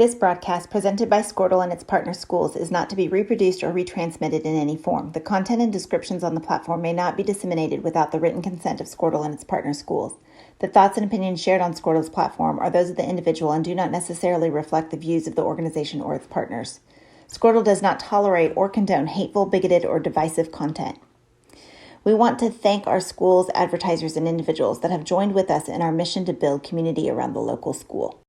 This broadcast, presented by Squirtle and its partner schools, is not to be reproduced or retransmitted in any form. The content and descriptions on the platform may not be disseminated without the written consent of Squirtle and its partner schools. The thoughts and opinions shared on Squirtle's platform are those of the individual and do not necessarily reflect the views of the organization or its partners. Squirtle does not tolerate or condone hateful, bigoted, or divisive content. We want to thank our schools, advertisers, and individuals that have joined with us in our mission to build community around the local school.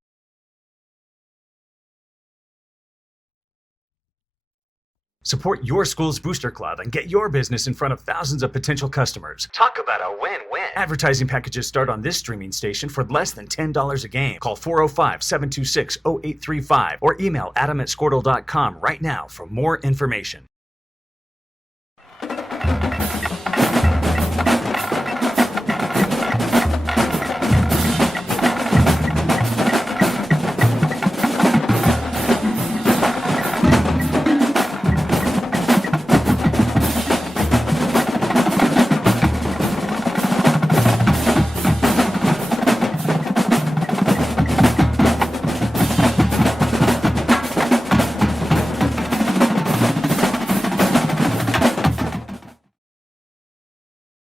Support your school's booster club and get your business in front of thousands of potential customers. Talk about a win-win. Advertising packages start on this streaming station for less than $10 a game. Call 405-726-0835 or email adam@squirtle.com right now for more information.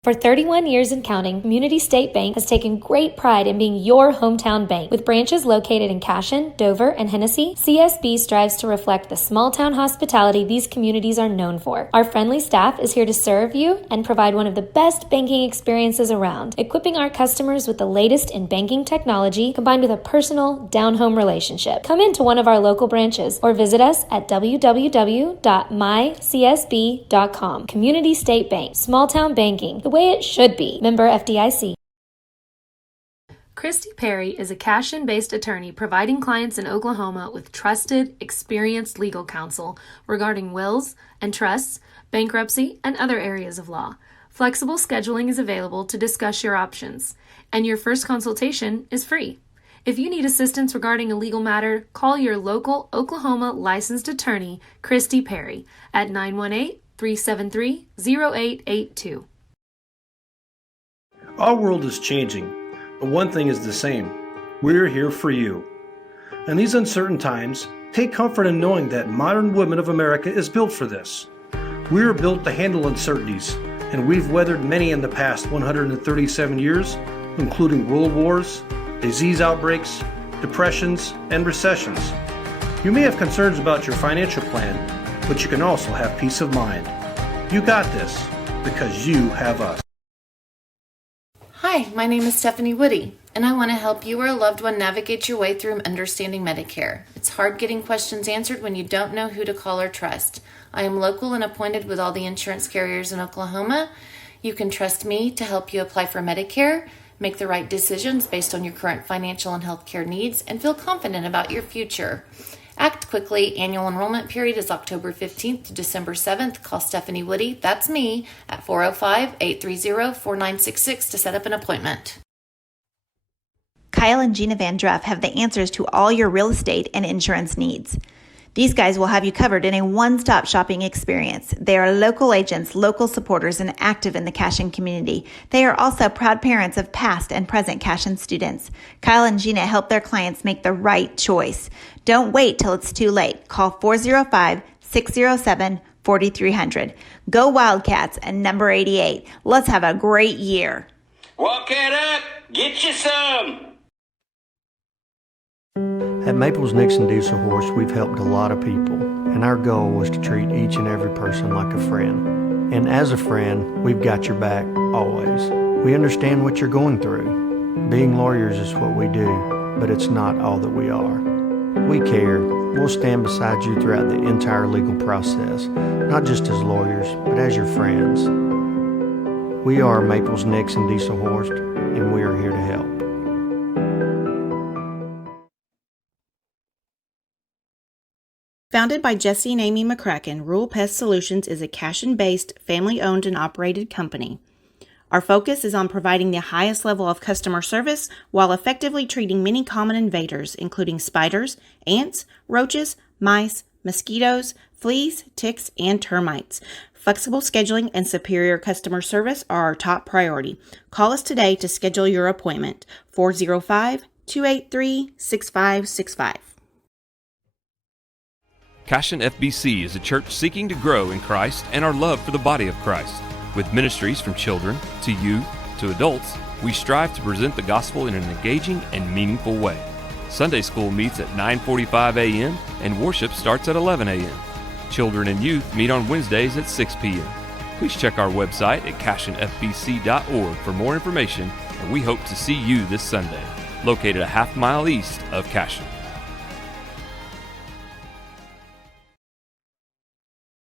For 31 years and counting, Community State Bank has taken great pride in being your hometown bank. With branches located in Cashion, Dover, and Hennessy, CSB strives to reflect the small-town hospitality these communities are known for. Our friendly staff is here to serve you and provide one of the best banking experiences around, equipping our customers with the latest in banking technology combined with a personal, down-home relationship. Come into one of our local branches or visit us at www.mycsb.com. Community State Bank, small-town banking, the way it should be. Member FDIC. Christy Perry is a Cashion-based attorney providing clients in Oklahoma with trusted, experienced legal counsel regarding wills and trusts, bankruptcy, and other areas of law. Flexible scheduling is available to discuss your options, and your first consultation is free. If you need assistance regarding a legal matter, call your local Oklahoma licensed attorney, Christy Perry, at 918-373-0882. Our world is changing, but one thing is the same. We're here for you. In these uncertain times, take comfort in knowing that modern women of America is built for this. We are built to handle uncertainties, and we've weathered many in the past 137 years, including world wars, disease outbreaks, depressions, and recessions. You may have concerns about your financial plan, but you can also have peace of mind. You got this, because you have us. Hi, my name is Stephanie Woody, and I want to help you or a loved one navigate your way through understanding Medicare. It's hard getting questions answered when you don't know who to call or trust. I am local and appointed with all the insurance carriers in Oklahoma. You can trust me to help you apply for Medicare, make the right decisions based on your current financial and healthcare needs, and feel confident about your future. Act quickly. Annual enrollment period is October 15th to December 7th. Call Stephanie Woody, that's me, at 405-830-4966 to set up an appointment. Kyle and Gina Van Druff have the answers to all your real estate and insurance needs. These guys will have you covered in a one-stop shopping experience. They are local agents, local supporters, and active in the Cashion community. They are also proud parents of past and present Cashion students. Kyle and Gina help their clients make the right choice. Don't wait till it's too late. Call 405-607-4300. Go Wildcats and number 88. Let's have a great year. Walk it up. Get you some. At Maples Nixon Diesel Horse, we've helped a lot of people, and our goal was to treat each and every person like a friend. And as a friend, we've got your back, always. We understand what you're going through. Being lawyers is what we do, but it's not all that we are. We care. We'll stand beside you throughout the entire legal process, not just as lawyers, but as your friends. We are Maples Nixon Diesel Horse, and we are here to help. Founded by Jesse and Amy McCracken, Rural Pest Solutions is a Cashion-based, family-owned and operated company. Our focus is on providing the highest level of customer service while effectively treating many common invaders, including spiders, ants, roaches, mice, mosquitoes, fleas, ticks, and termites. Flexible scheduling and superior customer service are our top priority. Call us today to schedule your appointment, 405-283-6565. Cashion FBC is a church seeking to grow in Christ and our love for the body of Christ. With ministries from children to youth to adults, we strive to present the gospel in an engaging and meaningful way. Sunday school meets at 9:45 a.m. and worship starts at 11 a.m. Children and youth meet on Wednesdays at 6 p.m. Please check our website at cashionfbc.org for more information, and we hope to see you this Sunday, located a half-mile east of Cashion.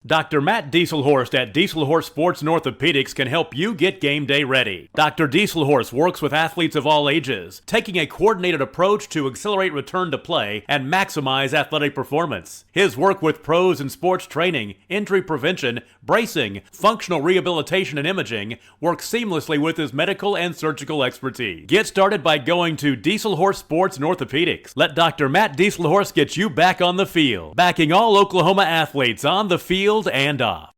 Dr. Matt Dieselhorst at Dieselhorst Sports and Orthopedics can help you get game day ready. Dr. Dieselhorst works with athletes of all ages, taking a coordinated approach to accelerate return to play and maximize athletic performance. His work with pros in sports training, injury prevention, bracing, functional rehabilitation, and imaging works seamlessly with his medical and surgical expertise. Get started by going to Dieselhorst Sports and Orthopedics. Let Dr. Matt Dieselhorst get you back on the field, backing all Oklahoma athletes on the field and off.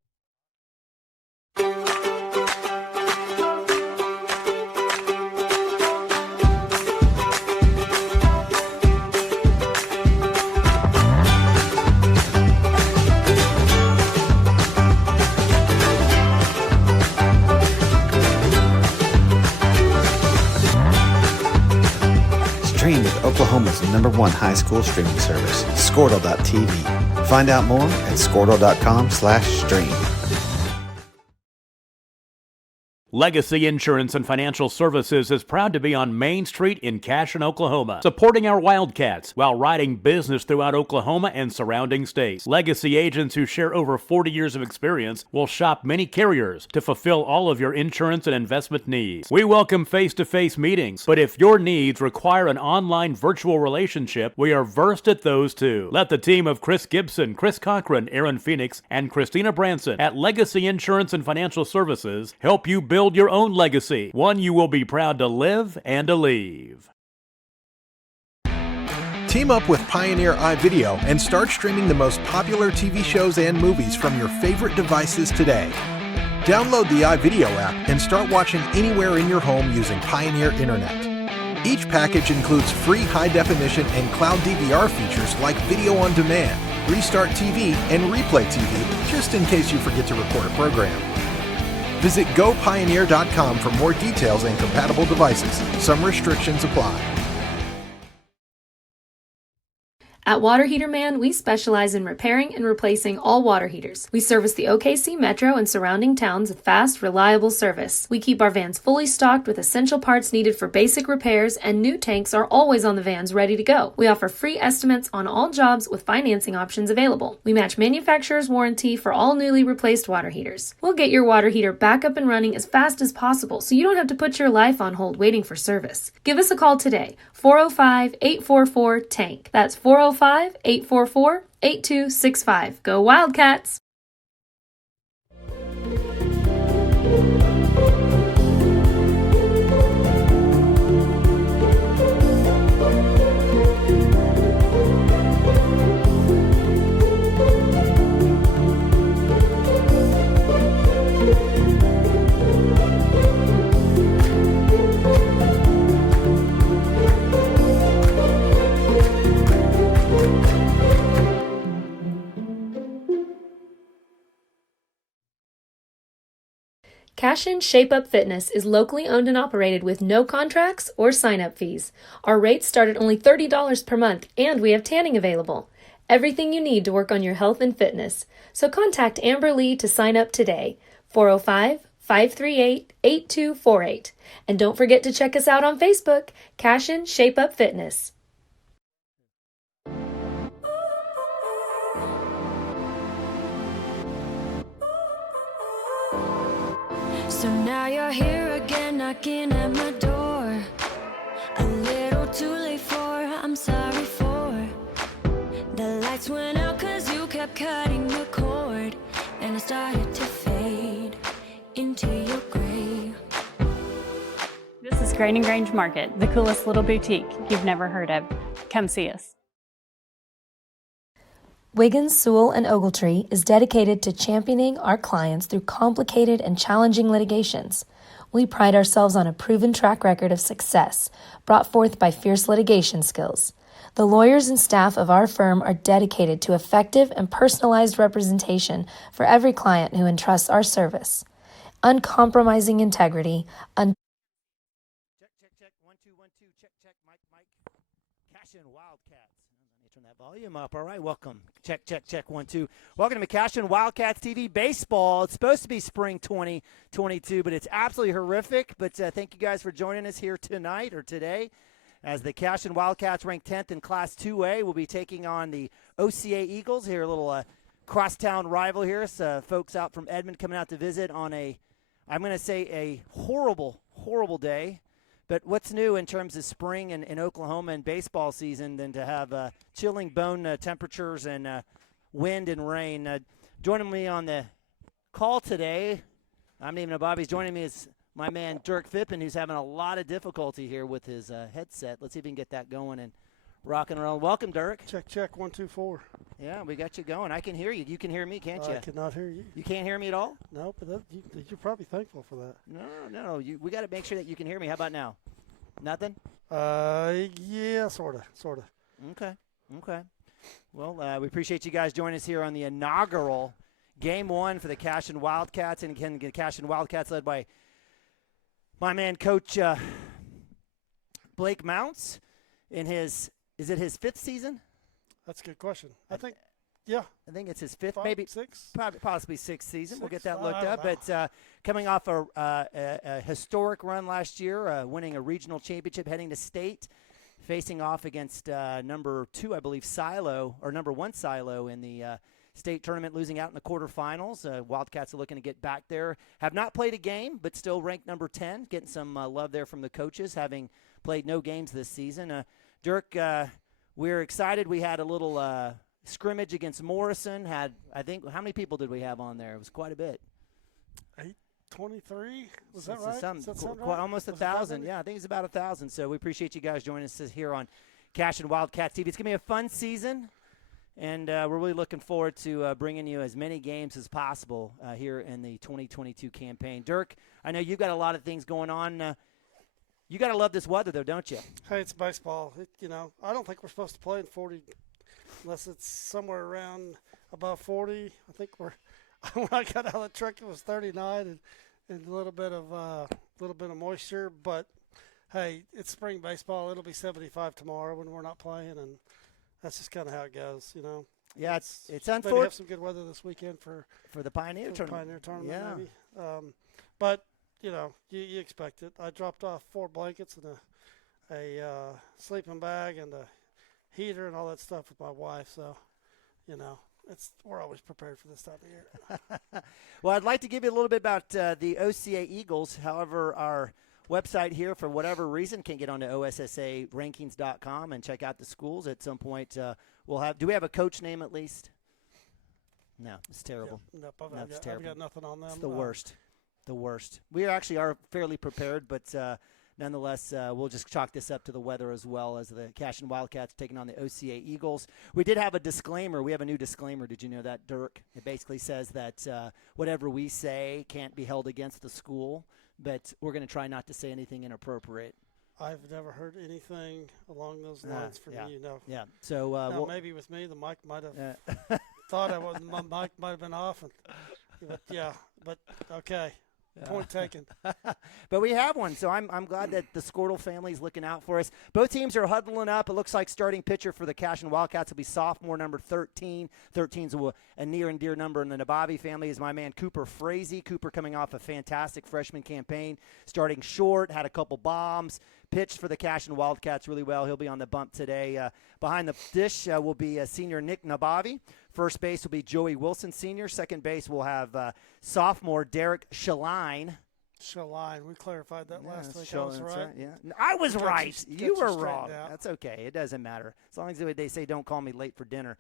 Stream with Oklahoma's #1 high school streaming service, Squirtle.tv. Find out more at squirtle.com/stream. Legacy Insurance and Financial Services is proud to be on Main Street in Cashion, Oklahoma, supporting our Wildcats while riding business throughout Oklahoma and surrounding states. Legacy agents who share over 40 years of experience will shop many carriers to fulfill all of your insurance and investment needs. We welcome face-to-face meetings, but if your needs require an online virtual relationship, we are versed at those too. Let the team of Chris Gibson, Chris Cochran, Aaron Phoenix, and Christina Branson at Legacy Insurance and Financial Services help you build your own legacy, one you will be proud to live and to leave. Team up with Pioneer iVideo and start streaming the most popular TV shows and movies from your favorite devices today. Download the iVideo app and start watching anywhere in your home using Pioneer Internet. Each package includes free high-definition and cloud DVR features like video on demand, Restart TV, and Replay TV, just in case you forget to record a program. Visit GoPioneer.com for more details and compatible devices. Some restrictions apply. At Water Heater Man, we specialize in repairing and replacing all water heaters. We service the OKC Metro and surrounding towns with fast, reliable service. We keep our vans fully stocked with essential parts needed for basic repairs, and new tanks are always on the vans ready to go. We offer free estimates on all jobs with financing options available. We match manufacturer's warranty for all newly replaced water heaters. We'll get your water heater back up and running as fast as possible so you don't have to put your life on hold waiting for service. Give us a call today, 405-844-TANK. That's 405-844-8265. Go Wildcats! Cashion Shape Up Fitness is locally owned and operated with no contracts or sign-up fees. Our rates start at only $30 per month, and we have tanning available. Everything you need to work on your health and fitness. So contact Amber Lee to sign up today, 405-538-8248. And don't forget to check us out on Facebook, Cashion Shape Up Fitness. So now you're here again, knocking at my door. A little too late for, I'm sorry for. The lights went out cause you kept cutting the cord, and I started to fade into your gray. This is Grain and Grange Market, the coolest little boutique you've never heard of. Come see us. Wiggins, Sewell, and Ogletree is dedicated to championing our clients through complicated and challenging litigations. We pride ourselves on a proven track record of success brought forth by fierce litigation skills. The lawyers and staff of our firm are dedicated to effective and personalized representation for every client who entrusts our service. Uncompromising integrity, Check. 1 2 1 2. Check. Mike. Cashion Wildcats. Let me turn that volume up. All right, welcome. Check. 1 2. Welcome to Cashion Wildcats TV baseball. It's supposed to be spring 2022, but it's absolutely horrific. But thank you guys for joining us here tonight or today, as the Cashion Wildcats, ranked 10th in Class 2A, will be taking on the OCA Eagles here. A little crosstown rival here. So folks out from Edmond coming out to visit on I'm going to say a horrible day. But what's new in terms of spring in Oklahoma and baseball season than to have chilling bone temperatures and wind and rain? Joining me on the call today, I'm Neiman Bobby's. Joining me is my man Dirk Phippen, who's having a lot of difficulty here with his headset. Let's see if we can get that going and rock and roll. Welcome, Dirk. Check. 1 2 4. Yeah, we got you going. I can hear you. You can hear me, can't you? I cannot hear you. You can't hear me at all? No, but you're probably thankful for that. No. We got to make sure that you can hear me. How about now? Nothing? Yeah, sort of. Okay. Well, we appreciate you guys joining us here on the inaugural Game 1 for the Cashion Wildcats. And again, the Cashion Wildcats led by my man, Coach Blake Mounts, in is it his 5th season? That's a good question. I think it's his 5th, 5, maybe 6, possibly 6th season. We'll get that 6, looked up. But coming off a historic run last year, winning a regional championship, heading to state, facing off against number 2, I believe, Silo, or number 1 Silo in the state tournament, losing out in the quarterfinals. Wildcats are looking to get back there. Have not played a game, but still ranked number 10, getting some love there from the coaches, having played no games this season. Dirk, we're excited. We had a little scrimmage against Morrison. I think, how many people did we have on there? It was quite a bit. 823? Was that right? Does that sound right? Almost 1,000. Yeah, I think it's about 1,000. So we appreciate you guys joining us here on Cashion Wildcats TV. It's going to be a fun season, and we're really looking forward to bringing you as many games as possible here in the 2022 campaign. Dirk, I know you've got a lot of things going on. You got to love this weather, though, don't you? Hey, it's baseball. I don't think we're supposed to play in 40 unless it's somewhere around above 40. I think when I got out of the truck, it was 39 and a little bit of moisture. But hey, it's spring baseball. It'll be 75 tomorrow when we're not playing, and that's just kind of how it goes, Yeah, it's unfortunate. Maybe have some good weather this weekend for the Pioneer Tournament. Yeah. Maybe. But you expect it. I dropped off 4 blankets and a sleeping bag and a heater and all that stuff with my wife. So, we're always prepared for this time of year. Well, I'd like to give you a little bit about the OCA Eagles. However, our website here, for whatever reason, can't get onto OSSArankings.com and check out the schools. At some point, we'll have. Do we have a coach name at least? No, it's terrible. Yeah, nope, I've got nothing on them. It's the worst. The worst. We actually are fairly prepared, but nonetheless, we'll just chalk this up to the weather as well, as the Cashion Wildcats taking on the OCA Eagles. We did have a disclaimer. We have a new disclaimer. Did you know that, Dirk? It basically says that whatever we say can't be held against the school, but we're going to try not to say anything inappropriate. I've never heard anything along those lines from you. No. Yeah. So maybe with me, the mic might have thought my mic might have been off. But okay. Point taken. But we have one, so I'm glad that the Squirtle family is looking out for us. Both teams are huddling up. It looks like starting pitcher for the Cashion Wildcats will be sophomore number 13. 13's a near and dear number in the Nabavi family is my man Cooper Frazee. Cooper coming off a fantastic freshman campaign, starting short, had a couple bombs, pitched for the Cashion Wildcats really well. He'll be on the bump today. Behind the dish will be senior Nick Nabavi. First base will be Joey Wilson, senior. Second base will have sophomore Derek Shaline. We clarified that last week. I was right. Yeah. I was right. You were wrong. That's okay. It doesn't matter. As long as they say don't call me late for dinner.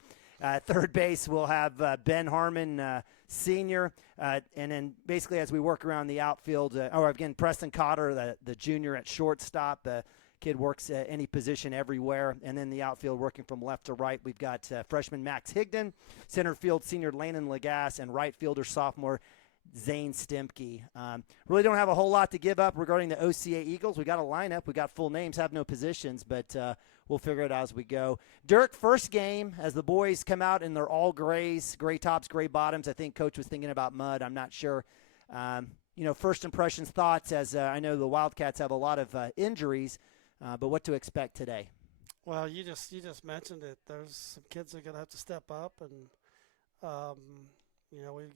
Third base will have Ben Harmon, senior. And then basically as we work around the outfield, again, Preston Cotter, the junior at shortstop. The kid works any position everywhere. And then the outfield working from left to right. We've got freshman Max Higdon, center field senior Landon Lagasse, and right fielder sophomore Zane Stemke. Really don't have a whole lot to give up regarding the OCA Eagles. We got a lineup. We got full names, have no positions, but we'll figure it out as we go. Dirk, first game as the boys come out in their all grays, gray tops, gray bottoms. I think Coach was thinking about mud. I'm not sure. First impressions, thoughts, as I know the Wildcats have a lot of injuries, but what to expect today? Well, you just mentioned it. There's some kids that are going to have to step up, and we've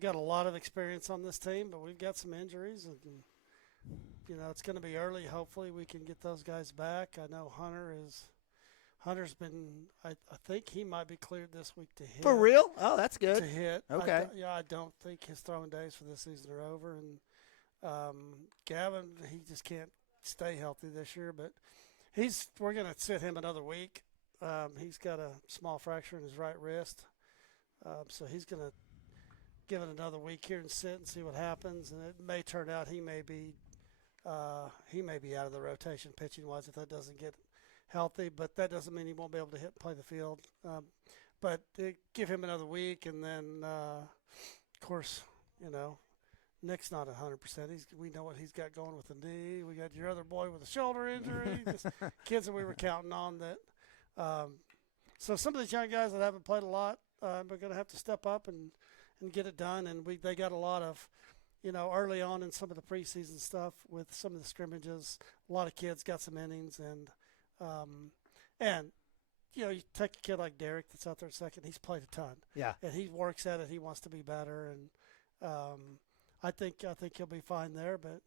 got a lot of experience on this team, but we've got some injuries, and it's going to be early. Hopefully, we can get those guys back. I know Hunter's been. I think he might be cleared this week to hit. For real? Oh, that's good. To hit. Okay. I don't think his throwing days for this season are over, and Gavin, he just can't stay healthy this year, but we're going to sit him another week. He's got a small fracture in his right wrist, so he's going to give it another week here and sit and see what happens. And it may turn out he may be out of the rotation pitching wise if that doesn't get healthy. But that doesn't mean he won't be able to hit and play the field. But give him another week, and then of course Nick's not 100%. We know what he's got going with the knee. We got your other boy with a shoulder injury. Just kids that we were counting on that. So some of these young guys that haven't played a lot are going to have to step up and get it done. And they got a lot of, early on in some of the preseason stuff with some of the scrimmages, a lot of kids got some innings. And you take a kid like Derek that's out there at second. He's played a ton. Yeah. And he works at it. He wants to be better. And I think he'll be fine there, but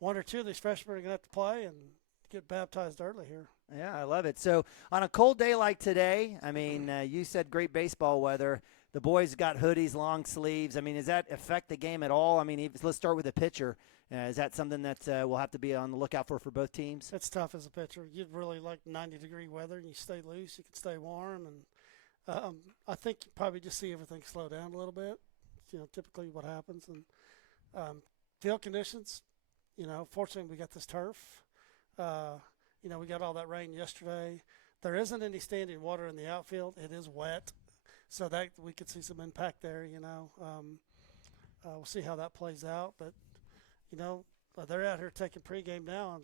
one or two of these freshmen are going to have to play and get baptized early here. Yeah, I love it. So on a cold day like today, I mean, you said great baseball weather. The boys got hoodies, long sleeves. I mean, does that affect the game at all? I mean, let's start with the pitcher. Is that something that we'll have to be on the lookout for both teams? It's tough as a pitcher. You'd really like 90-degree weather, and you stay loose. You can stay warm, and I think you probably just see everything slow down a little bit. Typically what happens. And field conditions, fortunately we got this turf. We got all that rain yesterday. There isn't any standing water in the outfield. It is wet, so that we could see some impact there. We'll see how that plays out. But they're out here taking pregame now,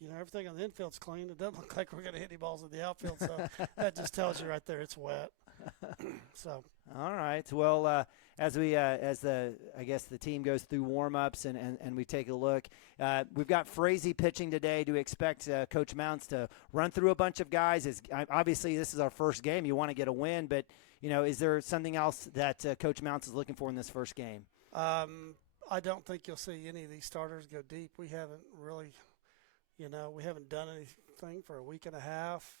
and everything on the infield's clean. It doesn't look like we're going to hit any balls in the outfield, so that just tells you right there it's wet. So. All right. Well, as the team goes through warm-ups and we take a look, we've got Frazee pitching today. Do we expect Coach Mounts to run through a bunch of guys? Obviously, this is our first game. You want to get a win, but is there something else that Coach Mounts is looking for in this first game? I don't think you'll see any of these starters go deep. We haven't really, we haven't done anything for a week and a half.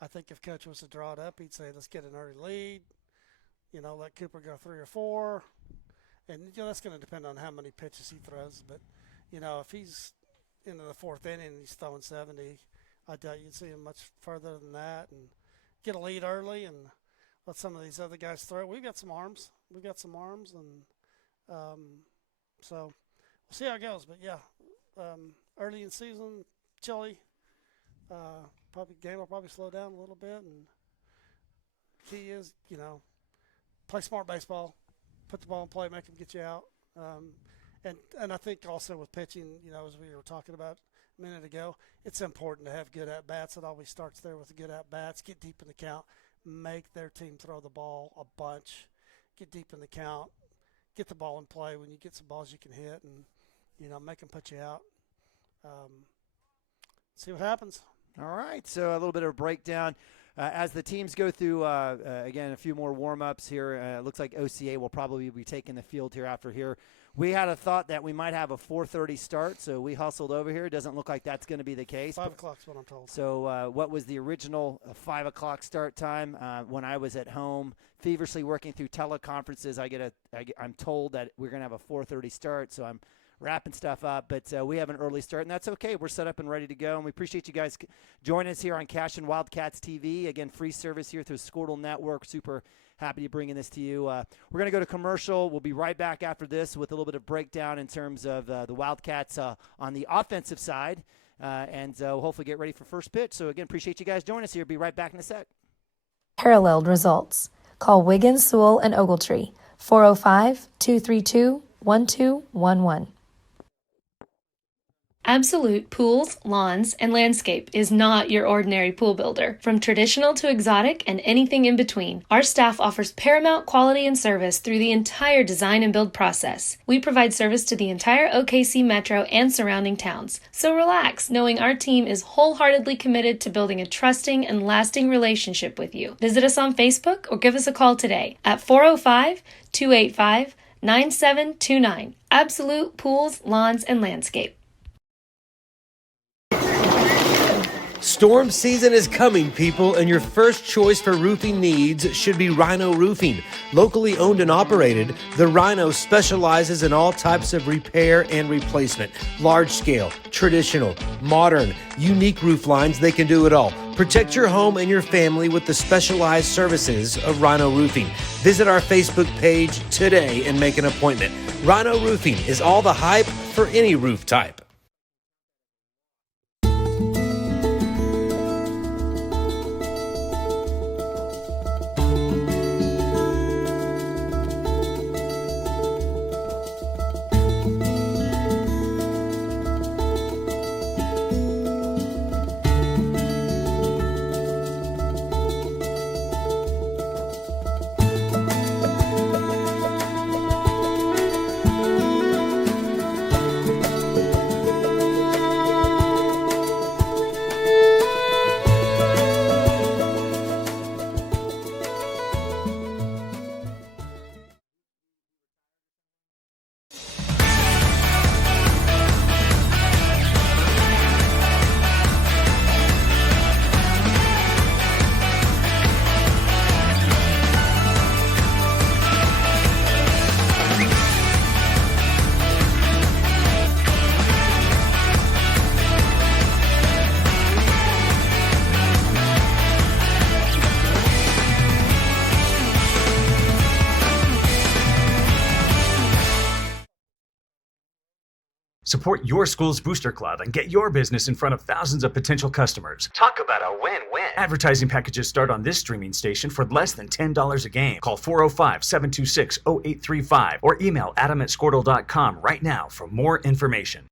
I think if Coach was to draw it up, he'd say, let's get an early lead, let Cooper go 3 or 4. And, that's going to depend on how many pitches he throws. But, if he's into the 4th inning and he's throwing 70, I doubt you'd see him much further than that. And get a lead early and let some of these other guys throw. We've got some arms. And so we'll see how it goes. But, yeah, early in season, chilly. Game will probably slow down a little bit, and key is, play smart baseball, put the ball in play, make them get you out, and I think also with pitching, as we were talking about a minute ago, it's important to have good at bats. It always starts there with the good at bats. Get deep in the count, make their team throw the ball a bunch, get deep in the count, get the ball in play. When you get some balls you can hit, and make them put you out. See what happens. All right, so a little bit of a breakdown. As the teams go through, again, a few more warm-ups here, it looks like OCA will probably be taking the field here after here. We had a thought that we might have a 4:30 start, so we hustled over here. It doesn't look like that's going to be the case. 5 o'clock's what I'm told. So what was the original 5 o'clock start time? When I was at home feverishly working through teleconferences, I'm told that we're going to have a 4:30 start, so I'm wrapping stuff up, but we have an early start, and that's okay. We're set up and ready to go, and we appreciate you guys joining us here on Cashion Wildcats TV. Again, free service here through Squirtle Network. Super happy to bring this to you. We're going to go to commercial. We'll be right back after this with a little bit of breakdown in terms of the Wildcats on the offensive side, and we'll hopefully get ready for first pitch. So, again, appreciate you guys joining us here. Be right back in a sec. Paralleled results. Call Wiggins, Sewell, and Ogletree 405-232-1211. Absolute Pools, Lawns, and Landscape is not your ordinary pool builder. From traditional to exotic and anything in between, our staff offers paramount quality and service through the entire design and build process. We provide service to the entire OKC metro and surrounding towns. So relax, knowing our team is wholeheartedly committed to building a trusting and lasting relationship with you. Visit us on Facebook or give us a call today at 405-285-9729. Absolute Pools, Lawns, and Landscape. Storm season is coming, people, and your first choice for roofing needs should be Rhino Roofing. Locally owned and operated, the Rhino specializes in all types of repair and replacement. Large scale, traditional, modern, unique roof lines, they can do it all. Protect your home and your family with the specialized services of Rhino Roofing. Visit our Facebook page today and make an appointment. Rhino Roofing is all the hype for any roof type. Support your school's booster club and get your business in front of thousands of potential customers. Talk about a win-win. Advertising packages start on this streaming station for less than $10 a game. Call 405-726-0835 or email adam@squirtle.com right now for more information.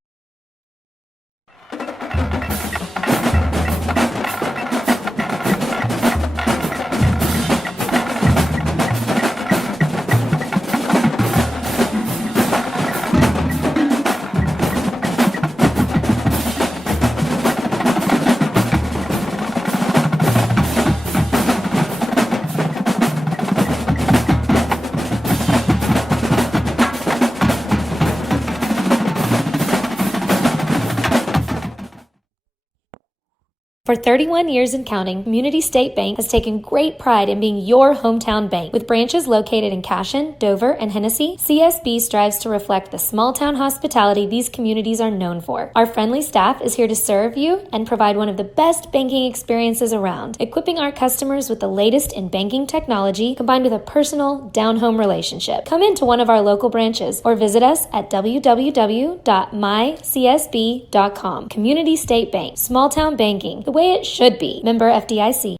For 31 years and counting, Community State Bank has taken great pride in being your hometown bank. With branches located in Cashion, Dover, and Hennessy, CSB strives to reflect the small-town hospitality these communities are known for. Our friendly staff is here to serve you and provide one of the best banking experiences around, equipping our customers with the latest in banking technology combined with a personal, down-home relationship. Come into one of our local branches or visit us at www.mycsb.com. Community State Bank, small-town banking, the way it should be. Member FDIC.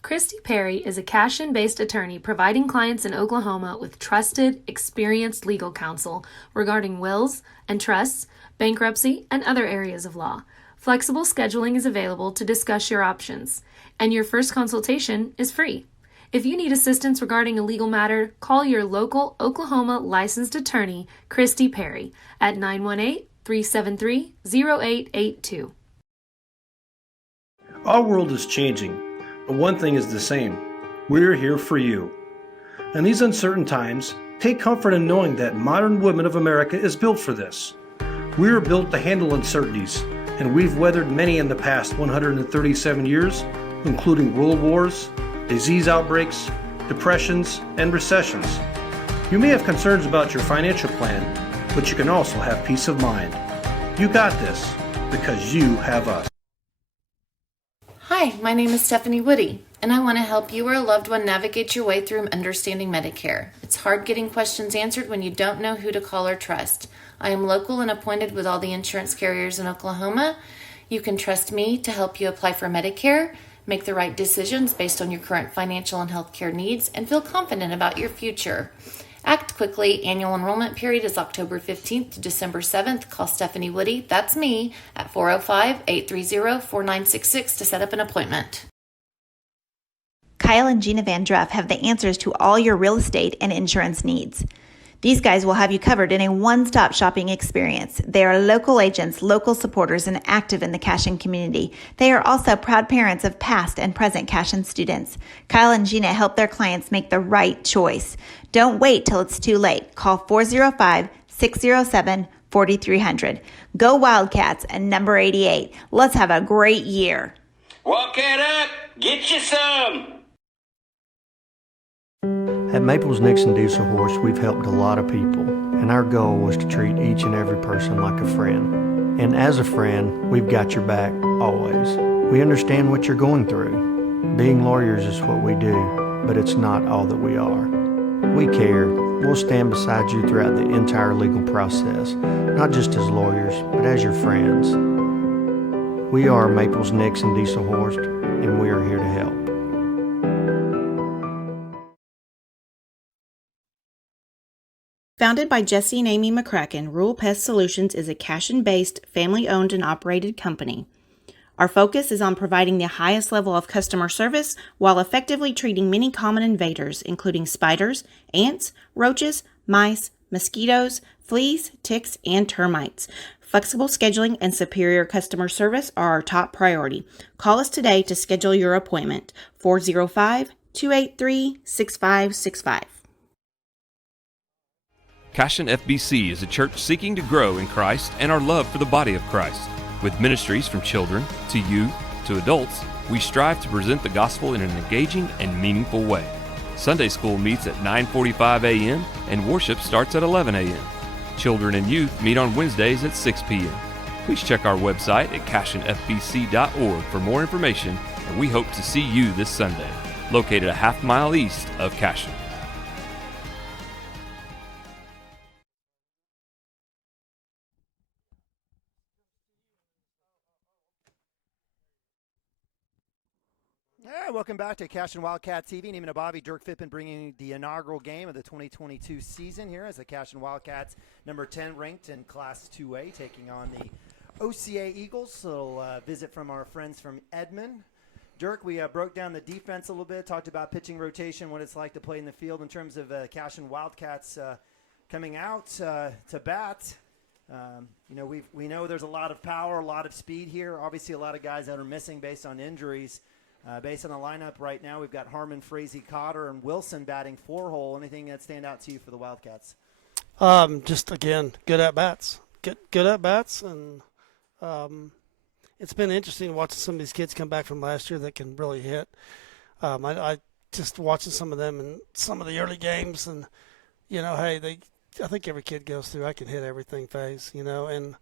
Christy Perry is a Cashion-based attorney providing clients in Oklahoma with trusted, experienced legal counsel regarding wills and trusts, bankruptcy, and other areas of law. Flexible scheduling is available to discuss your options, and your first consultation is free. If you need assistance regarding a legal matter, call your local Oklahoma licensed attorney, Christy Perry, at 918-373-0882. Our world is changing, but one thing is the same. We're here for you. In these uncertain times, take comfort in knowing that modern women of America is built for this. We are built to handle uncertainties, and we've weathered many in the past 137 years, including world wars, disease outbreaks, depressions, and recessions. You may have concerns about your financial plan, but you can also have peace of mind. You got this because you have us. Hi, my name is Stephanie Woody, and I want to help you or a loved one navigate your way through understanding Medicare. It's hard getting questions answered when you don't know who to call or trust. I am local and appointed with all the insurance carriers in Oklahoma. You can trust me to help you apply for Medicare, Make the right decisions based on your current financial and healthcare needs and feel confident about your future. Act quickly. Annual enrollment period is October 15th to December 7th. Call Stephanie Woody, that's me, at 405-830-4966 to set up an appointment. Kyle and Gina Van Druff have the answers to all your real estate and insurance needs. These guys will have you covered in a one-stop shopping experience. They are local agents, local supporters, and active in the Cashion community. They are also proud parents of past and present Cashion students. Kyle and Gina help their clients make the right choice. Don't wait till it's too late. Call 405-607-4300. Go Wildcats and number 88. Let's have a great year. Walk it up. Get you some. At Maples Nixon Diesel Horse, we've helped a lot of people, and our goal was to treat each and every person like a friend. And as a friend, we've got your back always. We understand what you're going through. Being lawyers is what we do, but it's not all that we are. We care. We'll stand beside you throughout the entire legal process, not just as lawyers, but as your friends. We are Maples Nixon Diesel Horse, and we are here to help. Founded by Jesse and Amy McCracken, Rural Pest Solutions is a Cashion-based, family-owned and operated company. Our focus is on providing the highest level of customer service while effectively treating many common invaders, including spiders, ants, roaches, mice, mosquitoes, fleas, ticks, and termites. Flexible scheduling and superior customer service are our top priority. Call us today to schedule your appointment. 405-283-6565. Cashion FBC is a church seeking to grow in Christ and our love for the body of Christ. With ministries from children to youth to adults, we strive to present the gospel in an engaging and meaningful way. Sunday school meets at 9:45 a.m. and worship starts at 11 a.m. Children and youth meet on Wednesdays at 6 p.m. Please check our website at cashionfbc.org for more information, and we hope to see you this Sunday, located a half-mile east of Cashion. All right, welcome back to Cashion Wildcat TV. Neiman Abavi, Dirk Fippen bringing the inaugural game of the 2022 season here as the Cashion Wildcats, number 10 ranked in Class 2A, taking on the OCA Eagles. A little visit from our friends from Edmond. Dirk, we broke down the defense a little bit, talked about pitching rotation, what it's like to play in the field in terms of Cashion Wildcats coming out to bat. We know there's a lot of power, a lot of speed here. Obviously, a lot of guys that are missing based on injuries. Based on the lineup right now, we've got Harmon, Frazee, Cotter, and Wilson batting 4-hole. Anything that stand out to you for the Wildcats? Just, again, good at-bats. Good at-bats, and it's been interesting watching some of these kids come back from last year that can really hit. I just watching some of them in some of the early games, and, I think every kid goes through, I can hit everything phase, and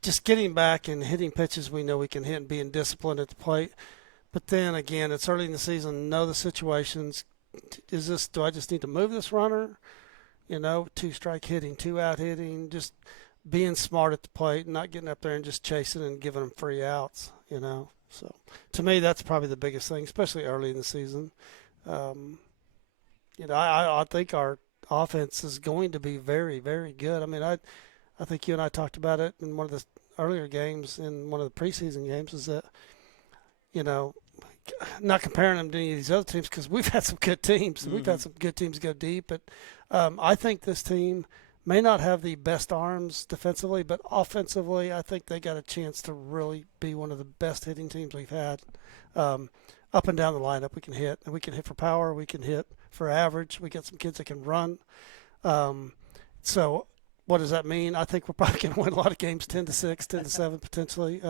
just getting back and hitting pitches we know we can hit and being disciplined at the plate. But then again, it's early in the season. Know the situations. Do I just need to move this runner? 2-strike hitting, 2-out hitting, just being smart at the plate, not getting up there and just chasing and giving them free outs. So to me, that's probably the biggest thing, especially early in the season. I think our offense is going to be very, very good. I mean, I think you and I talked about it in one of the earlier games, in one of the preseason games, is that not comparing them to any of these other teams because we've had some good teams. Mm-hmm. We've had some good teams go deep. But I think this team may not have the best arms defensively, but offensively, I think they got a chance to really be one of the best hitting teams we've had. Up and down the lineup, we can hit. And we can hit for power. We can hit for average. We got some kids that can run. So what does that mean? I think we're probably going to win a lot of games, 10-6, 10-7 potentially.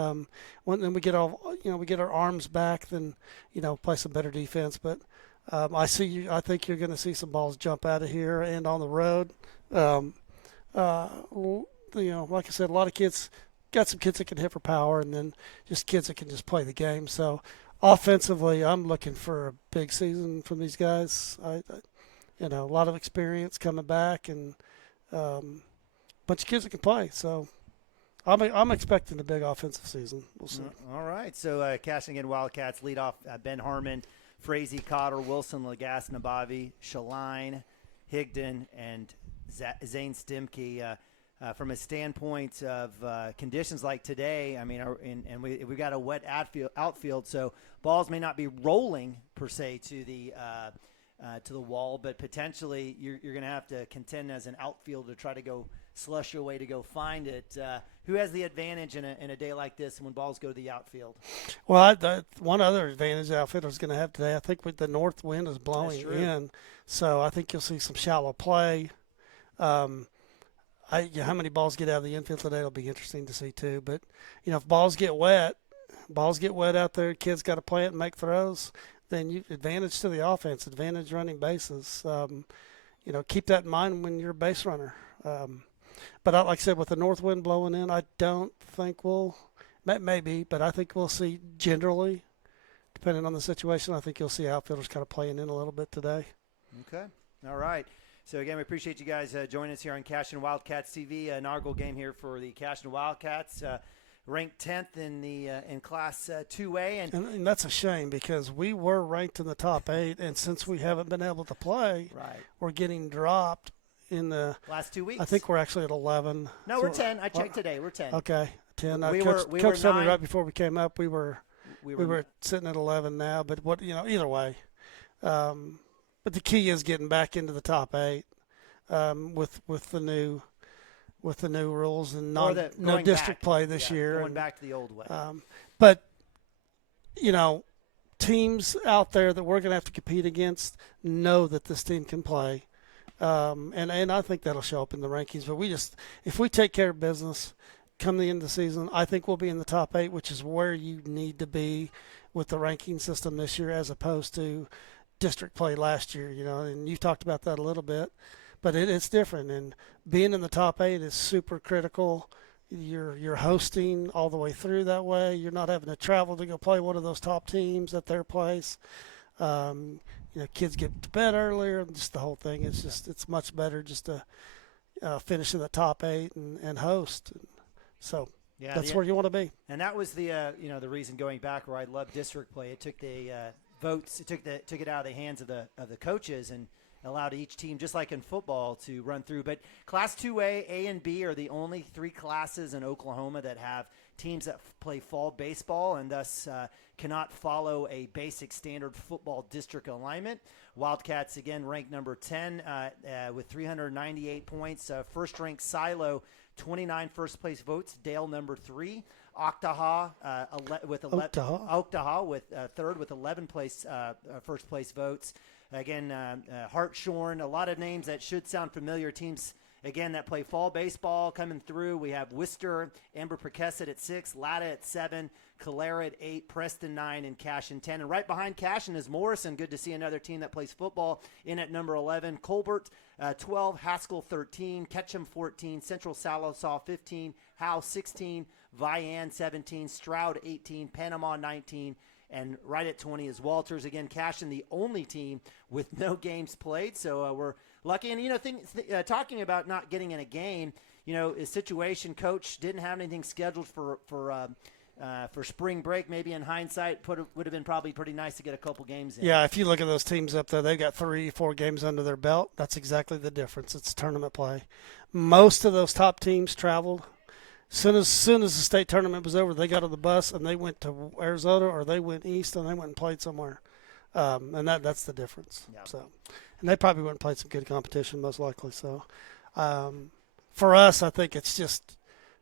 When we get our arms back, then play some better defense. But I think you're going to see some balls jump out of here and on the road. Like I said, a lot of kids got some kids that can hit for power, and then just kids that can just play the game. So offensively, I'm looking for a big season from these guys. A lot of experience coming back and. Bunch of kids that can play, so I'm expecting a big offensive season. We'll see. All right. So Cashion again, Wildcats lead off Ben Harmon, Frazee, Cotter, Wilson, Lagasse, Nabavi, Shaline, Higdon, and Zane Stimke. From a standpoint of conditions like today, I mean, we've got a wet outfield, so balls may not be rolling per se to the wall, but potentially you're going to have to contend as an outfielder to try to go slush your way to go find it. Who has the advantage in a day like this when balls go to the outfield? Well, one other advantage the outfielder's going to have today, I think with the north wind is blowing in, so I think you'll see some shallow play. How many balls get out of the infield today will be interesting to see too. But if balls get wet out there, kids got to play it and make throws. Then you advantage to the offense, advantage running bases. Keep that in mind when you're a base runner. But like I said, with the north wind blowing in, I don't think maybe, but I think we'll see generally, depending on the situation, I think you'll see outfielders kind of playing in a little bit today. Okay. All right. So, again, we appreciate you guys joining us here on Cashion Wildcats TV. Inaugural game here for the Cashion Wildcats, ranked 10th in Class 2A. And that's a shame because we were ranked in the top 8, and since we haven't been able to play, we're getting dropped in the last 2 weeks. I think we're actually at 11. No, we're 10. I checked today. We're 10. Okay, 10. Coach told me right before we came up we were sitting at 11 now, but either way. But the key is getting back into the top 8 with the new rules and no district play this year. Going back to the old way. But teams out there that we're going to have to compete against know that this team can play, and I think that'll show up in the rankings. But if we take care of business, come the end of the season, I think we'll be in the top 8, which is where you need to be with the ranking system this year, as opposed to district play last year, and you talked about that a little bit, but it's different, and being in the top 8 is super critical. You're hosting all the way through that way. You're not having to travel to go play one of those top teams at their place. Kids get to bed earlier, and just the whole thing. It's much better just to finish in the top 8 and host. So that's where you want to be. And that was the the reason going back where I love district play. It took the votes. It took it out of the hands of the coaches and allowed each team, just like in football, to run through. But Class 2A, A, and B are the only 3 classes in Oklahoma that have teams that play fall baseball and thus cannot follow a basic standard football district alignment. Wildcats, again, ranked number 10 with 398 points. First-ranked Silo, 29 first-place votes. Dale, number 3. Oktaha with 11. Oktaha with third with 11 first place votes. Again, Hartshorn, a lot of names that should sound familiar. Teams again that play fall baseball coming through. We have Worcester, Amber Perkesset at 6, Latta at 7, Calera at 8, Preston 9, and Cashion 10. And right behind Cashion is Morrison. Good to see another team that plays football in at number 11. Colbert 12, Haskell 13, Ketchum 14, Central Sallisaw 15, Howe 16, Vian 17, Stroud 18, Panama 19, and right at 20 is Walters. Again, Cashion, the only team with no games played, so we're lucky. And talking about not getting in a game, a situation, coach didn't have anything scheduled for spring break. Maybe in hindsight, would have been probably pretty nice to get a couple games in. Yeah, if you look at those teams up there, they've got 3-4 games under their belt. That's exactly the difference. It's tournament play. Most of those top teams traveled. Soon as the state tournament was over, they got on the bus and they went to Arizona or they went east and they went and played somewhere, and that's the difference. Yep. So, and they probably went and played some good competition most likely. So, for us, I think it's just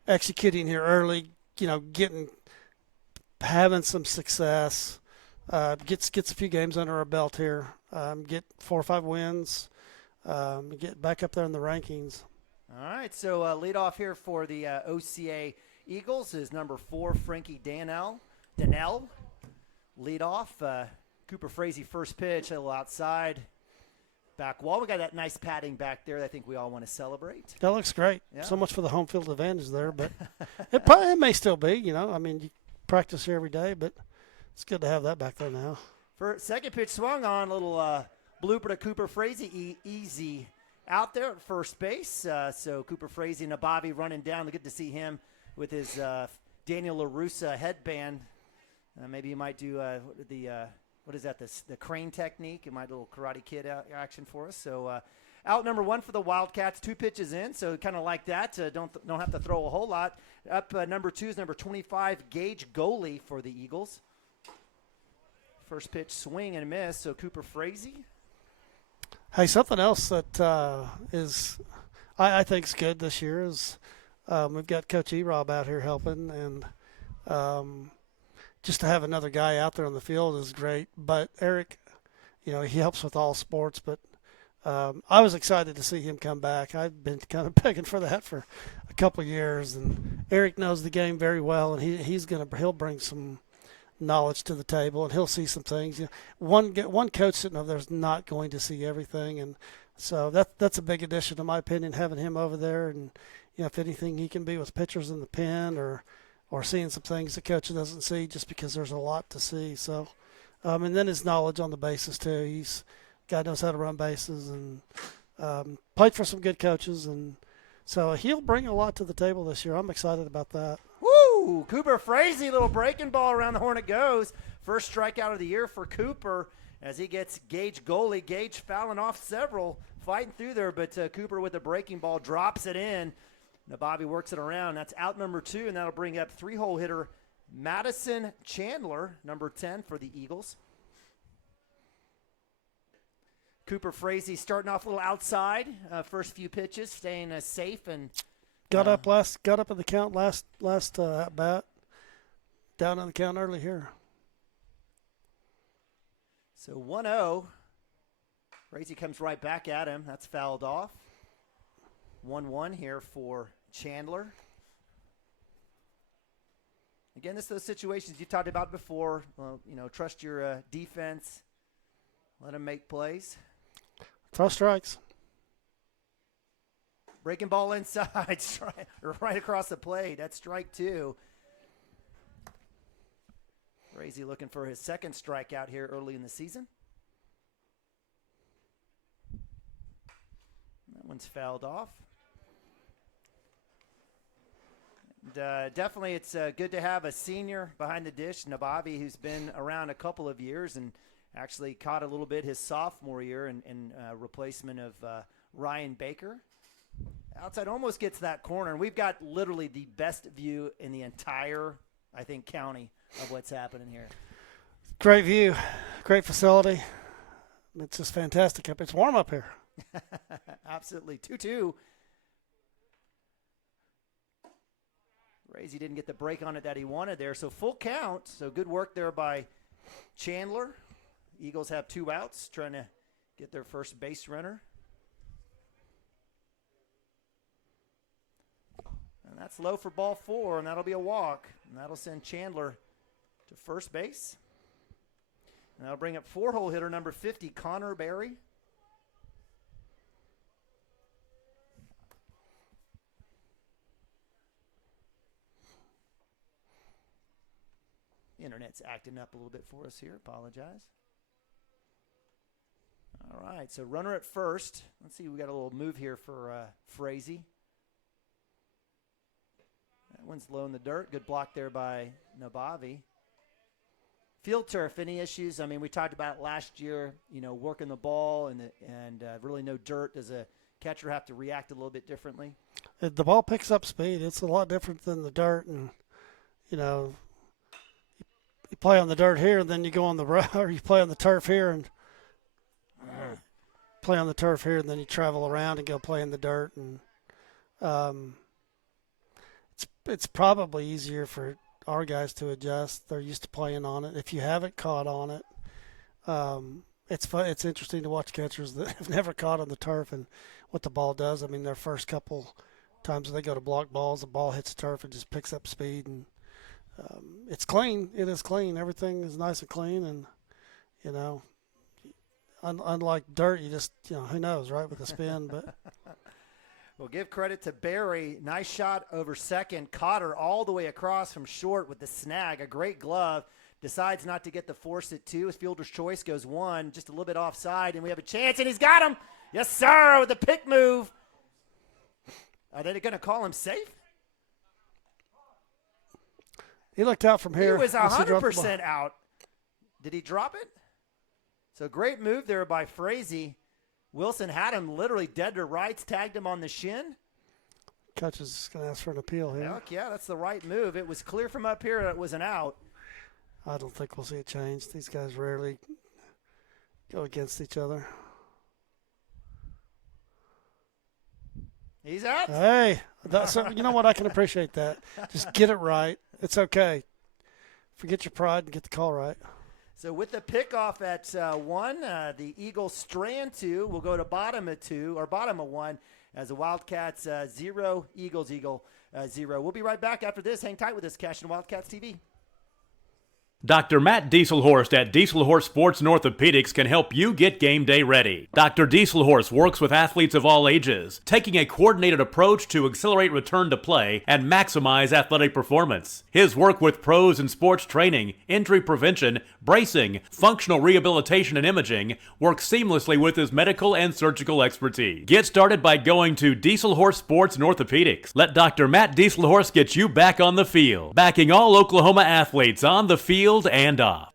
executing here early. Having some success, gets a few games under our belt here. Get 4 or 5 wins, get back up there in the rankings. All right, so lead off here for the OCA Eagles is number 4, Frankie Danell. Lead off. Cooper Frazee first pitch, a little outside. Back wall. We got that nice padding back there that I think we all want to celebrate. That looks great. Yeah. So much for the home field advantage there, but it may still be, you practice here every day, but it's good to have that back there now. For second pitch swung on, a little blooper to Cooper Frazee, easy out there at first base. So Cooper Frazee and Nabavi running down. Good to see him with his Daniel LaRussa headband. Maybe he might do what is that, the crane technique. It might do a little Karate Kid action for us. So out number 1 for the Wildcats, 2 pitches in, so kind of like that. Don't have to throw a whole lot. Up number 2 is number 25, Gage Goalie for the Eagles. First pitch, swing and miss, so Cooper Frazee. Hey, something else that I think is good this year is we've got Coach E-Rob out here helping, and just to have another guy out there on the field is great. But Eric, he helps with all sports, but I was excited to see him come back. I've been kind of begging for that for a couple of years, and Eric knows the game very well, and he'll bring some knowledge to the table, and he'll see some things. One coach sitting over there is not going to see everything, and so that's a big addition, in my opinion, having him over there. And if anything, he can be with pitchers in the pen or seeing some things the coach doesn't see, just because there's a lot to see. So, and then his knowledge on the bases too. Guy knows how to run bases, and played for some good coaches, and so he'll bring a lot to the table this year. I'm excited about that. Woo! Cooper Frazee, little breaking ball around the horn it goes. First strikeout of the year for Cooper as he gets Gage Goalie. Gage fouling off several, fighting through there, but Cooper with a breaking ball drops it in. Now Bobby works it around. That's out number 2, and that'll bring up 3-hole hitter Madison Chandler, number 10 for the Eagles. Cooper Frazee starting off a little outside. First few pitches, staying safe and got up in the count last at bat. Down on the count early here. So 1-0. Frazee comes right back at him. That's fouled off. 1-1 here for Chandler. Again, this is those situations you talked about before. Well, trust your defense. Let them make plays. Throw strikes. Breaking ball inside, right across the plate. That's strike 2. Frazee looking for his second strikeout here early in the season. That one's fouled off. And, definitely it's good to have a senior behind the dish, Nabavi, who's been around a couple of years and actually caught a little bit his sophomore year in replacement of Ryan Baker. Outside almost gets that corner, and we've got literally the best view in the entire, I think, county of what's happening here. Great view, great facility. It's just fantastic. It's warm up here. Absolutely. 2-2. Frazee didn't get the break on it that he wanted there, so full count. So good work there by Chandler. Eagles have 2 outs, trying to get their first base runner. And that's low for ball 4, and that'll be a walk. And that'll send Chandler to first base. And that'll bring up 4-hole hitter number 50, Connor Berry. Internet's acting up a little bit for us here. Apologize. All right, so runner at first. Let's see, we got a little move here for Frazee. That one's low in the dirt. Good block there by Nabavi. Field turf, any issues? I mean, we talked about it last year, working the ball and really no dirt. Does a catcher have to react a little bit differently? The ball picks up speed. It's a lot different than the dirt, and, you play on the dirt here, and then you go on the road, or you play on the turf here, and play on the turf here, and then you travel around and go play in the dirt. And it's probably easier for our guys to adjust. They're used to playing on it. If you haven't caught on it, it's fun. It's interesting to watch catchers that have never caught on the turf and what the ball does. I mean, their first couple times they go to block balls, the ball hits the turf and just picks up speed, and it's clean. It is clean. Everything is nice and clean, and unlike dirt, you just who knows, right, with the spin. But well, give credit to Barry. Nice shot over second. Caught her all the way across from short with the snag. A great glove. Decides not to get the force at 2. His fielder's choice goes 1, just a little bit offside, and we have a chance, and he's got him. Yes, sir, with the pick move. Are they going to call him safe? He looked out from here. He was once he dropped the 100% out. Did he drop it? So great move there by Frazee. Wilson had him literally dead to rights, tagged him on the shin. Coach is going to ask for an appeal here. Heck yeah, that's the right move. It was clear from up here it was an out. I don't think we'll see it change. These guys rarely go against each other. He's out. Hey, you know what? I can appreciate that. Just get it right. It's okay. Forget your pride and get the call right. So with the pickoff at 1, the Eagles strand 2 will go to bottom of 2 or bottom of 1 as the Wildcats 0, Eagles 0. We'll be right back after this. Hang tight with us, Cashion Wildcats TV. Dr. Matt Dieselhorst at Dieselhorst Sports and Orthopedics can help you get game day ready. Dr. Dieselhorst works with athletes of all ages, taking a coordinated approach to accelerate return to play and maximize athletic performance. His work with pros in sports training, injury prevention, bracing, functional rehabilitation, and imaging works seamlessly with his medical and surgical expertise. Get started by going to Dieselhorst Sports and Orthopedics. Let Dr. Matt Dieselhorst get you back on the field, backing all Oklahoma athletes on the field and off.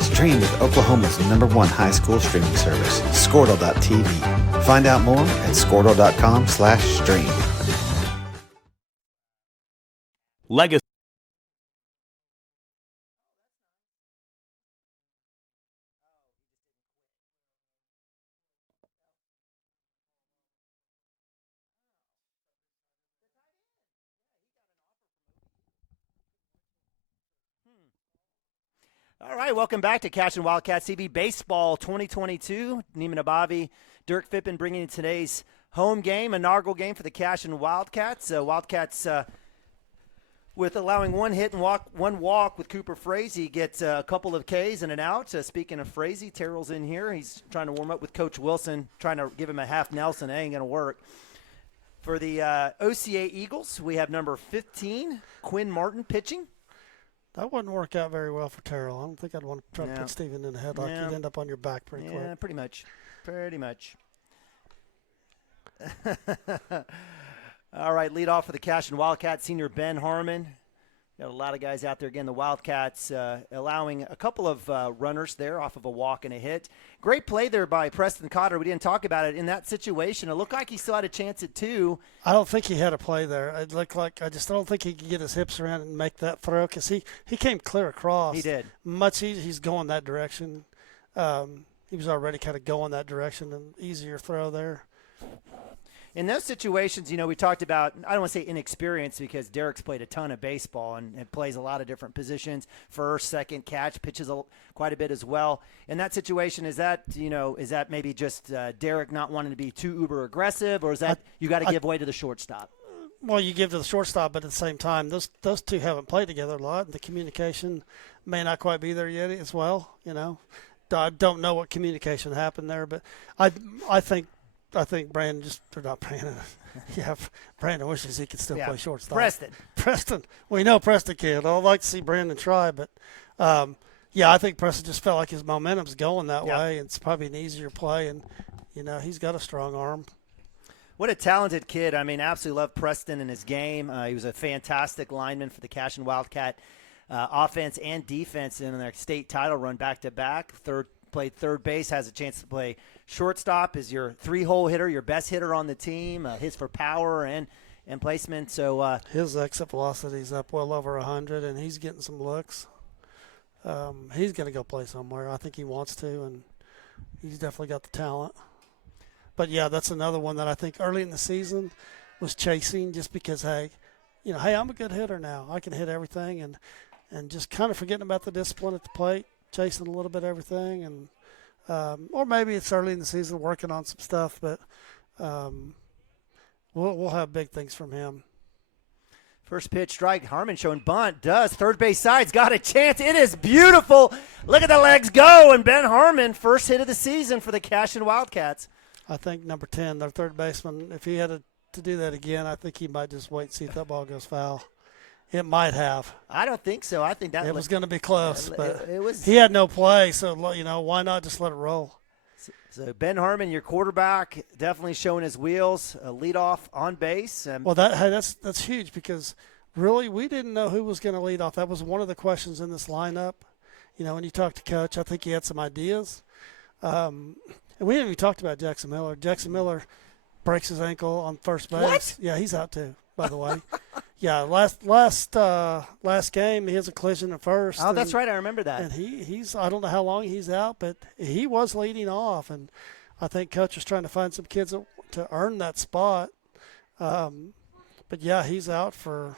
Stream with Oklahoma's #1 high school streaming service, Squirtle.tv. Find out more at Squirtle.com/stream. Legacy. All right, welcome back to Cashion Wildcats TV Baseball 2022. Neiman Abavi, Dirk Fippen bringing in today's home game, inaugural game for the Cashion Wildcats. Wildcats with allowing one hit and one walk with Cooper Frazee gets a couple of Ks and an out. Speaking of Frazee, Terrell's in here. He's trying to warm up with Coach Wilson, trying to give him a half Nelson. It ain't going to work. For the OCA Eagles, we have number 15, Quinn Martin, pitching. That wouldn't work out very well for Terrell. I don't think I'd want to try to put Steven in the headlock. You'd end up on your back pretty quick. Yeah, pretty much. Pretty much. All right, lead off for the Cashion Wildcats, senior Ben Harmon. Got a lot of guys out there. Again, the Wildcats allowing a couple of runners there off of a walk and a hit. Great play there by Preston Cotter. We didn't talk about it. In that situation, it looked like he still had a chance at 2. I don't think he had a play there. It looked like I don't think he could get his hips around and make that throw because he came clear across. He did. Much easier. He's going that direction. He was already kind of going that direction, and easier throw there. In those situations, we talked about, I don't want to say inexperience because Derek's played a ton of baseball and plays a lot of different positions, first, second, catch, pitches quite a bit as well. In that situation, is that maybe just Derek not wanting to be too uber aggressive, or is that you got to give way to the shortstop? Well, you give to the shortstop, but at the same time, those two haven't played together a lot. The communication may not quite be there yet as well. I don't know what communication happened there, but I think Brandon Brandon wishes he could still play shortstop. Preston. We know Preston can. I'd like to see Brandon try, but I think Preston just felt like his momentum's going that way, and it's probably an easier play, and he's got a strong arm. What a talented kid. I mean, absolutely love Preston and his game. He was a fantastic lineman for the Cashion Wildcat offense and defense in their state title run back-to-back. Played third base, has a chance to play shortstop, is your 3-hole hitter, your best hitter on the team, hits for power and placement. So his exit velocity is up well over 100, and he's getting some looks. He's going to go play somewhere. I think he wants to, and he's definitely got the talent. But, that's another one that I think early in the season was chasing just because, hey, I'm a good hitter now. I can hit everything, and just kind of forgetting about the discipline at the plate, chasing a little bit of everything, and or maybe it's early in the season working on some stuff, but we'll have big things from him. First pitch strike, Harmon showing bunt, third base side's got a chance. It is beautiful. Look at the legs go, and Ben Harmon, first hit of the season for the Cashion Wildcats. I think number 10, their third baseman, if he had to do that again, I think he might just wait and see if that ball goes foul. It might have. I don't think so. I think that it was going to be close, but it was. He had no play, so why not just let it roll? So Ben Harmon, your quarterback, definitely showing his wheels. A leadoff on base. Well, that's huge because really we didn't know who was going to lead off. That was one of the questions in this lineup. When you talk to Coach, I think he had some ideas. And we haven't even talked about Jackson Miller. Jackson Miller breaks his ankle on first base. What? Yeah, he's out too, by the way. Yeah, last game he has a collision at first. Oh, that's right. I remember that. And he's I don't know how long he's out, but he was leading off, and I think Coach was trying to find some kids to earn that spot. But yeah, he's out for.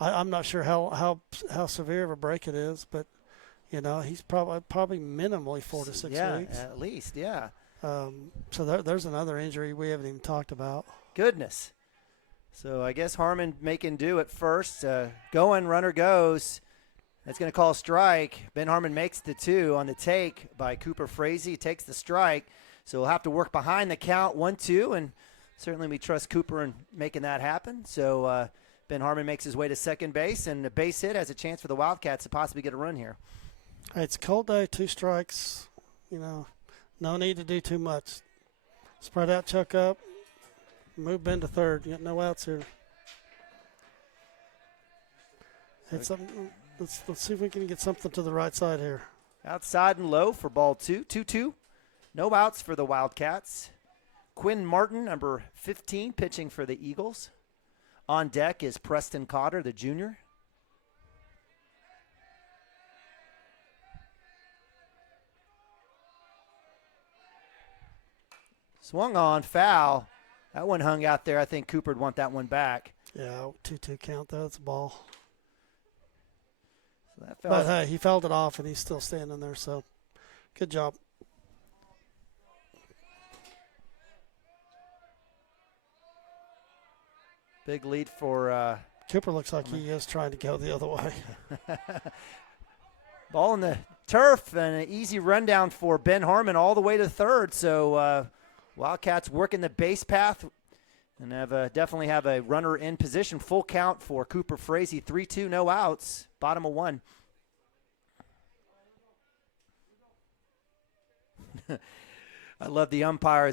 I'm not sure how severe of a break it is, but he's probably minimally 4 to 6 weeks. Yeah, at least, yeah. So there's another injury we haven't even talked about. Goodness. So I guess Harmon making do at first. Going, runner goes. That's going to call a strike. Ben Harmon makes the 2 on the take by Cooper Frazee. Takes the strike. So we'll have to work behind the count 1-2, and certainly we trust Cooper in making that happen. So Ben Harmon makes his way to second base, and the base hit has a chance for the Wildcats to possibly get a run here. Hey, it's a cold day, 2 strikes. No need to do too much. Spread out, chuck up. Move Ben to third. You got no outs here. Let's see if we can get something to the right side here. Outside and low for ball 2. 2-2. No outs for the Wildcats. Quinn Martin, number 15, pitching for the Eagles. On deck is Preston Cotter, the junior. Swung on, foul. That one hung out there. I think Cooper'd want that one back. Yeah, 2-2 count there. That's a ball. So that but hey, he fouled it off, and he's still standing there, so good job. Big lead for Cooper. Looks like he is trying to go the other way. Ball in the turf, and an easy rundown for Ben Harmon all the way to third. So Wildcats working the base path and definitely have a runner in position. Full count for Cooper Frazee. 3-2, no outs. Bottom of 1. I love the umpire.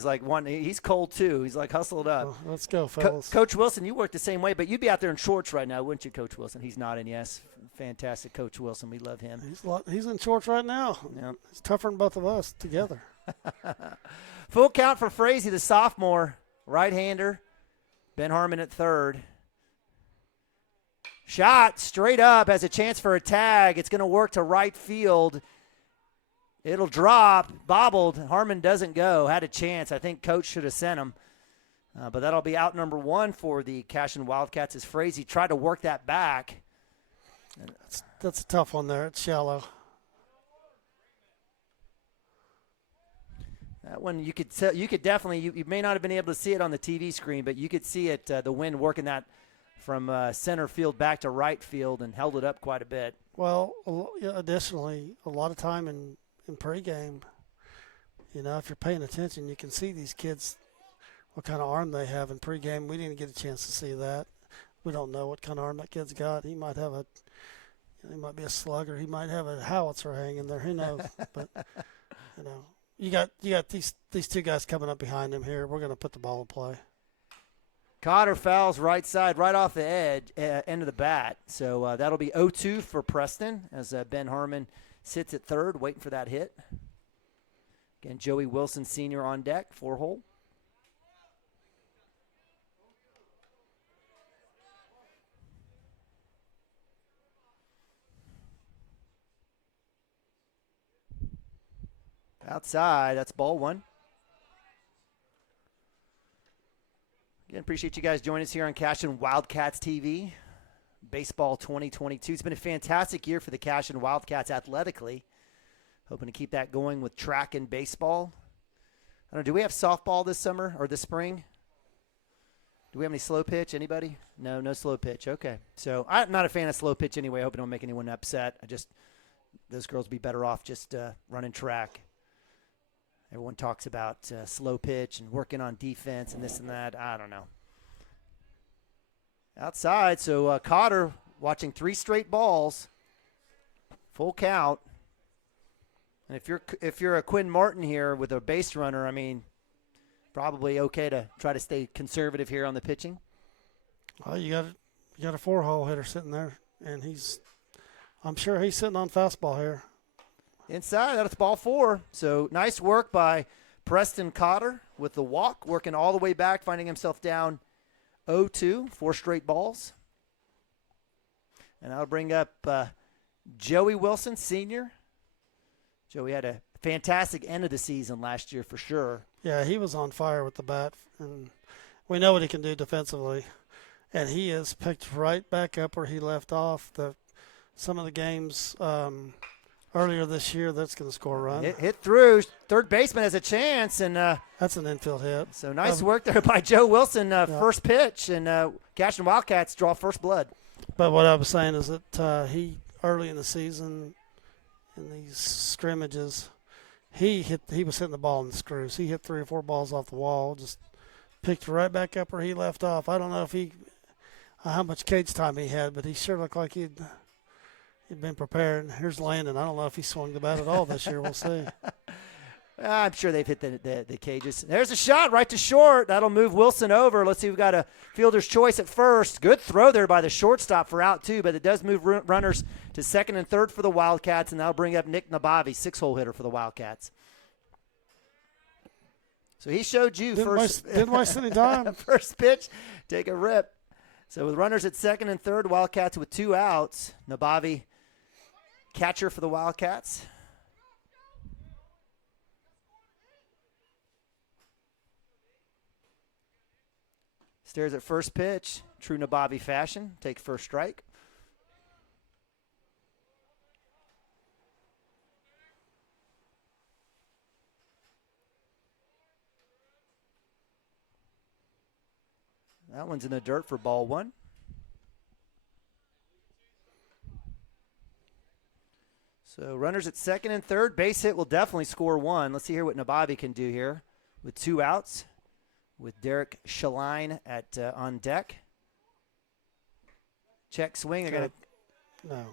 He's cold too. He's like hustled up. Well, let's go, fellas. Coach Wilson, you work the same way, but you'd be out there in shorts right now, wouldn't you, Coach Wilson? He's nodding yes. Fantastic, Coach Wilson. We love him. He's in shorts right now. Yep. He's tougher than both of us together. Full count for Frazee, the sophomore, right-hander. Ben Harmon at third. Shot straight up, has a chance for a tag. It's going to work to right field. It'll drop, bobbled. Harmon doesn't go. Had a chance. I think Coach should have sent him. But that'll be out number 1 for the Cashion Wildcats as Frazee tried to work that back. That's a tough one there. It's shallow. That one you could definitely, you may not have been able to see it on the TV screen, but you could see it, the wind working that from center field back to right field and held it up quite a bit. Well, additionally, a lot of time in pregame, if you're paying attention, you can see these kids, what kind of arm they have in pregame. We didn't get a chance to see that. We don't know what kind of arm that kid's got. He might be a slugger. He might have a howitzer hanging there. Who knows? But you got these 2 guys coming up behind him here. We're going to put the ball in play. Cotter fouls right side, right off the end of the bat. So that'll be 0-2 for Preston as Ben Harmon sits at third, waiting for that hit. Again, Joey Wilson Sr. on deck, 4-hole. Outside, that's ball 1. Again, appreciate you guys joining us here on Cashion Wildcats TV. Baseball 2022. It's been a fantastic year for the Cashion Wildcats athletically. Hoping to keep that going with track and baseball. I don't know, do we have softball this summer or this spring? Do we have any slow pitch? Anybody? No slow pitch. Okay. So I'm not a fan of slow pitch anyway. I hope I don't make anyone upset. Those girls would be better off just running track. Everyone talks about slow pitch and working on defense and this and that. I don't know. Outside, so Cotter watching 3 straight balls, full count. And if you're a Quinn Martin here with a base runner, I mean, probably okay to try to stay conservative here on the pitching. Well, you got a 4-hole hitter sitting there, and I'm sure he's sitting on fastball here. Inside, that's ball 4. So nice work by Preston Cotter with the walk, working all the way back, finding himself down 0-2, 4 straight balls. And I'll bring up Joey Wilson, senior. Joey had a fantastic end of the season last year for sure. Yeah, he was on fire with the bat, and we know what he can do defensively. And he has picked right back up where he left off. Some of the games earlier this year, that's going to score a run. Hit through. Third baseman has a chance, and that's an infield hit. So nice work there by Joe Wilson. First pitch, and Cashion Wildcats draw first blood. But what I was saying is that he early in the season, in these scrimmages, he was hitting the ball in the screws. He hit 3 or 4 balls off the wall, just picked right back up where he left off. I don't know if how much cage time he had, but he sure looked like he'd been prepared. Here's Landon. I don't know if he swung the bat at all this year. We'll see. I'm sure they've hit the cages. There's a shot right to short. That'll move Wilson over. Let's see. We've got a fielder's choice at first. Good throw there by the shortstop for out 2, but it does move runners to second and third for the Wildcats, and that'll bring up Nick Nabavi, 6-hole hitter for the Wildcats. So he showed you didn't waste any time. First pitch, take a rip. So with runners at second and third, Wildcats with 2 outs. Nabavi, catcher for the Wildcats. Stares at first pitch, true Nabavi fashion. Take first strike. That one's in the dirt for ball 1. So runners at second and third. Base hit will definitely score 1. Let's see here what Nabavi can do here with 2 outs, with Derek Shaline at on deck. Check swing. No.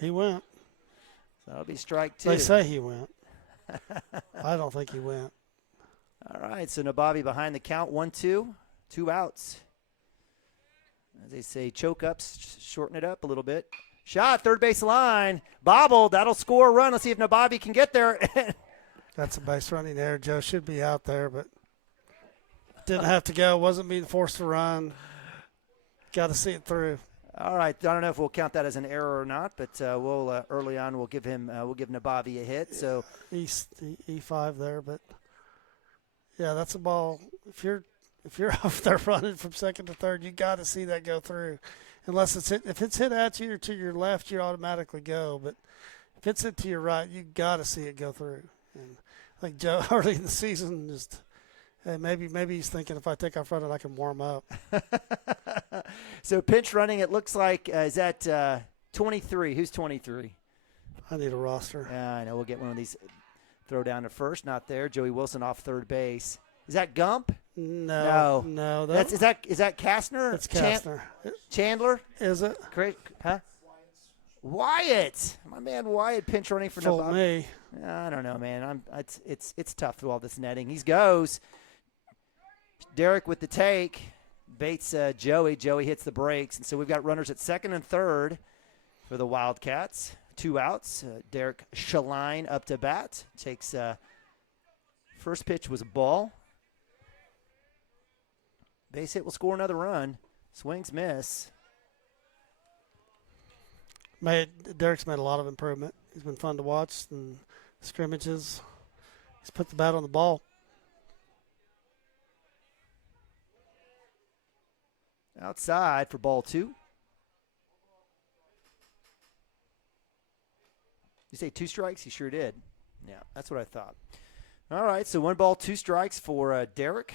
He went. So that'll be strike 2. They say he went. I don't think he went. All right, so Nabavi behind the count, 1-2, 2 outs. As they say, choke ups, shorten it up a little bit. Shot, third base line, bobbled. That'll score a run. Let's see if Nabavi can get there. That's a base running error. Joe should be out there, but didn't have to go. Wasn't being forced to run. Got to see it through. All right. I don't know if we'll count that as an error or not, but we'll early on we'll give Nabavi a hit. So E5 there, but yeah, that's a ball. If you're off there running from second to third, you got to see that go through. Unless if it's hit at you or to your left, you automatically go. But if it's hit to your right, you got to see it go through. And I think Joe early in the season just. Hey, maybe he's thinking if I take off running, I can warm up. So pinch running, it looks like, is that 23? Who's 23? I need a roster. Yeah, I know. We'll get one of these. Throw down to first. Not there. Joey Wilson off third base. Is that Gump? No. Is that Kastner? It's Kastner. Chandler? Is it? Great. Huh? Wyatt. My man Wyatt pinch running for Fooled me. I don't know, man. It's tough through all this netting. He goes. Derek with the take. Bates Joey. Joey hits the brakes. And so we've got runners at second and third for the Wildcats. 2 outs. Derek Shaline up to bat. Takes first pitch was a ball. Base hit will score another run. Swings miss. Derek's made a lot of improvement. He's been fun to watch and scrimmages. He's put the bat on the ball. Outside for ball 2. You say 2 strikes? He sure did. Yeah, that's what I thought. All right, so 1 ball, 2 strikes for Derek.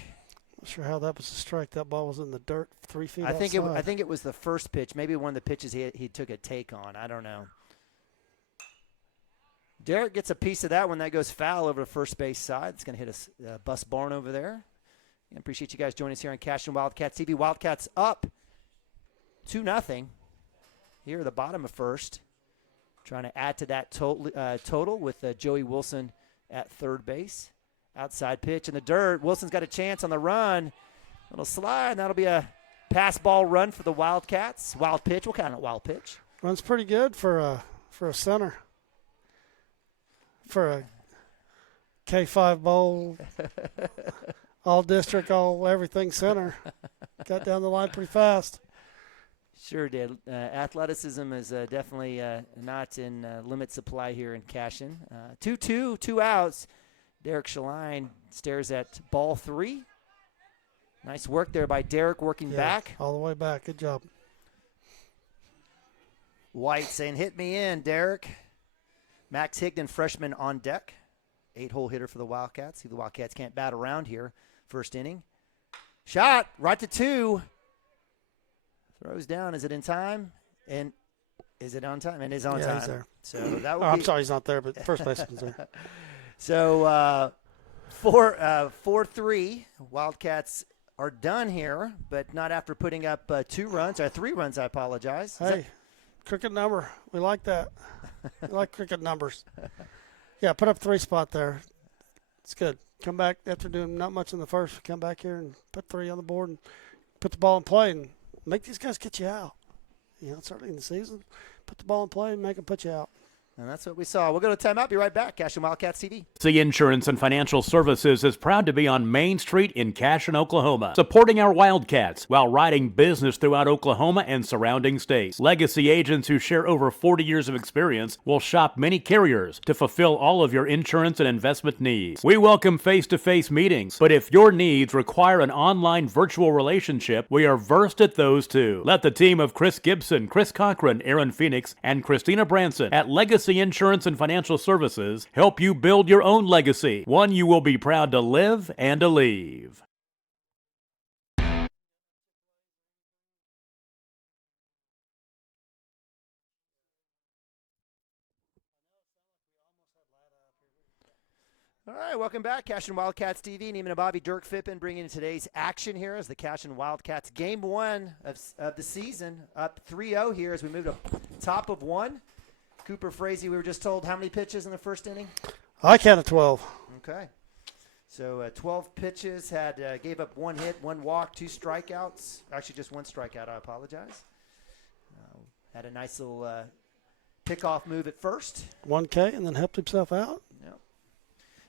Not sure how that was a strike. That ball was in the dirt 3 feet I think outside. it was the first pitch. Maybe one of the pitches he took a take on. I don't know. Derek gets a piece of that when that goes foul over the first base side. It's going to hit a bus barn over there. I appreciate you guys joining us here on Cashion Wildcats TV. Wildcats up 2-0 here at the bottom of first. Trying to add to that total with Joey Wilson at third base. Outside pitch in the dirt. Wilson's got a chance on the run. Little slide, and that'll be a pass ball run for the Wildcats. Wild pitch. What kind of wild pitch? Runs pretty good for a center. For a K5 bowl, all district, all everything center. Got down the line pretty fast. Sure did. Athleticism is definitely not in limit supply here in Cashion. 2-2, 2 outs. Derek Shaline stares at ball 3. Nice work there by Derek working back. All the way back. Good job. White saying, hit me in, Derek. Max Higdon, freshman, on deck. 8-hole hitter for the Wildcats. See, the Wildcats can't bat around here. First inning. Shot right to 2. Throws down. Is it in time? And is it on time? And is on time. He's there. So that would I'm sorry he's not there, but first baseman's there. So 4-3. Wildcats are done here, but not after putting up 3 runs. I apologize. Hey, cricket number. We like that. We like cricket numbers. Yeah, put up 3 spot there. It's good. Come back after doing not much in the first. Come back here and put 3 on the board and put the ball in play and make these guys get you out. You know, it's early in the season. Put the ball in play and make them put you out. And that's what we saw. We'll go to timeout. Be right back. Cashion Wildcats TV. C Insurance and Financial Services is proud to be on Main Street in Cashion, Oklahoma, supporting our Wildcats while writing business throughout Oklahoma and surrounding states. Legacy agents who share over 40 years of experience will shop many carriers to fulfill all of your insurance and investment needs. We welcome face-to-face meetings, but if your needs require an online virtual relationship, we are versed at those too. Let the team of Chris Gibson, Chris Cochran, Aaron Phoenix, and Christina Branson at Legacy Insurance and Financial Services help you build your own legacy, one you will be proud to live and to leave. All right, welcome back. Cashion Wildcats TV. Neiman and Bobby, Dirk Fippen bringing today's action here as the Cashion Wildcats game 1 of the season, up 3-0 here as we move to top of 1. Cooper Frazee, we were just told how many pitches in the first inning? I counted 12. Okay. So 12 pitches, gave up 1 hit, 1 walk, 2 strikeouts. Actually, just 1 strikeout, I apologize. Had a nice little pickoff move at first. 1K and then helped himself out. Yep.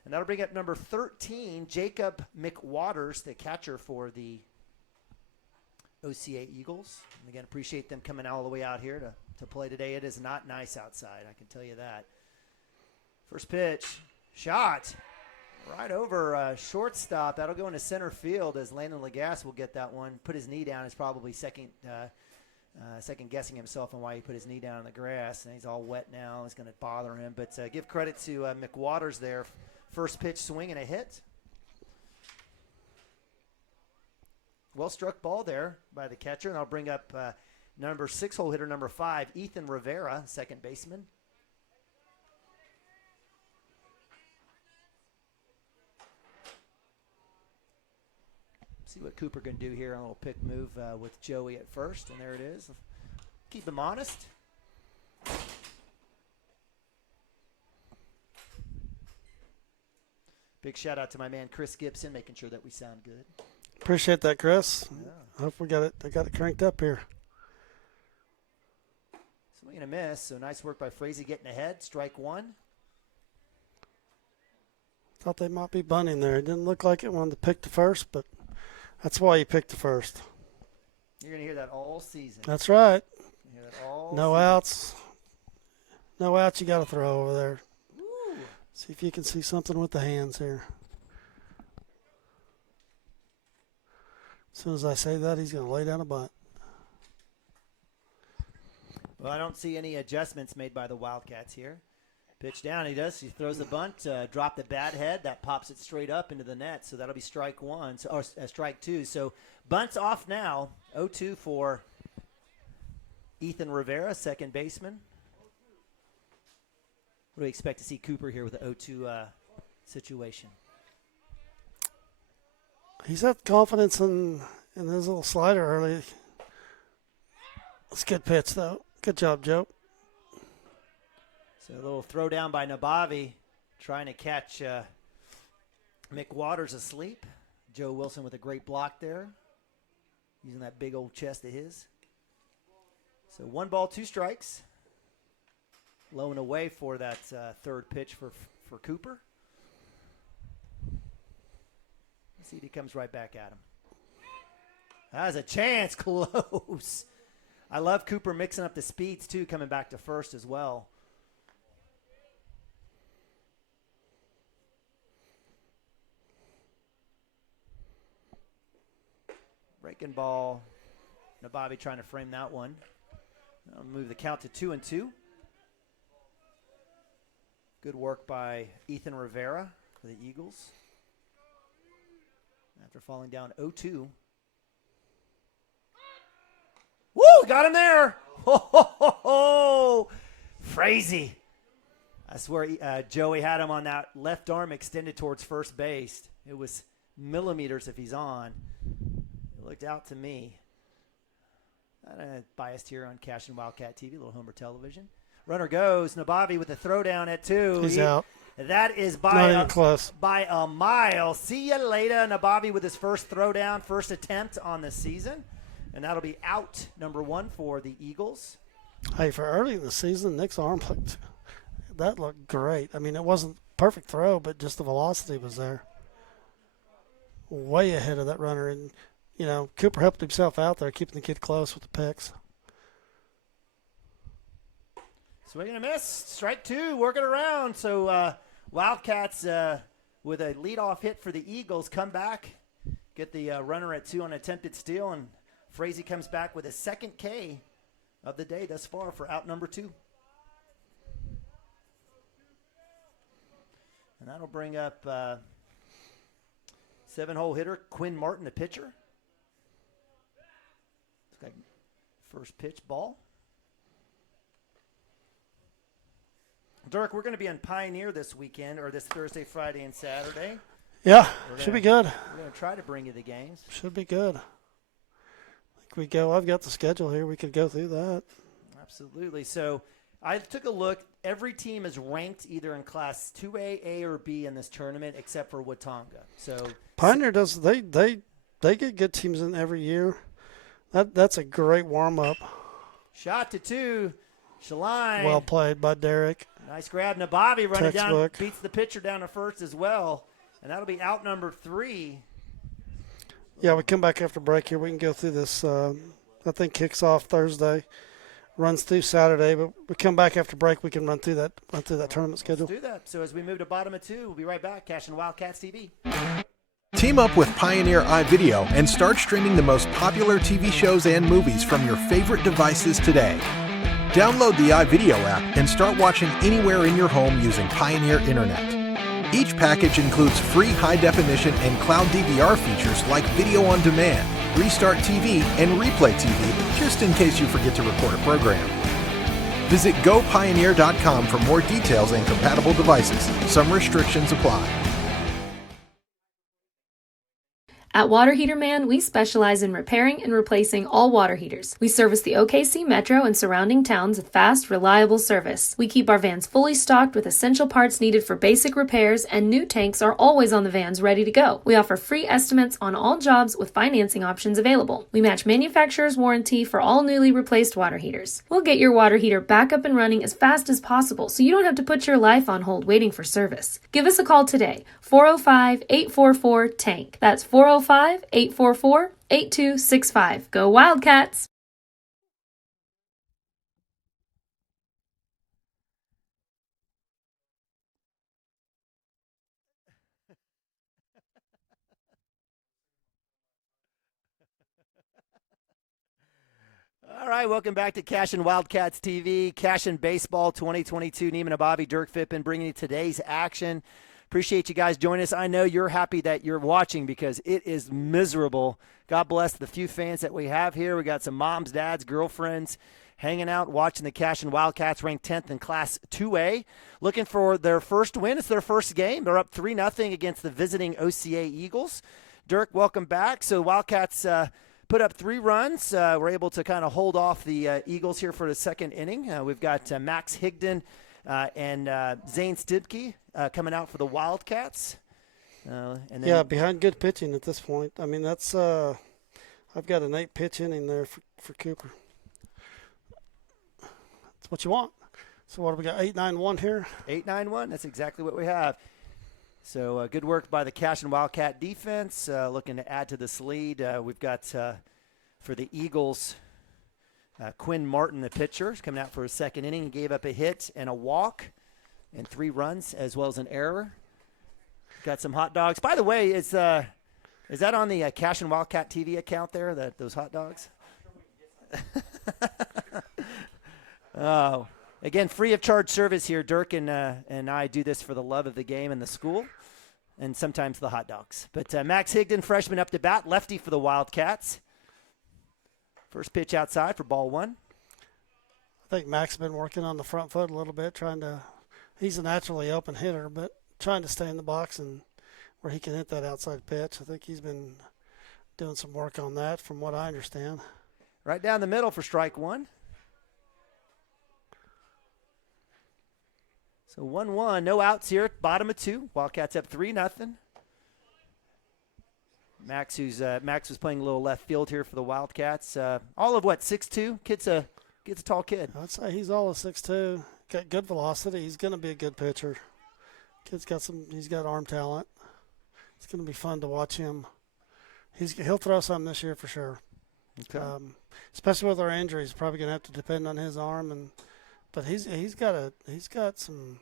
And that'll bring up number 13, Jacob McWaters, the catcher for the OCA Eagles. And again, appreciate them coming all the way out here to play today. It is not nice outside, I can tell you that. First pitch, shot right over shortstop. That'll go into center field as Landon Lagasse will get that one. Put his knee down. Is probably second guessing himself on why he put his knee down in the grass. And he's all wet now. It's going to bother him. But give credit to McWaters there. First pitch swing and a hit. Well struck ball there by the catcher. And I'll bring up number 6-hole hitter, number 5, Ethan Rivera, second baseman. See what Cooper can do here. A little pick move with Joey at first. And there it is. Keep him honest. Big shout out to my man Chris Gibson, making sure that we sound good. Appreciate that, Chris. Yeah. I hope I got it cranked up here. Swing and a miss. So nice work by Frazee getting ahead. Strike 1. Thought they might be bunting there. It didn't look like it. Wanted to pick the first, but that's why you picked the first. You're going to hear that all season. That's right. Hear that all no season. outs. No outs you got to throw over there. Woo. See if you can see something with the hands here. As soon as I say that, he's going to lay down a bunt. Well, I don't see any adjustments made by the Wildcats here. Pitch down, he does. He throws the bunt, drop the bat head. That pops it straight up into the net, so that'll be strike 1, or strike 2. So bunt's off now. 0-2 for Ethan Rivera, second baseman. What do we expect to see Cooper here with the 0-2 situation? He's had confidence in his little slider early. It's a good pitch, though. Good job, Joe. So a little throw down by Nabavi, trying to catch Mick Waters asleep. Joe Wilson with a great block there, using that big old chest of his. So 1 ball, 2 strikes. Low and away for that third pitch for Cooper. Let's see if he comes right back at him. Has a chance, close. I love Cooper mixing up the speeds too, coming back to first as well. Breaking ball. Nabavi trying to frame that one. I'll move the count to 2-2. Good work by Ethan Rivera for the Eagles. After falling down 0-2. Woo! Got him there! Ho, ho, ho, ho. Frazee. I swear Joey had him on that left arm extended towards first base. It was millimeters if he's on. It looked out to me. I'm biased here on Cashion Wildcat TV, little Homer television. Runner goes. Nabavi with a throwdown at 2. He's out. That is Not even close. by a mile. See you later, Nabavi with his first throwdown, first attempt on the season. And that'll be out, number 1 for the Eagles. Hey, for early in the season, Nick's arm looked great. I mean, it wasn't perfect throw, but just the velocity was there. Way ahead of that runner. And, you know, Cooper helped himself out there, keeping the kid close with the picks. Swing and a miss. Strike 2, working around. So Wildcats with a leadoff hit for the Eagles come back, get the runner at 2 on attempted steal, and Frazee comes back with a second K of the day thus far for out number 2. And that'll bring up 7-hole hitter Quinn Martin, the pitcher. Looks like first pitch ball. Dirk, we're going to be on Pioneer this weekend, or this Thursday, Friday, and Saturday. Yeah, should be good. We're going to try to bring you the games. Should be good. We go. I've got the schedule here. We could go through that. Absolutely. So I took a look. Every team is ranked either in Class 2A, A, or B in this tournament, except for Watonga. So Pioneer does. They get good teams in every year. That's a great warm up. Shot to 2. Shaline. Well played by Derek. Nice grab. Nabavi running Textbook. down, beats the pitcher down to first as well. And that'll be out number 3. Yeah, we come back after break here. We can go through this. I think kicks off Thursday, runs through Saturday. But we come back after break. We can run through that tournament schedule. Let's do that. So as we move to bottom of 2, we'll be right back. Cashion Wildcats TV. Team up with Pioneer iVideo and start streaming the most popular TV shows and movies from your favorite devices today. Download the iVideo app and start watching anywhere in your home using Pioneer Internet. Each package includes free high-definition and cloud DVR features like video on demand, Restart TV, and Replay TV, just in case you forget to record a program. Visit gopioneer.com for more details and compatible devices. Some restrictions apply. At Water Heater Man, we specialize in repairing and replacing all water heaters. We service the OKC Metro and surrounding towns with fast, reliable service. We keep our vans fully stocked with essential parts needed for basic repairs, and new tanks are always on the vans ready to go. We offer free estimates on all jobs with financing options available. We match manufacturer's warranty for all newly replaced water heaters. We'll get your water heater back up and running as fast as possible so you don't have to put your life on hold waiting for service. Give us a call today, 405-844-TANK. That's 405-844-8265. Go Wildcats! All right, welcome back to Cashion Wildcats TV, Cashion Baseball 2022. Neiman Abavi, Dirk Fippen bringing you today's action. Appreciate you guys joining us. I know you're happy that you're watching because it is miserable. God bless the few fans that we have here. We got some moms, dads, girlfriends, hanging out, watching the Cashion Wildcats, ranked 10th in Class 2A, looking for their first win. It's their first game. They're up 3-0 against the visiting OCA Eagles. Dirk, welcome back. So Wildcats put up 3 runs. We're able to kind of hold off the Eagles here for the second inning. We've got Max Higdon and Zane Stibke coming out for the Wildcats. And then behind good pitching at this point. I mean, that's I've got an 8-pitch inning there for Cooper. That's what you want. So what do we got, 8-9-1 here? 8-9-1, that's exactly what we have. So good work by the Cashion Wildcat defense, looking to add to this lead. We've got, for the Eagles, Quinn Martin, the pitcher, is coming out for his second inning. He gave up a hit and a walk and 3 runs, as well as an error. Got some hot dogs. By the way, is that on the Cashion Wildcat TV account there, those hot dogs? Oh. Again, free of charge service here. Dirk and I do this for the love of the game and the school, and sometimes the hot dogs. But Max Higdon, freshman up to bat, lefty for the Wildcats. First pitch outside for ball 1. I think Max has been working on the front foot a little bit, he's a naturally open hitter, but trying to stay in the box and where he can hit that outside pitch. I think he's been doing some work on that from what I understand. Right down the middle for strike 1. So 1-1, no outs here, bottom of 2. Wildcats up 3-0. Max, Max was playing a little left field here for the Wildcats. All of 6'2"? Kid's a tall kid. I'd say he's all of 6'2". Got good velocity. He's going to be a good pitcher. He's got arm talent. It's going to be fun to watch him. He'll throw something this year for sure. Okay. Especially with our injuries, probably going to have to depend on his arm, but he's got some.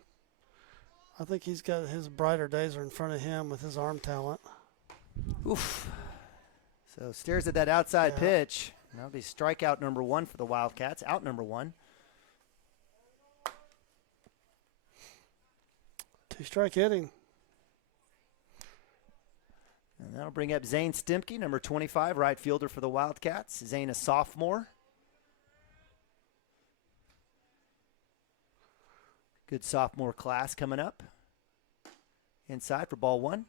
I think he's got his brighter days are in front of him with his arm talent. Oof. So stares at that outside pitch. That'll be strikeout number 1 for the Wildcats. Out number 1. 2-strike hitting. And that'll bring up Zane Stibke, number 25, right fielder for the Wildcats. Zane, a sophomore. Good sophomore class coming up. Inside for ball 1.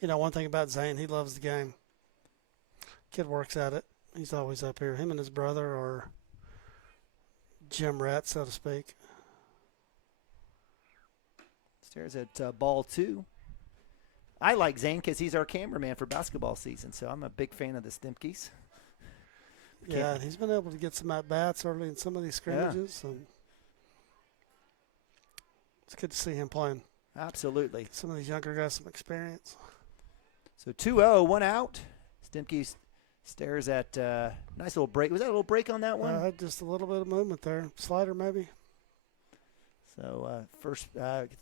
You know, one thing about Zane, he loves the game. Kid works at it. He's always up here. Him and his brother are gym rats, so to speak. Stares at ball 2. I like Zane because he's our cameraman for basketball season, so I'm a big fan of the Stimpkes. Yeah, and he's been able to get some at-bats early in some of these scrimmages. Yeah. And it's good to see him playing. Absolutely. Some of these younger guys some experience. So 2-0, 1 out. Stimpke stares at nice little break. Was that a little break on that one? Just a little bit of movement there. Slider maybe. So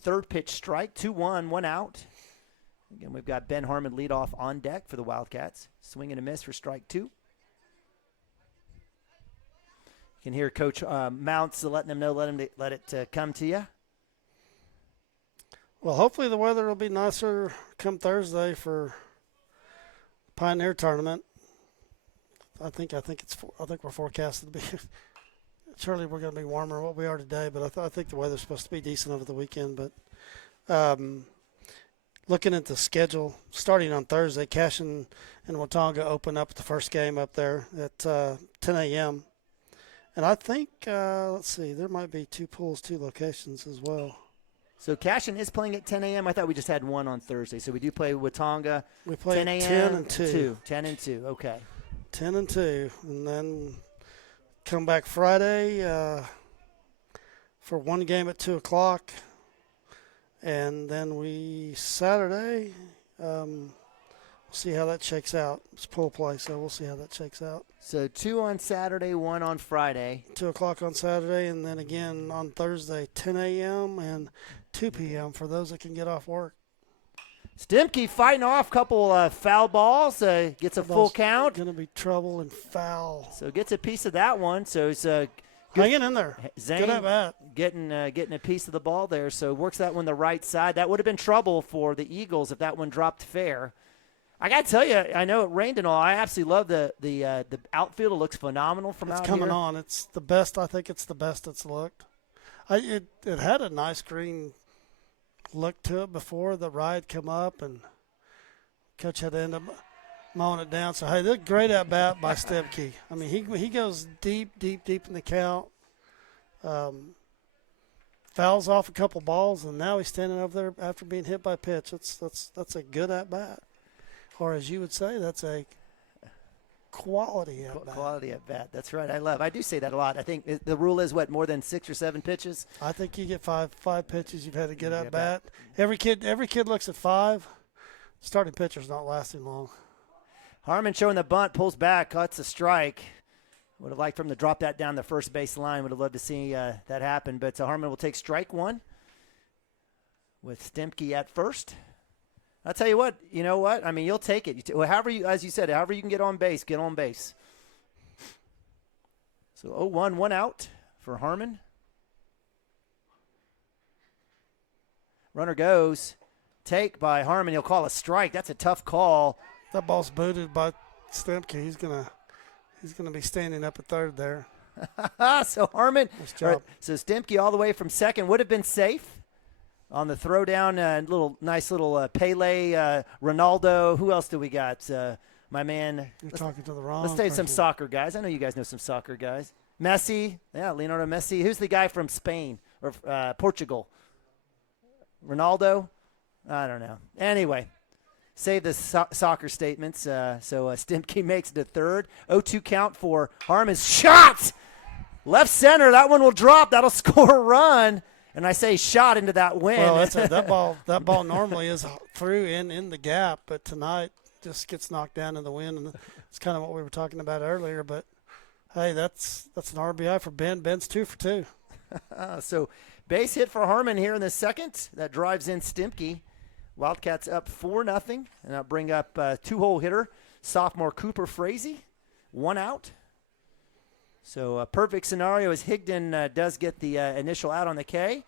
third pitch strike, 2-1, 1 out. Again, we've got Ben Harmon lead off on deck for the Wildcats. Swing and a miss for strike 2. You can hear Coach Mounts letting them know, let it come to you. Well, hopefully the weather will be nicer come Thursday for Pioneer Tournament. I think we're forecasted to be. Surely we're going to be warmer than what we are today, but I think the weather's supposed to be decent over the weekend. But looking at the schedule, starting on Thursday, Cashion and Watauga open up the first game up there at 10 a.m. And I think, let's see, there might be 2 pools, 2 locations as well. So Cashion is playing at 10 a.m. I thought we just had 1 on Thursday. So we do play Watauga. We play 10 a.m. 10 and 2. 10 and 2, okay. 10 and 2. And then come back Friday for 1 game at 2 o'clock. And then Saturday, we'll see how that shakes out. It's pool play, so we'll see how that shakes out. So 2 on Saturday, 1 on Friday. 2 o'clock on Saturday, and then again on Thursday, 10 a.m. and 2 p.m. for those that can get off work. Stibke fighting off a couple foul balls, gets a full count. Going to be trouble and foul. So gets a piece of that one. So he's hanging in there. Zane good at bat. Getting a piece of the ball there. So works that one the right side. That would have been trouble for the Eagles if that one dropped fair. I got to tell you, I know it rained and all. I absolutely love the outfield. It looks phenomenal from out here. It's coming on. It's the best. I think it's the best it's looked. It had a nice green look to it before the ride come up, and Coach had to end up mowing it down. So, hey, great at-bat by Stebke. I mean, he goes deep in the count. Fouls off a couple balls, and now he's standing over there after being hit by a pitch. That's a good at-bat. Or as you would say, that's a quality at-bat. Quality at-bat. That's right. I do say that a lot. I think the rule is, what, more than 6 or 7 pitches? I think you get five pitches, you've had a good at-bat. Every kid looks at 5. Starting pitcher's not lasting long. Harmon showing the bunt, pulls back, cuts a strike. Would have liked for him to drop that down the first base line. Would have loved to see that happen. But Harmon will take strike 1 with Stempke at first. I'll tell you what. You know what? I mean, you'll take it. However you can get on base, get on base. So 0-1, 1 out for Harmon. Runner goes. Take by Harmon. He'll call a strike. That's a tough call. That ball's booted by Stempke. He's gonna be standing up at third there. So Harmon, nice job. So Stempke all the way from second would have been safe on the throwdown. Nice little Pele, Ronaldo. Who else do we got? My man. You're talking to the wrong. Let's say some soccer guys. I know you guys know some soccer guys. Messi, Leonardo Messi. Who's the guy from Spain or Portugal? Ronaldo. I don't know. Anyway. Save the soccer statements. So Stempke makes it to third. 0-2 count for Harmon's shot. Left center. That one will drop. That'll score a run. And I say shot into that wind. Well, that ball normally is through in the gap, but tonight just gets knocked down in the wind, and it's kind of what we were talking about earlier. But hey, that's an RBI for Ben. Ben's 2 for 2. So base hit for Harmon here in the second. That drives in Stempke. Wildcats up 4-0, and I'll bring up 2-hole hitter, sophomore Cooper Frazee, 1 out. So a perfect scenario as Higdon does get the initial out on the K.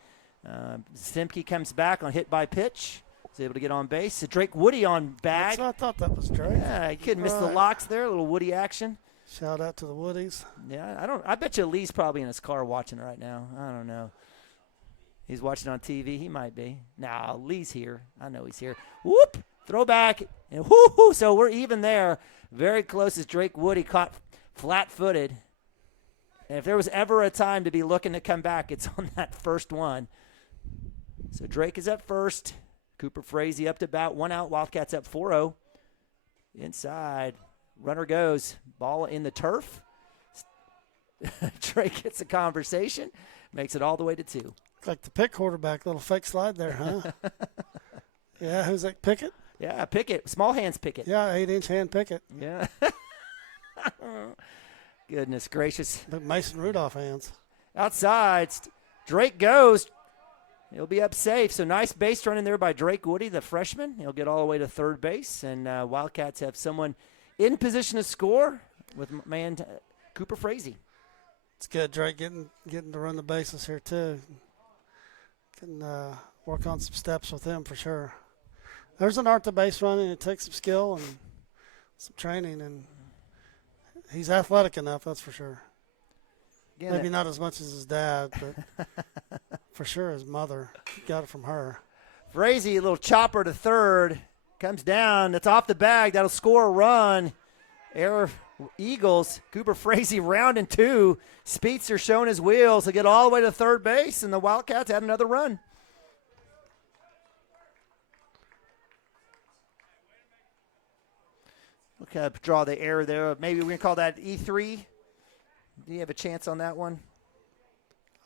Stempke comes back on hit by pitch. He's able to get on base. So Drake Woody on bag. I thought that was Drake. Yeah, he couldn't miss the locks there. A little Woody action. Shout out to the Woodies. Yeah, I bet you Lee's probably in his car watching right now. I don't know. He's watching on TV. He might be. Nah, Lee's here. I know he's here. Whoop! Throw back. And whoo-hoo! So we're even there. Very close as Drake Woody caught flat-footed. And if there was ever a time to be looking to come back, it's on that first one. So Drake is up first. Cooper Frazee up to bat. 1 out. Wildcats up 4-0. Inside. Runner goes. Ball in the turf. Drake gets a conversation. Makes it all the way to 2. Like the Pitt quarterback, little fake slide there, huh? Yeah, who's that, Pickett? Yeah, Pickett. Small hands Pickett. Yeah, 8-inch hand Pickett. Yeah. Goodness gracious. But Mason Rudolph hands. Outside, Drake goes. He'll be up safe. So nice base run in there by Drake Woody, the freshman. He'll get all the way to third base. And Wildcats have someone in position to score with Cooper Frazee. It's good, Drake getting to run the bases here, too. Can work on some steps with him for sure. There's an art to base running. It takes some skill and some training, and he's athletic enough, that's for sure. Again, maybe not as much as his dad, but for sure his mother got it from her. Frazee, a little chopper to third, comes down. That's off the bag. That'll score a run. Error Eagles. Cooper Frazee rounding 2. Speedster showing his wheels. He'll get all the way to third base, and the Wildcats had another run. We'll kind of draw the error there. Maybe we're going to call that E3. Do you have a chance on that one?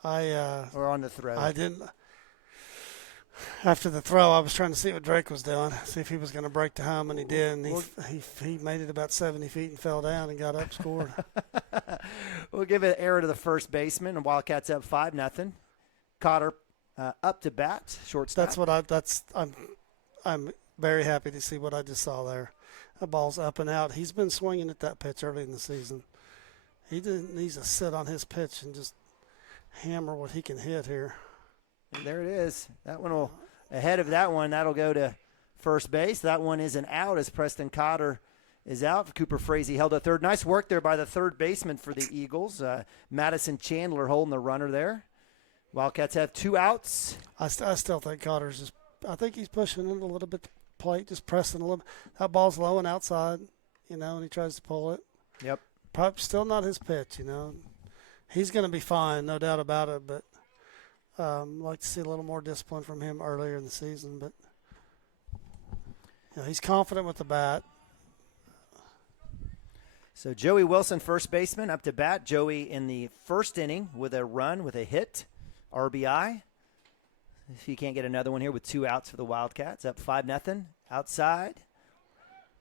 Or on the throw? I didn't. After the throw, I was trying to see what Drake was doing, see if he was going to break to home, and he did. And he made it about 70 feet and fell down and got up, scored. We'll give it an error to the first baseman, and Wildcats up 5-0. Cotter up to bat, shortstop. I'm very happy to see what I just saw there. That ball's up and out. He's been swinging at that pitch early in the season. He needs to sit on his pitch and just hammer what he can hit here. And there it is. That one will, ahead of that one, that'll go to first base. That one is an out as Preston Cotter is out. Cooper Frazee held at third. Nice work there by the third baseman for the Eagles. Madison Chandler holding the runner there. Wildcats have 2 outs. I still think Cotter's just – I think he's pushing it a little bit to plate, just pressing a little. That ball's low and outside, and he tries to pull it. Yep. Probably still not his pitch, He's going to be fine, no doubt about it, but I'd like to see a little more discipline from him earlier in the season. But he's confident with the bat. So Joey Wilson, first baseman, up to bat. Joey in the first inning with a run, with a hit, RBI. If he can't get another one here with 2 outs for the Wildcats, up 5-0. Outside,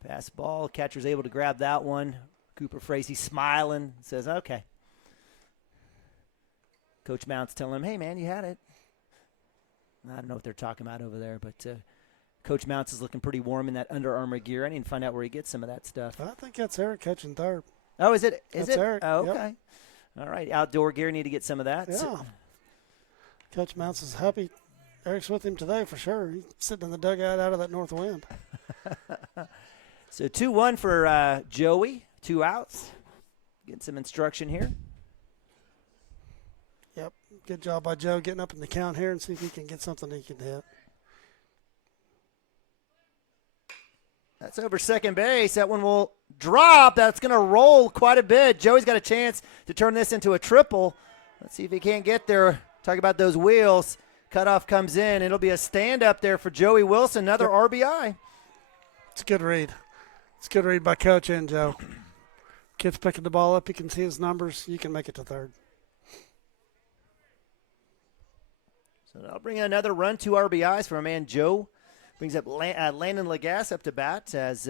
pass ball. Catcher's able to grab that one. Cooper Frazee smiling, says, okay. Coach Mounts telling him, hey, man, you had it. I don't know what they're talking about over there, but Coach Mounts is looking pretty warm in that Under Armour gear. I need to find out where he gets some of that stuff. I think that's Eric catching third. Oh, is it? Is that's it? Eric. Oh, Yep. okay. All right, outdoor gear. Need to get some of that. Yeah. Coach Mounts is happy. Eric's with him today for sure. He's sitting in the dugout out of that north wind. So 2-1 for Joey. 2 outs. Getting some instruction here. Yep. Good job by Joe getting up in the count here and see if he can get something he can hit. That's over second base. That one will drop. That's going to roll quite a bit. Joey's got a chance to turn this into a triple. Let's see if he can't get there. Talk about those wheels. Cutoff comes in. It'll be a stand-up there for Joey Wilson. Another RBI. It's a good read. It's a good read by Coach and Joe. Kid's picking the ball up. You can see his numbers. You can make it to third. So that'll bring in another run, 2 RBIs for our man Joe. Brings up Landon Lagasse up to bat as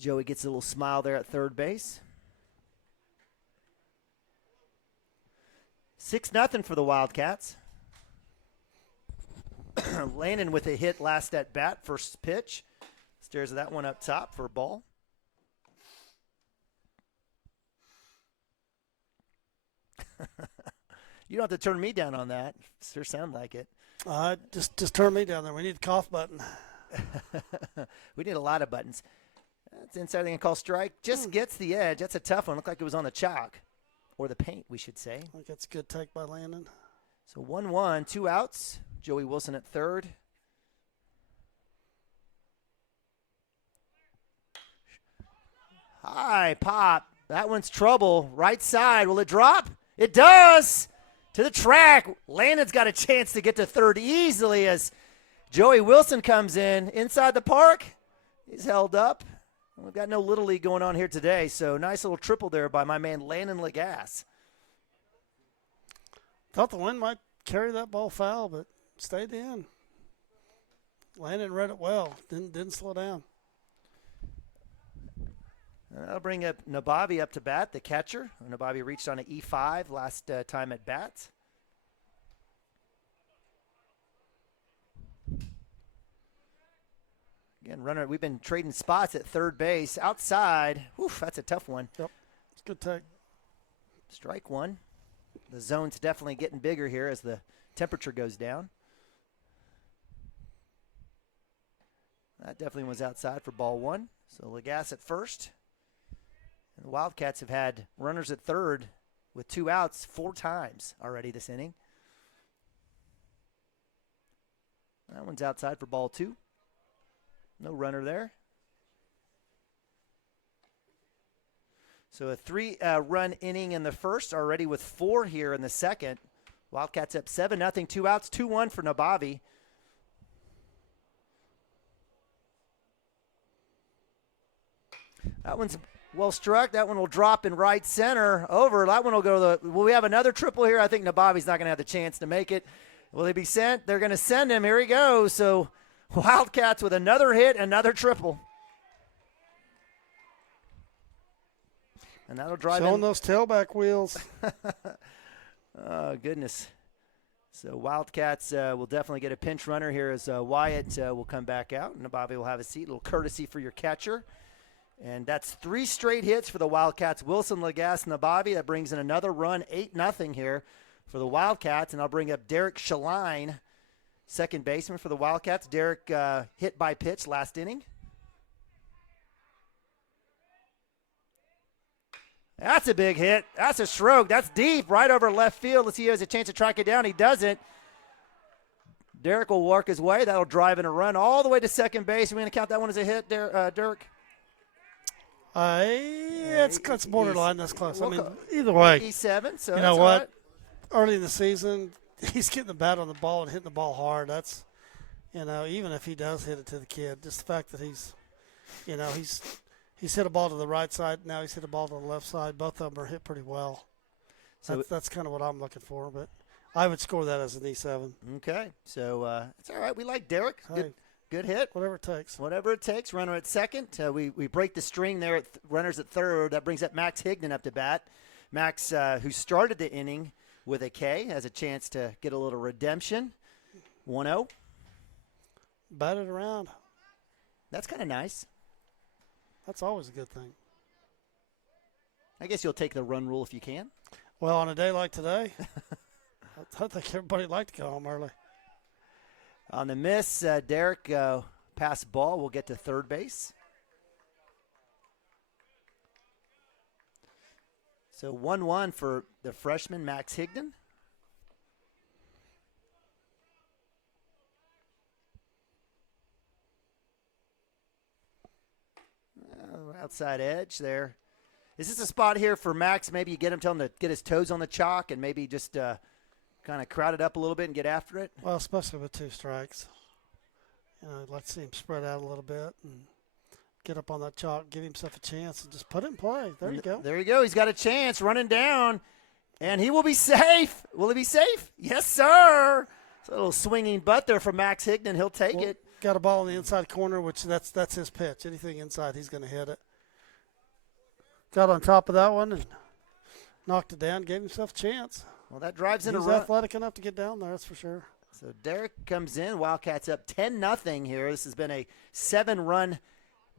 Joey gets a little smile there at third base. 6-0 for the Wildcats. Landon with a hit last at bat, first pitch. Stares at that one up top for a ball. You don't have to turn me down on that. Sure sound like it. Just turn me down there. We need a cough button. We need a lot of buttons. That's inside thing I call strike. Just gets the edge. That's a tough one. Looked like it was on the chalk. Or the paint, we should say. I think that's a good take by Landon. So 1-1, 2 outs. Joey Wilson at third. High pop. That one's trouble. Right side. Will it drop? It does. To the track. Landon's got a chance to get to third easily as Joey Wilson comes in. Inside the park. He's held up. We've got no Little League going on here today, so nice little triple there by my man Landon Lagasse. Thought the wind might carry that ball foul, but stayed in. Landon read it well. Didn't slow down. I'll bring up Nabavi up to bat, the catcher. Nabavi reached on an E5 last time at bat. Again, runner, we've been trading spots at third base. Outside, whew, that's a tough one. Yep, it's a good take. Strike one. The zone's definitely getting bigger here as the temperature goes down. That definitely was outside for ball one. So Lagasse at first. And the Wildcats have had runners at third with 2 outs 4 times already this inning. That one's outside for ball 2. No runner there. So a 3-run inning in the first, already with 4 here in the second. Wildcats up 7-0, 2 outs, 2-1 for Nabavi. That one's well struck. That one will drop in right center. Over. That one will go to the. Will we have another triple here? I think Nabavi's not going to have the chance to make it. Will he be sent? They're going to send him. Here he goes. So Wildcats with another hit, another triple. And that'll drive Showing in. those tailback wheels. Oh, goodness. So Wildcats will definitely get a pinch runner here as Wyatt will come back out. And Nabavi will have a seat. A little courtesy for your catcher. And that's 3 straight hits for the Wildcats. Wilson, Lagasse, Nabavi. That brings in another run, 8-0 here for the Wildcats. And I'll bring up Derek Shaline second baseman for the Wildcats. Derek hit by pitch last inning. That's a big hit. That's a stroke. That's deep, right over left field. Let's see if he has a chance to track it down. He doesn't. Derek will work his way. That'll drive in a run all the way to second base. We're going to count that one as a hit, Dirk? It's borderline. That's close. I mean, either way. E7, so you know what? Right. Early in the season, he's getting the bat on the ball and hitting the ball hard. That's, even if he does hit it to the kid, just the fact that he's hit a ball to the right side. Now he's hit a ball to the left side. Both of them are hit pretty well. So that's kind of what I'm looking for. But I would score that as an E7. Okay. So it's all right. We like Derek. Good hit. Whatever it takes. Whatever it takes. Runner at second. We break the string there at runners at third. That brings up Max Higdon up to bat. Max, who started the inning with a K, has a chance to get a little redemption. 1-0. Bat it around. That's kind of nice. That's always a good thing. I guess you'll take the run rule if you can. Well, on a day like today, I think everybody would like to go home early. On the miss, Derek pass ball. We'll get to third base. So 1-1 for the freshman, Max Higdon. Outside edge there. Is this a spot here for Max? Maybe you tell him to get his toes on the chalk and maybe just kind of crowd it up a little bit and get after it? Well, especially with 2 strikes. Let's see him spread out a little bit and get up on that chalk, give himself a chance, and just put it in play. There you go. There you go. He's got a chance running down, and he will be safe. Will he be safe? Yes, sir. It's a little swinging butt there from Max Higdon. He'll take it. Got a ball in the inside corner, which that's his pitch. Anything inside, he's going to hit it. Got on top of that one and knocked it down, gave himself a chance. Well, that drives in a He's run. athletic enough to get down there, that's for sure. So Derek comes in. Wildcats up 10-0 here. This has been a 7-run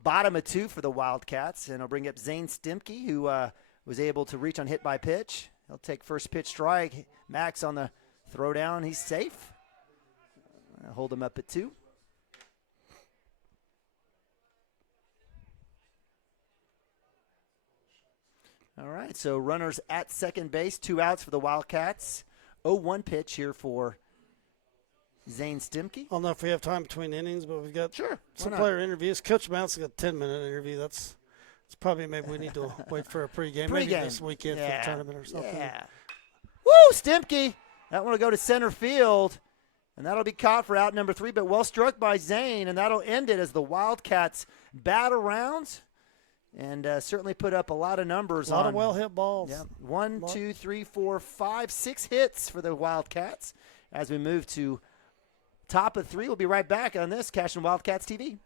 bottom of 2 for the Wildcats. And I'll bring up Zane Stimke, who was able to reach on hit by pitch. He'll take first pitch strike. Max on the throwdown. He's safe. I'll hold him up at 2. All right, so runners at second base, 2 outs for the Wildcats. 0-1 pitch here for Zane Stimke. I don't know if we have time between innings, but we've got some player interviews. Coach Mounts got a 10-minute interview. It's probably maybe we need to wait for a pregame. Maybe this weekend for the tournament or something. Yeah. Woo, Stimke. That one will go to center field, and that'll be caught for out number 3, but well struck by Zane, and that'll end it as the Wildcats bat around. And certainly put up a lot of numbers. A lot of well-hit balls. Yeah, 1, 2, 3, 4, 5, 6 hits for the Wildcats. As we move to top of 3, we'll be right back on this Cashion Wildcats TV.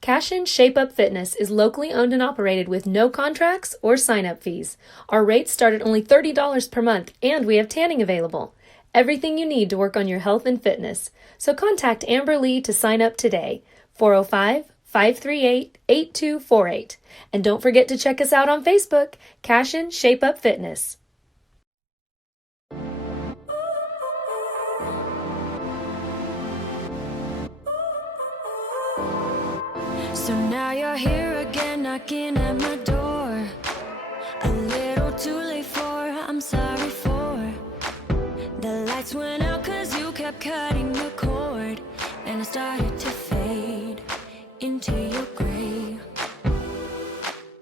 Cashion Shape Up Fitness is locally owned and operated with no contracts or sign-up fees. Our rates start at only $30 per month, and we have tanning available. Everything you need to work on your health and fitness. So contact Amber Lee to sign up today. 405-538-8248. And don't forget to check us out on Facebook, Cashion Shape Up Fitness. So now you're here again, knocking at my door. A little too late for, I'm sorry for. The lights went out 'cause you kept cutting the cord, and I started to fade into your gray.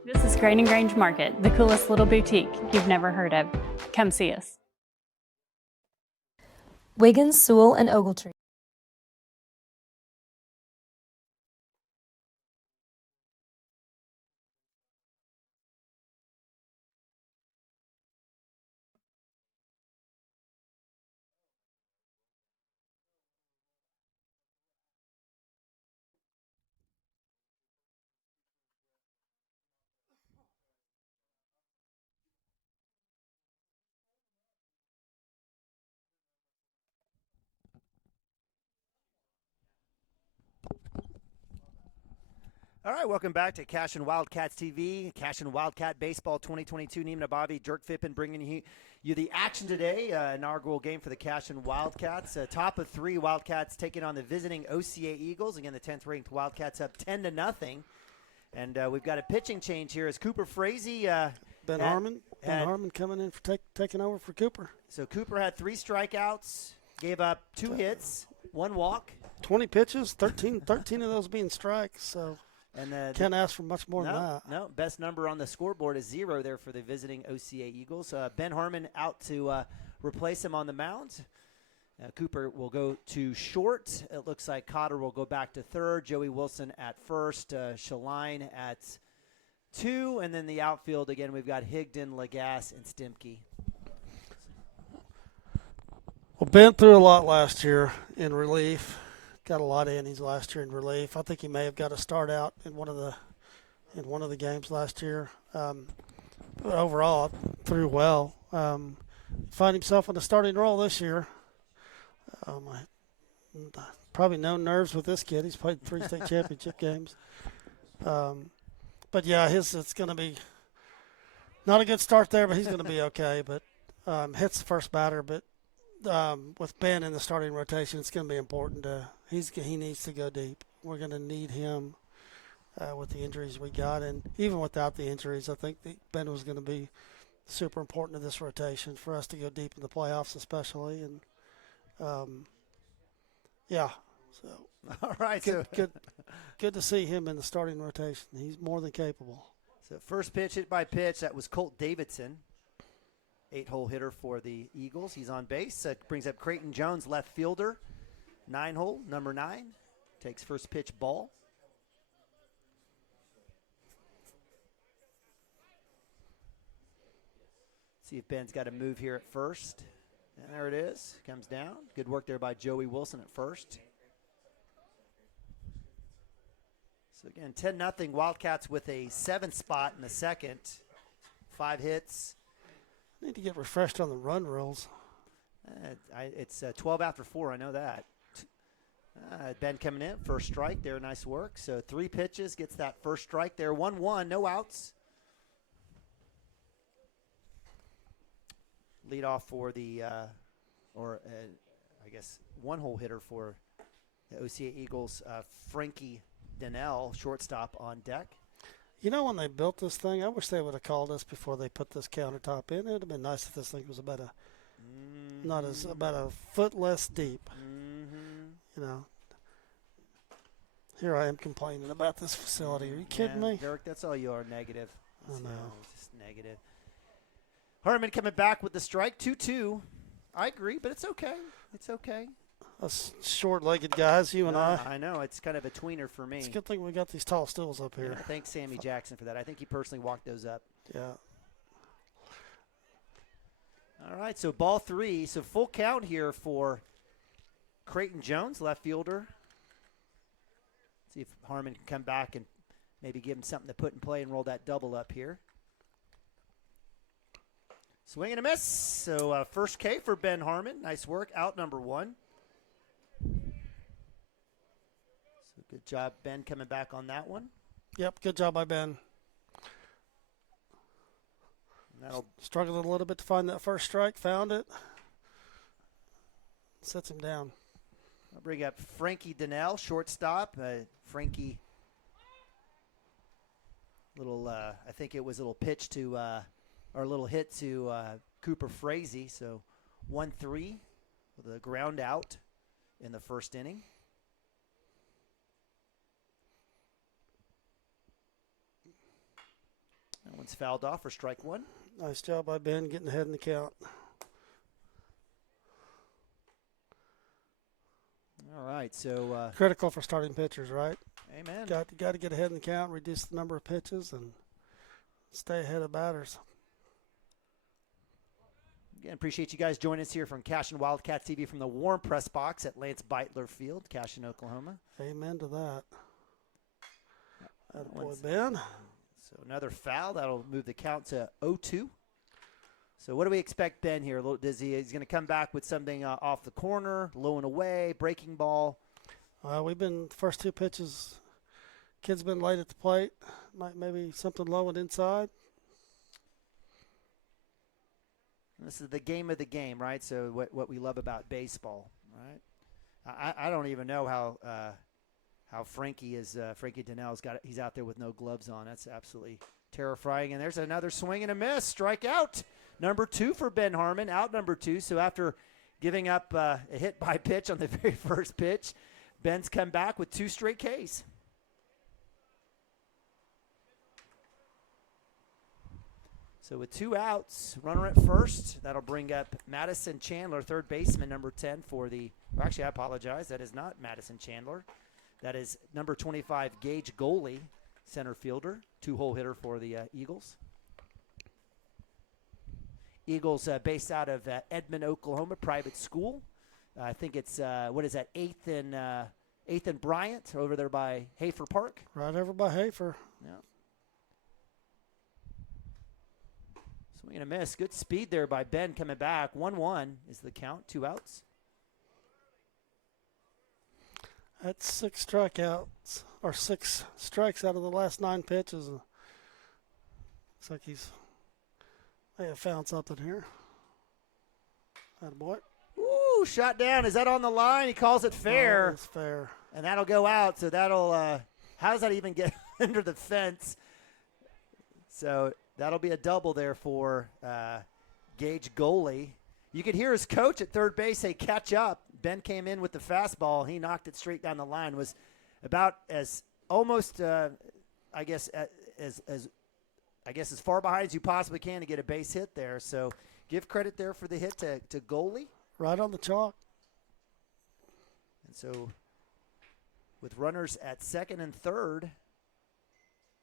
This is Grain and Grange Market, the coolest little boutique you've never heard of. Come see us. Wiggins, Sewell, and Ogletree. All right, welcome back to Cashion Wildcats TV, Cashion Wildcat Baseball 2022. Neiman Abavi, Dirk Fippen bringing you the action today. Inaugural game for the Cashion Wildcats. Top of three, Wildcats taking on the visiting OCA Eagles. Again, the 10th-ranked Wildcats up 10-0. And we've got a pitching change here as Cooper Frazee. Ben Harmon coming in for taking over for Cooper. So Cooper had 3 strikeouts, gave up 2 hits, 1 walk. 20 pitches, 13 of those being strikes. So can't ask for much more than that. No, best number on the scoreboard is 0 there for the visiting OCA Eagles. Ben Harmon out to replace him on the mound. Cooper will go to short. It looks like Cotter will go back to third. Joey Wilson at first. Shaline at 2. And then the outfield, again, we've got Higdon, Lagasse, and Stimke. Well, Ben threw a lot last year in relief. Got a lot of innings last year in relief. I think he may have got a start out in one of the games last year. But overall, threw well. Find himself in a starting role this year. Probably no nerves with this kid. He's played 3 state championship games. But yeah, it's going to be not a good start there, but he's going to be okay. But hits the first batter, but. With Ben in the starting rotation, it's going to be important. He needs to go deep. We're going to need him with the injuries we got, and even without the injuries, I think that Ben was going to be super important to this rotation for us to go deep in the playoffs, especially. And yeah, so all right, good to see him in the starting rotation. He's more than capable. So first pitch hit by pitch, that was Colt Davidson. 8-hole hitter for the Eagles. He's on base. Brings up Creighton Jones, left fielder. 9-hole, number 9. Takes first pitch ball. See if Ben's got a move here at first. And there it is. Comes down. Good work there by Joey Wilson at first. So again, 10-0 Wildcats with a 7th spot in the second. 5 hits. Need to get refreshed on the run rules. It's 12 after 4. I know that. Ben coming in, first strike there. Nice work. So 3 pitches, gets that first strike there. 1-1, no outs. Lead off for the, I guess, 1-hole hitter for the OCA Eagles, Frankie Donnell, shortstop on deck. You know, when they built this thing, I wish they would have called us before they put this countertop in. It would have been nice if this thing was about a foot less deep. You know, here I am complaining about this facility. Are you kidding me? Dirk, that's all you are, negative. I know. Just negative. Harmon coming back with the strike, 2-2. I agree, but it's okay. It's okay. Us short-legged guys, you and I. I know. It's kind of a tweener for me. It's a good thing we got these tall stools up here. Yeah, thanks Sammy Jackson for that. I think he personally walked those up. Yeah. All right, so ball 3. So full count here for Creighton Jones, left fielder. See if Harmon can come back and maybe give him something to put in play and roll that double up here. Swing and a miss. So first K for Ben Harmon. Nice work. Out number 1. So good job, Ben, coming back on that one. Yep, good job by Ben. Struggled a little bit to find that first strike. Found it. Sets him down. I'll bring up Frankie Donnell, shortstop. Frankie, I think it was a little pitch to, or a little hit to Cooper Frazee. So 1-3 with a ground out in the first inning. That one's fouled off for strike 1. Nice job by Ben getting ahead in the count. All right, so critical for starting pitchers, right? Amen. Got to get ahead in the count, reduce the number of pitches, and stay ahead of batters. Again, appreciate you guys joining us here from Cashion Wildcats TV from the warm press box at Lance Beitler Field, Cashion, Oklahoma. Amen to that. Attaboy, Ben. So another foul. That'll move the count to 0-2. So what do we expect Ben here? He's going to come back with something off the corner, low and away, breaking ball? We've been first 2 pitches Kid's been late at the plate. Maybe something low and inside. This is the game of the game, right? So what we love about baseball, right? I don't even know how Frankie is. Frankie Donnell's he's out there with no gloves on. That's absolutely terrifying. And there's another swing and a miss. Strikeout number 2 for Ben Harmon. Out number 2. So after giving up a hit by pitch on the very first pitch, Ben's come back with 2 straight Ks. So with 2 outs, runner at first, that'll bring up Madison Chandler, third baseman, number 10 for the – actually, I apologize. That is not Madison Chandler. That is number 25, Gage Goalie, center fielder, 2-hole hitter for the Eagles. Eagles based out of Edmond, Oklahoma, private school. I think it's, 8th and Bryant over there by Hafer Park. Right over by Hafer. Yeah. Swing and a miss. Good speed there by Ben coming back. 1-1 is the count. 2 outs. That's 6 strikeouts, or 6 strikes out of the last 9 pitches. Looks like may have found something here. Attaboy. Ooh, shot down. Is that on the line? He calls it fair. Oh, it's fair. And that'll go out. So that'll, how does that even get under the fence? So that'll be a double there for Gage Goalie. You could hear his coach at third base say, catch up. Ben came in with the fastball. He knocked it straight down the line. Was about as almost, I guess, as far behind as you possibly can to get a base hit there. So give credit there for the hit to Goalie. Right on the chalk. And so with runners at second and third,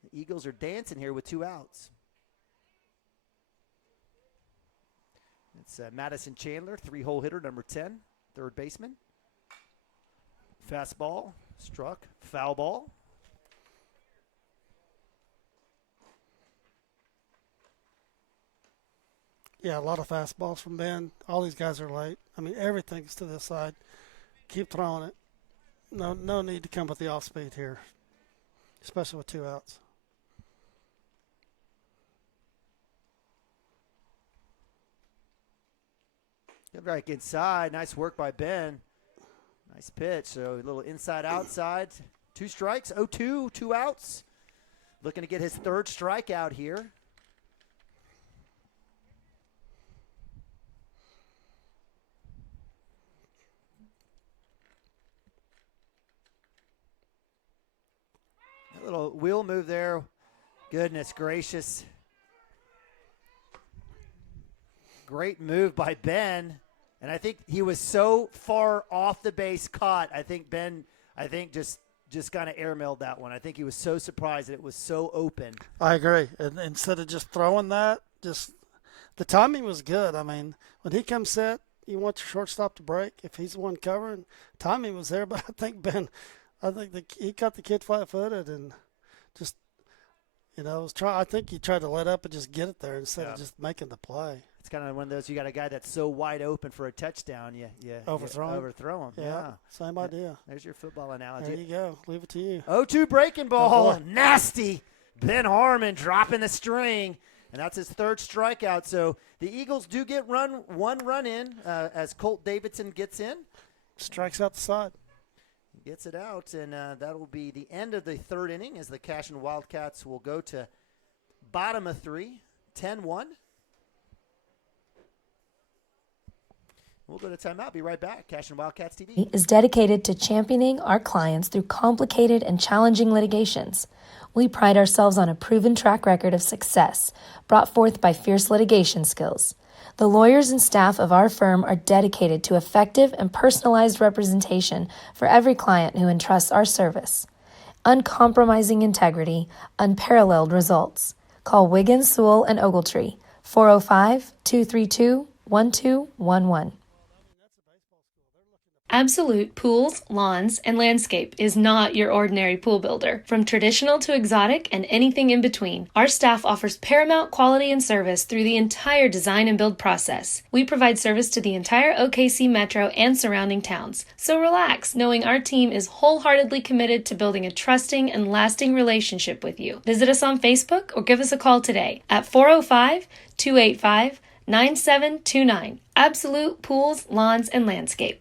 the Eagles are dancing here with 2 outs. It's Madison Chandler, 3-hole hitter, number 10, third baseman. Fastball, struck, foul ball. Yeah, a lot of fastballs from Ben. All these guys are late. I mean, everything's to this side. Keep throwing it. No need to come with the off speed here, especially with 2 outs. Get back inside. Nice work by Ben. Nice pitch. So a little inside outside. 2 strikes. 0-2. 2 outs. Looking to get his 3rd strikeout here. A little wheel move there. Goodness gracious. Great move by Ben. And I think he was so far off the base caught. I think Ben, just kind of airmailed that one. I think he was so surprised that it was so open. I agree. And instead of just throwing that, the timing was good. I mean, when he comes set, you want your shortstop to break. If he's the one covering, timing was there. But I think he caught the kid flat-footed and just, I think he tried to let up and just get it there instead of just making the play. It's kind of one of those, you got a guy that's so wide open for a touchdown, you overthrow him. Yeah, same idea. There's your football analogy. There you go. Leave it to you. 0-2 breaking ball. Oh, nasty. Ben Harmon dropping the string, and that's his 3rd strikeout. So the Eagles do get one run in as Colt Davidson gets in. Strikes out the side. Gets it out, and that will be the end of the 3rd inning as the Cashion Wildcats will go to bottom of 3, 10-1. We'll go to timeout. Be right back. Cashion Wildcats TV is dedicated to championing our clients through complicated and challenging litigations. We pride ourselves on a proven track record of success brought forth by fierce litigation skills. The lawyers and staff of our firm are dedicated to effective and personalized representation for every client who entrusts our service. Uncompromising integrity, unparalleled results. Call Wiggins, Sewell, and Ogletree, 405-232-1211. Absolute Pools, Lawns, and Landscape is not your ordinary pool builder. From traditional to exotic and anything in between, our staff offers paramount quality and service through the entire design and build process. We provide service to the entire OKC metro and surrounding towns. So relax, knowing our team is wholeheartedly committed to building a trusting and lasting relationship with you. Visit us on Facebook or give us a call today at 405-285-9729. Absolute Pools, Lawns, and Landscape.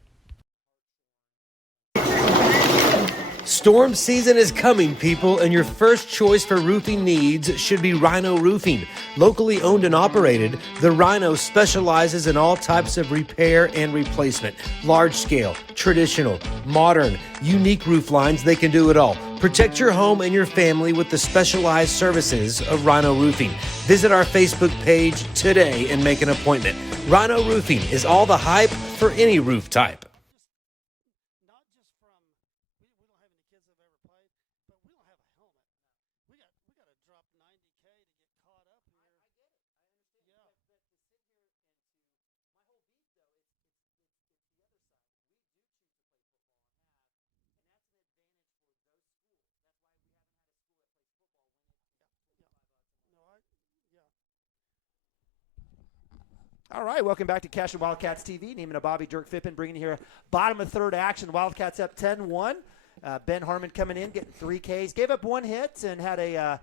Storm season is coming, people, and your first choice for roofing needs should be Rhino Roofing. Locally owned and operated, the Rhino specializes in all types of repair and replacement. Large scale, traditional, modern, unique roof lines, they can do it all. Protect your home and your family with the specialized services of Rhino Roofing. Visit our Facebook page today and make an appointment. Rhino Roofing is all the hype for any roof type. All right, welcome back to Cashion Wildcats TV. Neiman and Bobby, Dirk Fippen bringing you here bottom of third action. Wildcats up 10-1. Ben Harmon coming in, getting 3 Ks. Gave up 1 hit and had a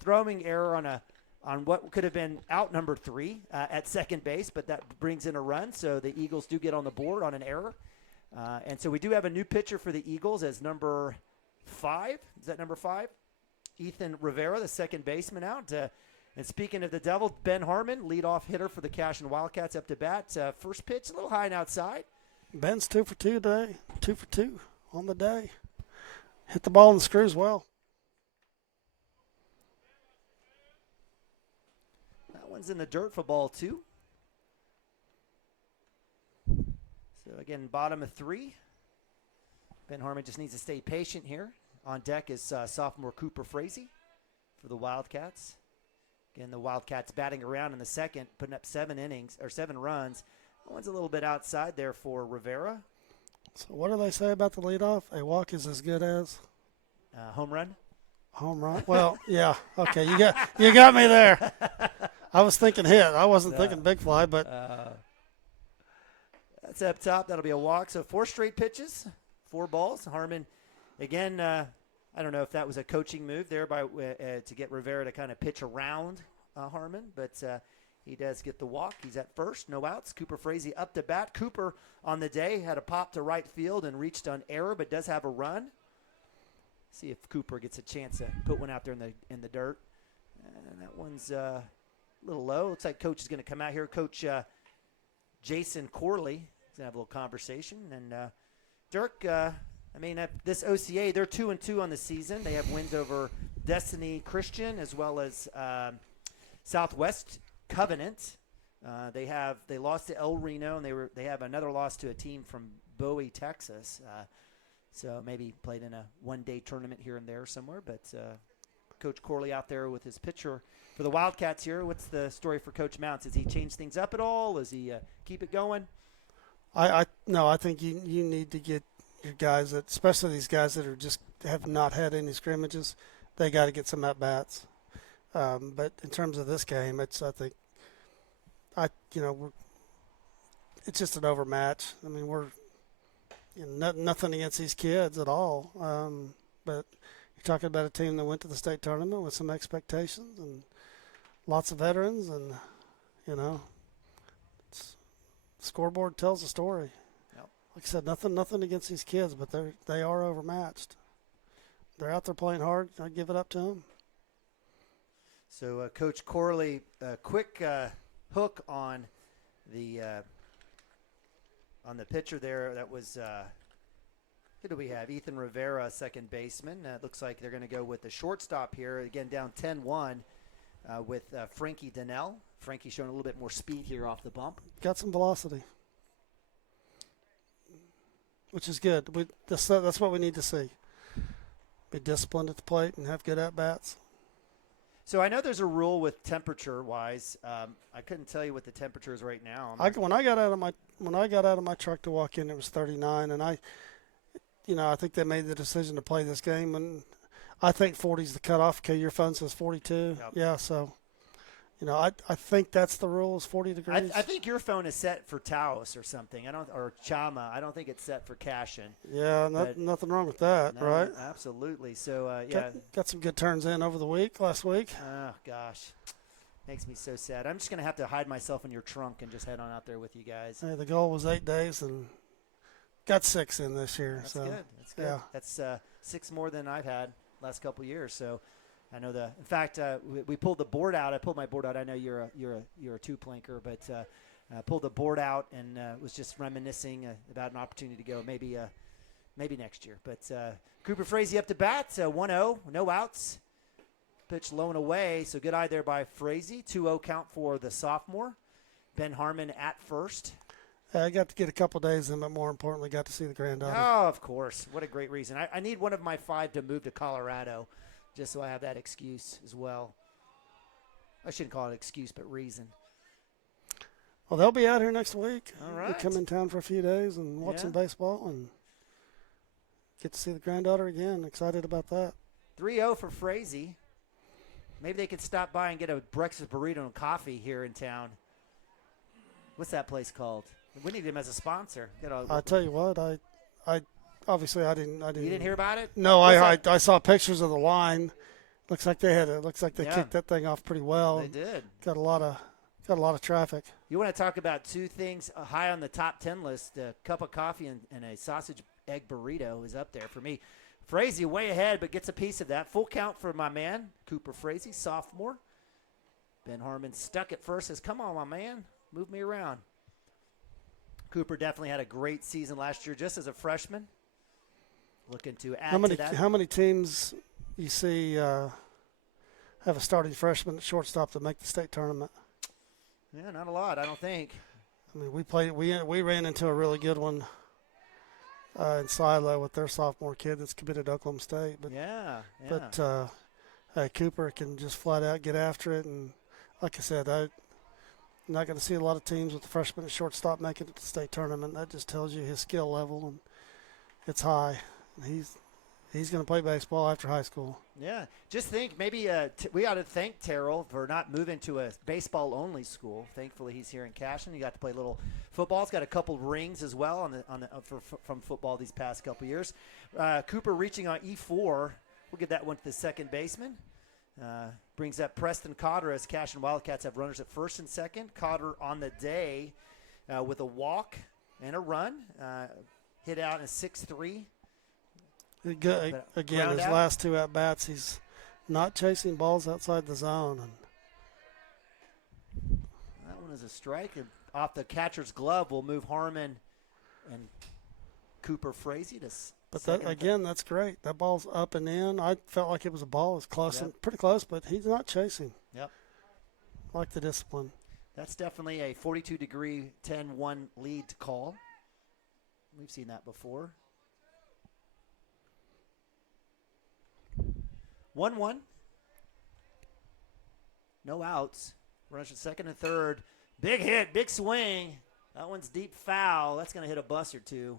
throwing error on what could have been out number 3 at second base, but that brings in a run. So the Eagles do get on the board on an error. And so we do have a new pitcher for the Eagles as number 5. Is that number 5? Ethan Rivera, the second baseman out. And speaking of the Devil, Ben Harmon, leadoff hitter for the Cashion Wildcats, up to bat. First pitch, a little high and outside. Ben's 2 for 2 today. 2 for 2 on the day. Hit the ball in the screws well. That one's in the dirt for ball 2. So again, bottom of 3. Ben Harmon just needs to stay patient here. On deck is sophomore Cooper Frazee for the Wildcats. Again, the Wildcats batting around in the second, putting up 7 runs. That one's a little bit outside there for Rivera. So what do they say about the leadoff? A walk is as good as home run. Home run. Well, yeah. Okay, you got me there. I was thinking hit. I wasn't thinking big fly, but that's up top. That'll be a walk. So 4 straight pitches, 4 balls. Harmon, again. I don't know if that was a coaching move there to get Rivera to kind of pitch around Harmon, but he does get the walk. He's at first, no outs. Cooper Frazee up to bat. Cooper on the day had a pop to right field and reached on error, but does have a run. See if Cooper gets a chance to put one out there in the dirt. And that one's a little low. Looks like Coach is going to come out here. Coach Jason Corley is going to have a little conversation. And Dirk, this OCA, they're 2-2 on the season. They have wins over Destiny Christian as well as Southwest Covenant. They lost to El Reno, and they have another loss to a team from Bowie, Texas. So maybe played in a one-day tournament here and there somewhere. But Coach Corley out there with his pitcher for the Wildcats here. What's the story for Coach Mounts? Does he change things up at all? Does he keep it going? No, I think you need to get your guys that, especially these guys that are just have not had any scrimmages, they got to get some at bats. But in terms of this game, it's just an overmatch. I mean, we're nothing against these kids at all. But you're talking about a team that went to the state tournament with some expectations and lots of veterans, and the scoreboard tells the story. Like I said, nothing against these kids, but they are overmatched. They're out there playing hard. I give it up to them. So Coach Corley, quick hook on the pitcher there. That was who do we have? Ethan Rivera, second baseman. It looks like they're going to go with the shortstop here. Again, down 10-1 with Frankie Donnell. Frankie showing a little bit more speed here off the bump. Got some velocity, which is good. That's what we need to see. Be disciplined at the plate and have good at-bats. So I know there's a rule with temperature-wise. I couldn't tell you what the temperature is right now. When I got out of when I got out of my truck to walk in, it was 39, and I think they made the decision to play this game, and I think 40 is the cutoff. Okay, your phone says 42. Yep. Yeah, so I think that's the rule is 40 degrees. I think your phone is set for Taos or something. Or Chama. I don't think it's set for Cashion. Yeah, nothing wrong with that, No, right? Absolutely. So Got some good turns in over the last week. Oh gosh, makes me so sad. I'm just gonna have to hide myself in your trunk and just head on out there with you guys. Hey, the goal was 8 days and got 6 in this year. That's so good. That's good. Yeah. That's 6 more than I've had last couple of years. So I know in fact, we pulled the board out. I pulled my board out. I know you're a two-planker, but I pulled the board out and was just reminiscing about an opportunity to go maybe next year. But Cooper Frazee up to bat, 1-0, no outs. Pitch low and away, so good eye there by Frazee. 2-0 count for the sophomore. Ben Harmon at first. I got to get a couple days in, but more importantly, got to see the granddaughter. Oh, of course. What a great reason. I need one of my 5 to move to Colorado just so I have that excuse as well. I shouldn't call it excuse, but reason. Well, they'll be out here next week. All right. They come in town for a few days and watch some baseball and get to see the granddaughter again. Excited about that. 3-0 for Frazee. Maybe they could stop by and get a breakfast burrito and coffee here in town. What's that place called? We need him as a sponsor. I tell you what, I obviously I didn't. You didn't hear about it? No, I saw pictures of the line. Looks like they kicked that thing off pretty well. They did. Got a lot of traffic. You want to talk about 2 things high on the top 10 list? A cup of coffee and a sausage egg burrito is up there for me. Frazee way ahead, but gets a piece of that. Full count for my man, Cooper Frazee, sophomore. Ben Harmon stuck at first, says, come on, my man, move me around. Cooper definitely had a great season last year just as a freshman. Looking to add to that. How many teams you see have a starting freshman at shortstop to make the state tournament? Yeah, not a lot, I don't think. I mean, we ran into a really good one in Silo with their sophomore kid that's committed to Oklahoma State. But Cooper can just flat out get after it, and like I said, I'm not going to see a lot of teams with the freshman at shortstop making it to the state tournament. That just tells you his skill level, and it's high. And he's going to play baseball after high school. Yeah, just think maybe we ought to thank Terrell for not moving to a baseball-only school. Thankfully, he's here in Cashion. He got to play a little football. He's got a couple rings as well from football these past couple years. Cooper reaching on E4. We'll give that one to the second baseman. Brings up Preston Cotter as Cashion Wildcats have runners at first and second. Cotter on the day with a walk and a run. Hit out in a 6-3. Again, his last 2 at-bats, he's not chasing balls outside the zone. That one is a strike. And off the catcher's glove will move Harmon and Cooper Frazee to But that's great. That ball's up and in. I felt like it was a ball. It was close, pretty close, but he's not chasing. Yep. I like the discipline. That's definitely a 42-degree 10-1 lead to call. We've seen that before. 1-1. No outs. Runners at second and third. Big hit, big swing. That one's deep foul. That's going to hit a bus or two.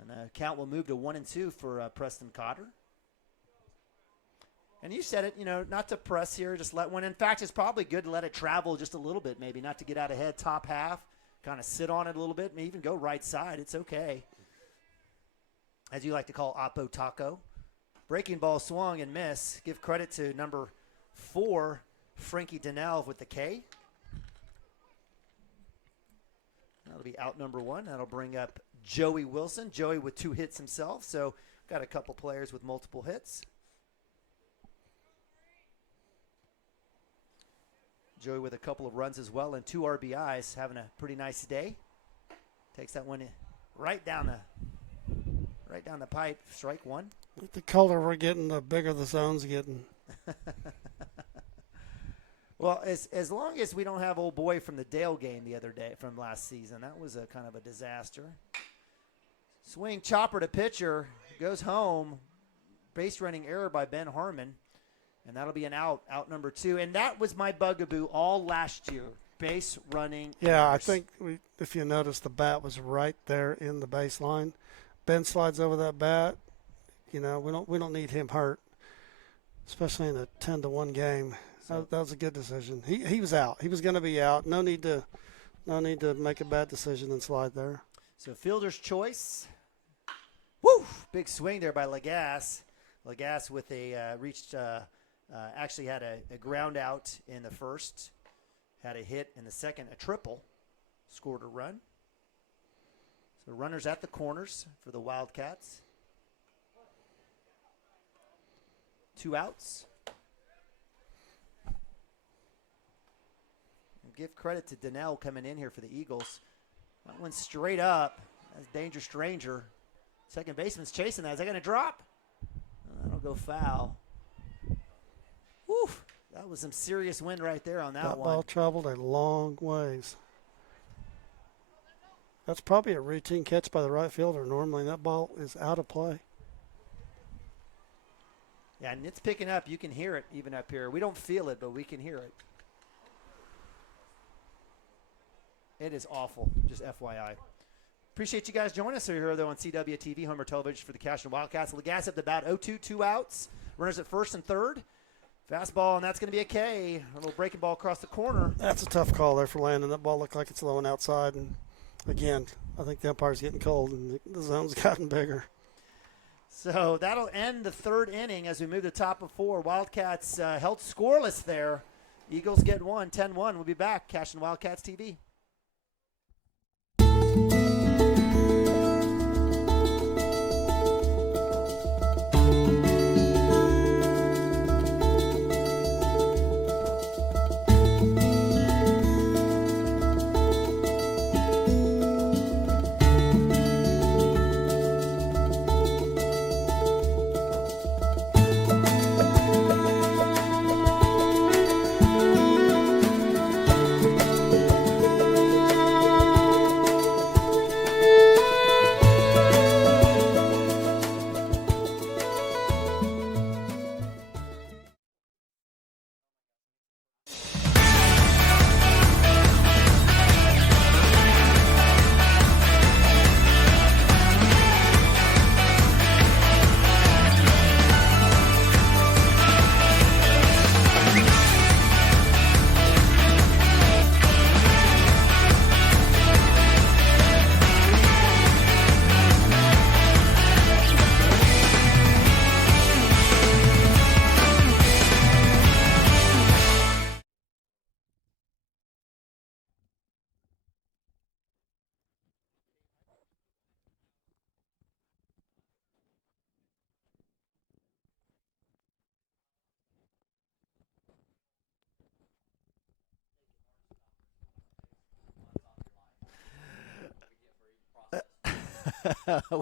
And the count will move to 1-2 for Preston Cotter. And you said it, not to press here, just let one. In fact, it's probably good to let it travel just a little bit, maybe not to get out ahead top half, kind of sit on it a little bit, maybe even go right side. It's okay. As you like to call Oppo Taco. Breaking ball swung and miss. Give credit to number 4, Frankie Donnell with the K. That'll be out number 1. That'll bring up Joey Wilson. Joey with 2 hits himself, so got a couple players with multiple hits. Joey with a couple of runs as well and 2 RBIs, having a pretty nice day. Takes that one right down the pipe. Strike 1. The colder we're getting, the bigger the zone's getting. Well, as long as we don't have old boy from the Dale game the other day from last season, that was a kind of a disaster. Swing chopper to pitcher, goes home. Base running error by Ben Harmon, and that'll be an out number 2. And that was my bugaboo all last year. base running. Yeah, I errors. think if you notice, the bat was right there in the baseline. Ben slides over that bat. You know, we don't need him hurt, especially in a 10-1 game. That was a good decision. He was out. He was going to be out. No need to make a bad decision and slide there. So fielder's choice. Woo! Big swing there by Lagasse. Lagasse with a actually had a ground out in the first, had a hit in the second, a triple, scored a run. So runners at the corners for the Wildcats. 2 outs. And give credit to Donnell coming in here for the Eagles. That one straight up. That's Danger Stranger. Second baseman's chasing that. Is that going to drop? That'll go foul. Woo! That was some serious wind right there on that one. Ball traveled a long ways. That's probably a routine catch by the right fielder. Normally that ball is out of play. Yeah, and it's picking up. You can hear it even up here. We don't feel it, but we can hear it. It is awful, just FYI. Appreciate you guys joining us here, though, on CWTV, Homer Television for the Cashion Wildcats. Lagasse up the bat, 0-2, 2 outs. Runners at first and third. Fastball, and that's going to be a K. A little breaking ball across the corner. That's a tough call there for Landon. That ball looked like it's low and outside. And, again, I think the umpire's getting cold, and the zone's gotten bigger. So that'll end the third inning as we move to top of 4. Wildcats held scoreless there. Eagles get 1, 10-1. We'll be back. Cashion Wildcats TV.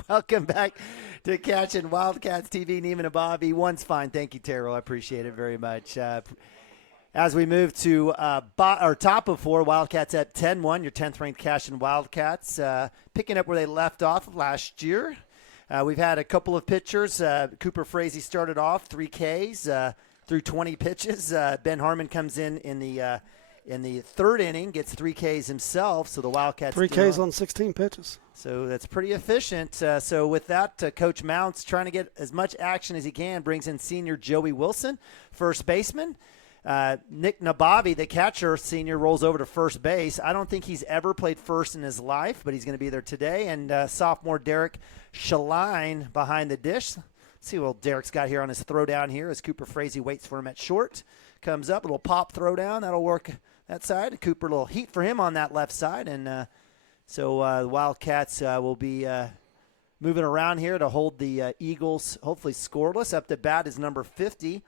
Welcome back to Cashion Wildcats TV. Neiman and Bobby. One's fine. Thank you, Terrell. I appreciate it very much. As we move to top of 4, Wildcats at 10-1, your 10th-ranked Cashion Wildcats, picking up where they left off last year. We've had a couple of pitchers. Cooper Frazee started off 3 Ks through 20 pitches. Ben Harmon comes in the third inning, gets 3 Ks himself, so the Wildcats 3 Ks on 16 pitches. So that's pretty efficient. So with that, Coach Mounts trying to get as much action as he can, brings in senior Joey Wilson, first baseman. Nick Nabavi, the catcher, senior, rolls over to first base. I don't think he's ever played first in his life, but he's going to be there today. And sophomore Derek Shaline behind the dish. Let's see what Derek's got here on his throwdown here as Cooper Frazee waits for him at short. Comes up, a little pop throwdown. That'll work that side. Cooper, a little heat for him on that left side. And so the Wildcats will be moving around here to hold the Eagles hopefully scoreless. Up to bat is number 50.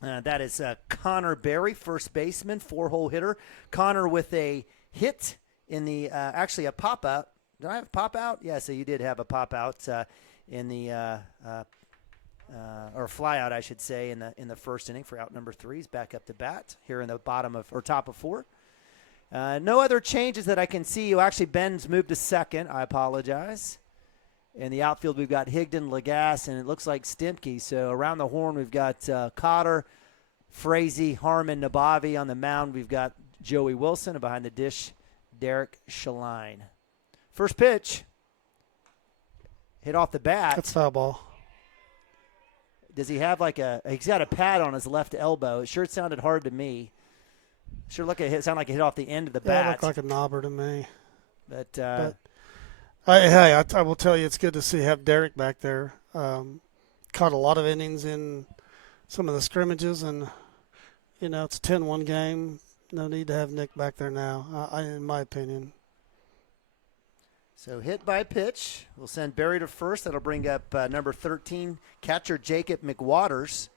That is Connor Berry, first baseman, 4-hole hitter. Connor with a hit in the actually a pop-out. Did I have a pop-out? Yeah, so you did have a pop-out in the or fly-out, I should say, in the first inning for out number 3. He's back up to bat here in the bottom of or top of 4. No other changes that I can see. Actually, Ben's moved to second. I apologize. In the outfield, we've got Higdon, Lagasse, and it looks like Stimke. So around the horn, we've got Cotter, Frazee, Harmon, Nabavi. On the mound, we've got Joey Wilson, and behind the dish, Derek Shaline. First pitch, hit off the bat. That's foul ball. Does he have he's got a pad on his left elbow. It sure sounded hard to me. Sure sounded like it hit off the end of the bat. It looked like a knobber to me. But I will tell you, it's good to have Derek back there. Caught a lot of innings in some of the scrimmages, and, it's a 10-1 game. No need to have Nick back there now, in my opinion. So hit by pitch. We'll send Barry to first. That'll bring up number 13, catcher Jacob McWaters.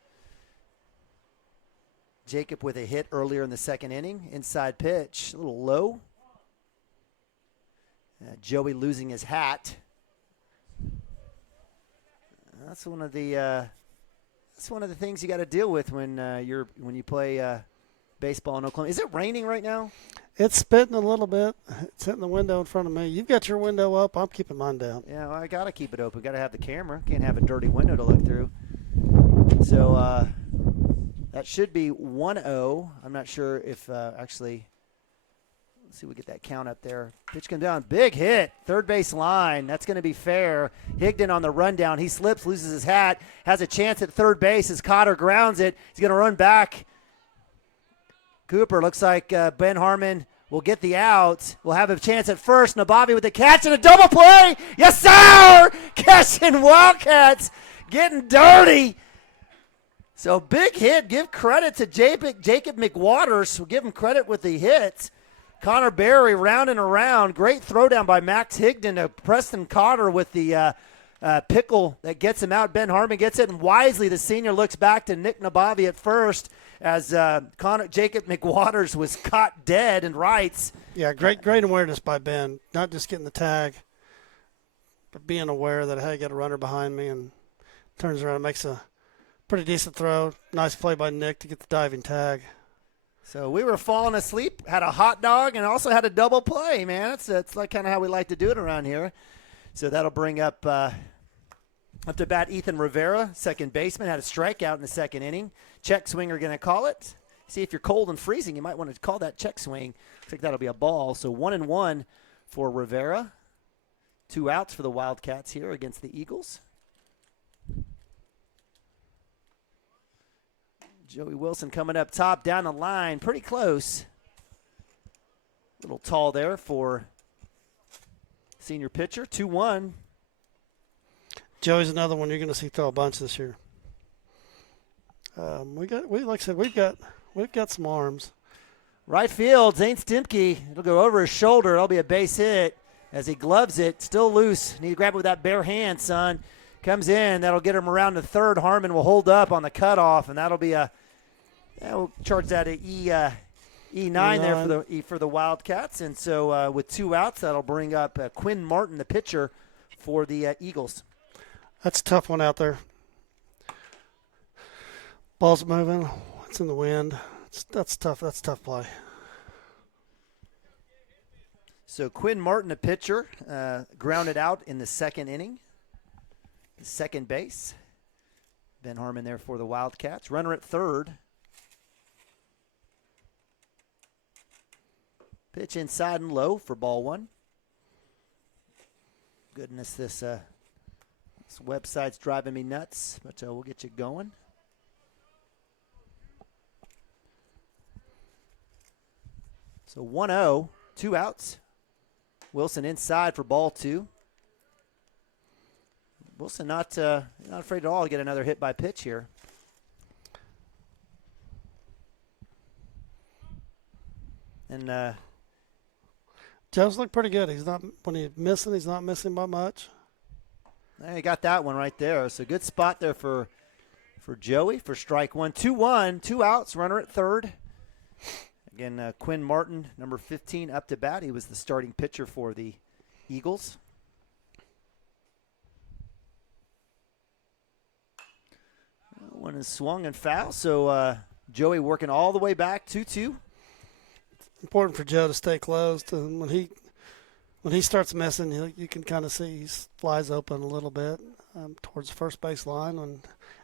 Jacob with a hit earlier in the second inning. Inside pitch, a little low. Joey losing his hat. That's one of the things you got to deal with when you play baseball in Oklahoma. Is it raining right now? It's spitting a little bit. It's hitting the window in front of me. You've got your window up. I'm keeping mine down. Yeah, well, I got to keep it open. Got to have the camera. Can't have a dirty window to look through. So that should be 1-0. I'm not sure if actually. Let's see if we get that count up there. Pitch comes down. Big hit. Third base line. That's going to be fair. Higdon on the rundown. He slips, loses his hat. Has a chance at third base as Cotter grounds it. He's going to run back. Cooper looks like Ben Harmon will get the out. We'll have a chance at first. Nabavi with the catch and a double play. Yes, sir! Cashion Wildcats getting dirty. So big hit. Give credit to Jacob McWaters. We'll give him credit with the hit. Connor Berry rounding around. Great throwdown by Max Higdon to Preston Cotter with the pickle that gets him out. Ben Harmon gets it, and wisely the senior looks back to Nick Nabavi at first as Jacob McWaters was caught dead and rights. Yeah, great awareness by Ben. Not just getting the tag, but being aware that, hey, I got a runner behind me, and turns around and makes a pretty decent throw. Nice play by Nick to get the diving tag. So we were falling asleep, had a hot dog, and also had a double play, man. It's like kind of how we like to do it around here. So that'll bring up to bat Ethan Rivera, second baseman, had a strikeout in the second inning. Check swinger going to call it. See, if you're cold and freezing, you might want to call that check swing. Looks like that'll be a ball. So 1-1 for Rivera. 2 outs for the Wildcats here against the Eagles. Joey Wilson coming up top, down the line, pretty close. A little tall there for senior pitcher. 2-1. Joey's another one you're going to see throw a bunch this year. Like I said, we've got some arms. Right field, Zane Stimke. It'll go over his shoulder. It'll be a base hit as he gloves it. Still loose. Need to grab it with that bare hand, son. Comes in. That'll get him around to third. Harmon will hold up on the cutoff, and that'll be we'll charge that a E9 there for the Wildcats. And so with 2 outs, that'll bring up Quinn Martin, the pitcher for the Eagles. That's a tough one out there. Ball's moving. It's in the wind. That's tough. That's a tough play. So Quinn Martin, the pitcher, grounded out in the second inning. Second base. Ben Harmon there for the Wildcats. Runner at third. Pitch inside and low for ball one. Goodness, this website's driving me nuts, but we'll get you going. So 1-0, 2 outs. Wilson inside for ball 2. Wilson not afraid at all to get another hit by pitch here. And Joe's looked pretty good. He's not missing by much. He got that one right there. So good spot there for Joey for strike one. 2-1, 2 outs, runner at third. Again, Quinn Martin, number 15, up to bat. He was the starting pitcher for the Eagles. One is swung and foul. So Joey working all the way back, 2-2. It's important for Joe to stay closed. And when he starts missing, you can kind of see he flies open a little bit towards the first base line.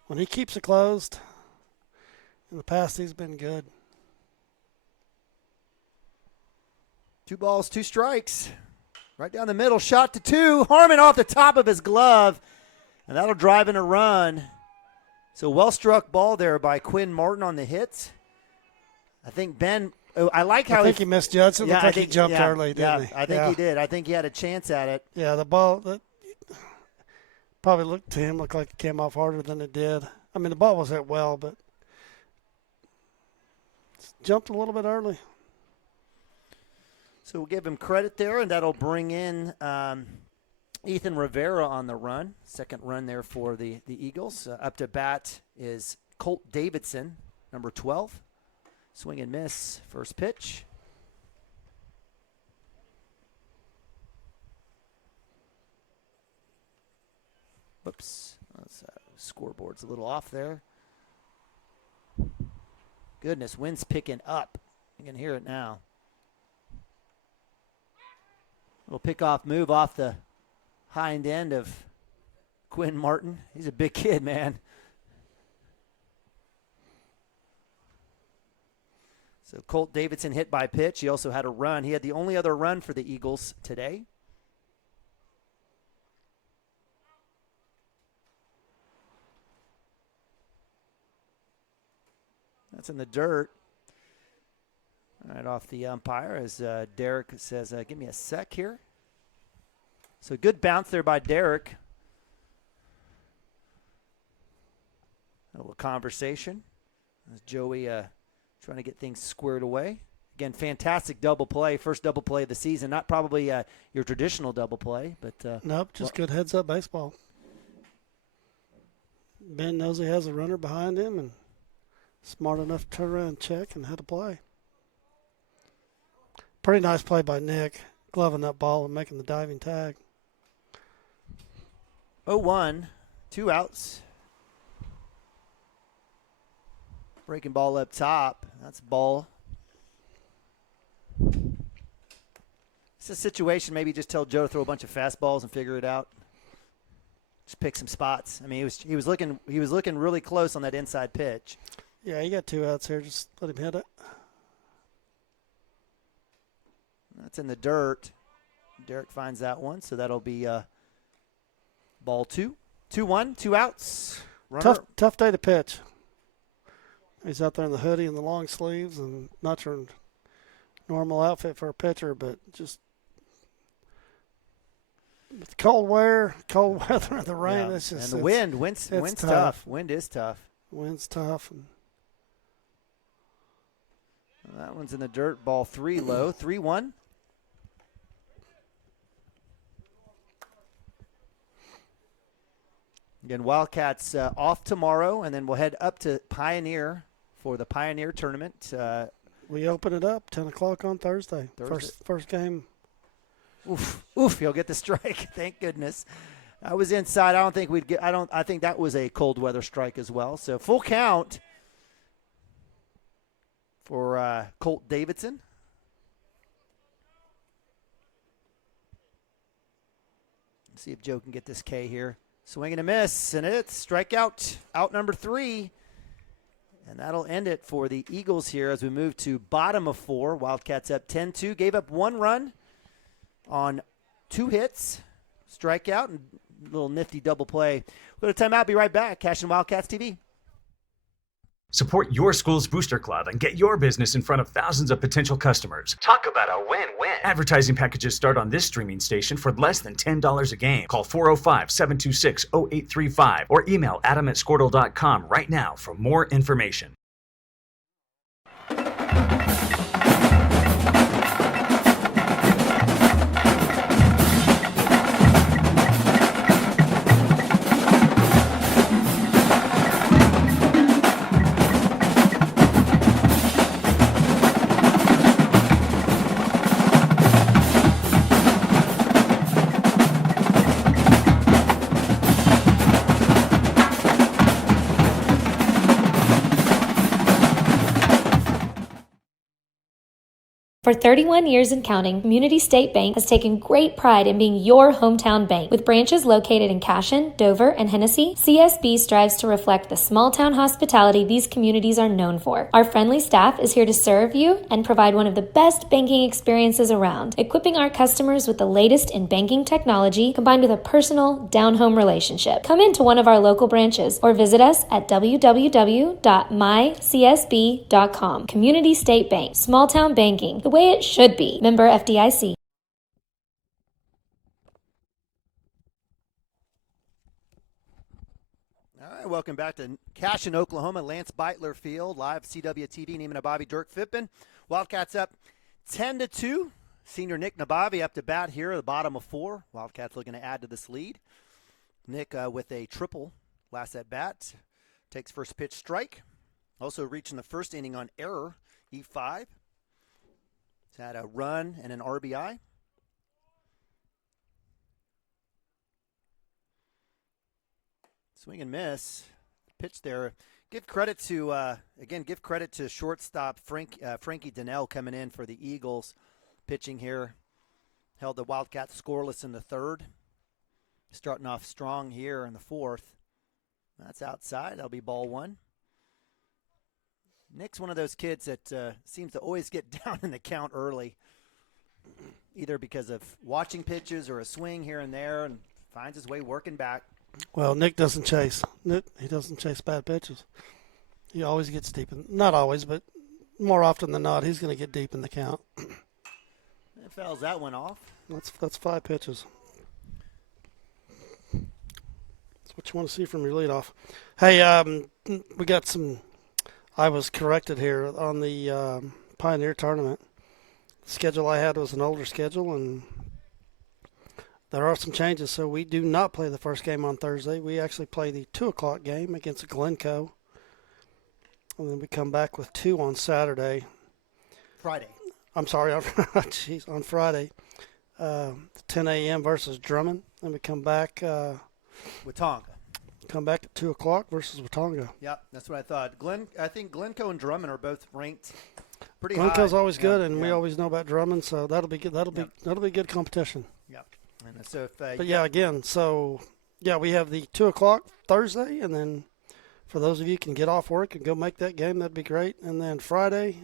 When he keeps it closed, in the past he's been good. 2 balls, 2 strikes. Right down the middle, shot to 2. Harmon off the top of his glove, and that'll drive in a run. So well-struck ball there by Quinn Martin on the hit. I think Ben, I like how I think he misjudged it. Looked like he jumped early, didn't he? I think he did. I think he had a chance at it. Yeah, the ball probably looked like it came off harder than it did. I mean, the ball was hit well, but jumped a little bit early. So we'll give him credit there, and that'll bring in Ethan Rivera on the run. Second run there for the Eagles. Up to bat is Colt Davidson, number 12. Swing and miss, first pitch. Whoops, scoreboard's a little off there. Goodness, wind's picking up. You can hear it now. Little pickoff move off the hind end of Quinn Martin. He's a big kid, man. So Colt Davidson hit by pitch. He also had a run. He had the only other run for the Eagles today. That's in the dirt. Right off the umpire as Derek says, give me a sec here. So good bounce there by Derek. A little conversation as Joey trying to get things squared away. Again, fantastic double play. First double play of the season. Not probably your traditional double play, but nope, just good heads-up baseball. Ben knows he has a runner behind him and smart enough to turn around and check and had to play. Pretty nice play by Nick, gloving that ball and making the diving tag. 0-1, 2 outs. Breaking ball up top. That's ball. It's a situation, maybe just tell Joe to throw a bunch of fastballs and figure it out. Just pick some spots. I mean, he was looking really close on that inside pitch. Yeah, you got 2 outs here. Just let him hit it. That's in the dirt. Derek finds that one, so that'll be ball 2. 2-1, 2 outs. Runner. Tough day to pitch. He's out there in the hoodie and the long sleeves and not your normal outfit for a pitcher, but just with cold weather and the rain. Yeah. It's just, and the wind's tough. Wind is tough. Wind's tough. And that one's in the dirt. Ball 3 low. 3-1. Again, Wildcats off tomorrow, and then we'll head up to Pioneer for the Pioneer Tournament. We open it up 10 o'clock on Thursday. First game. Oof! He'll get the strike. Thank goodness. I was inside. I don't think we'd get. I think that was a cold weather strike as well. So full count for Colt Davidson. Let's see if Joe can get this K here. Swing and a miss, and it's strikeout. Out number 3. And that'll end it for the Eagles here as we move to bottom of 4. Wildcats up 10-2. Gave up 1 run on 2 hits. Strikeout and a little nifty double play. We'll go to timeout. Be right back. Cashion Wildcats TV. Support your school's booster club and get your business in front of thousands of potential customers. Talk about a win-win. Advertising packages start on this streaming station for less than $10 a game. Call 405-726-0835 or email adam@squirtle.com right now for more information. For 31 years and counting, Community State Bank has taken great pride in being your hometown bank. With branches located in Cashion, Dover, and Hennessy, CSB strives to reflect the small-town hospitality these communities are known for. Our friendly staff is here to serve you and provide one of the best banking experiences around, equipping our customers with the latest in banking technology combined with a personal, down-home relationship. Come into one of our local branches or visit us at www.mycsb.com. Community State Bank, small-town banking, the way it should be. Member FDIC. All right, welcome back to Cashion, Oklahoma, Lance Beitler Field, live CWTV, Neiman Nabavi, Dirk Fippen. Wildcats up 10-2. Senior Nick Nabavi up to bat here at the bottom of 4. Wildcats looking to add to this lead. Nick with a triple last at bat. Takes first pitch strike. Also reaching the first inning on error, E5. He's had a run and an RBI. Swing and miss. Pitch there. Give credit to, give credit to shortstop Frankie Donnell coming in for the Eagles. Pitching here. Held the Wildcats scoreless in the 3rd. Starting off strong here in the 4th. That's outside. That'll be ball 1. Nick's one of those kids that seems to always get down in the count early, either because of watching pitches or a swing here and there, and finds his way working back. Well, Nick doesn't chase. He doesn't chase bad pitches. He always gets deep. Not always, but more often than not, he's going to get deep in the count. That fouls that one off. That's 5 pitches. That's what you want to see from your leadoff. Hey, we got some. I was corrected here on the Pioneer Tournament. The schedule I had was an older schedule, and there are some changes. So we do not play the first game on Thursday. We actually play the 2 o'clock game against Glencoe. And then we come back with 2 on Saturday. Friday. I'm sorry, on Friday. 10 a.m. versus Drummond. Then we come back. Watonga. Come back at 2 o'clock versus Watonga. Yep, that's what I thought. I think Glencoe and Drummond are both ranked pretty Glencoe's high. always good, and we always know about Drummond, so that'll be good. That'll be good competition. Yep. And so we have the 2 o'clock Thursday, and then for those of you who can get off work and go make that game, that'd be great. And then Friday,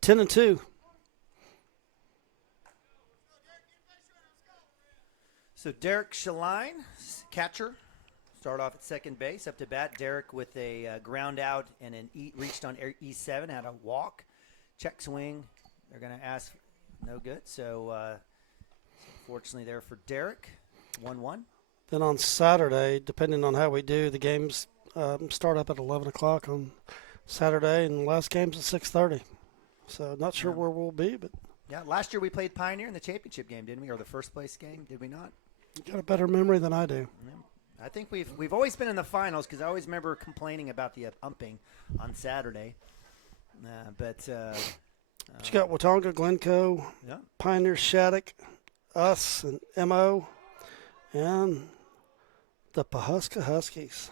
10-2. So Derek Shaline, catcher, start off at second base. Up to bat, Derek with a ground out and reached on E7, had a walk. Check swing. They're going to ask no good. So fortunately there for Derek, 1-1. Then on Saturday, depending on how we do, the games start up at 11 o'clock on Saturday, and the last game's at 6:30. So not sure where we'll be, but yeah. Last year we played Pioneer in the championship game, didn't we? Or the first place game, did we not? You got a better memory than I do. I think we've always been in the finals because I always remember complaining about the umping on Saturday. But you got Watonga, Glencoe, Pioneer, Shattuck, us, and MO, and the Pahuska Huskies.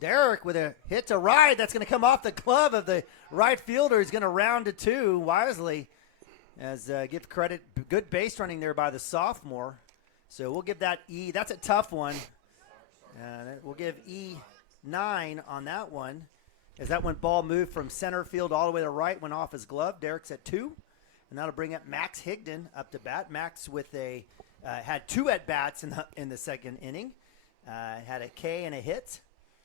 Derek with a hit to right. That's going to come off the glove of the right fielder. He's going to round to 2 wisely. As give credit, good base running there by the sophomore. So we'll give that E. That's a tough one. We'll give E9 on that one. As that one ball moved from center field all the way to right, went off his glove. Derek's at 2. And that'll bring up Max Higdon up to bat. Max with had 2 at-bats in the second inning. Had a K and a hit.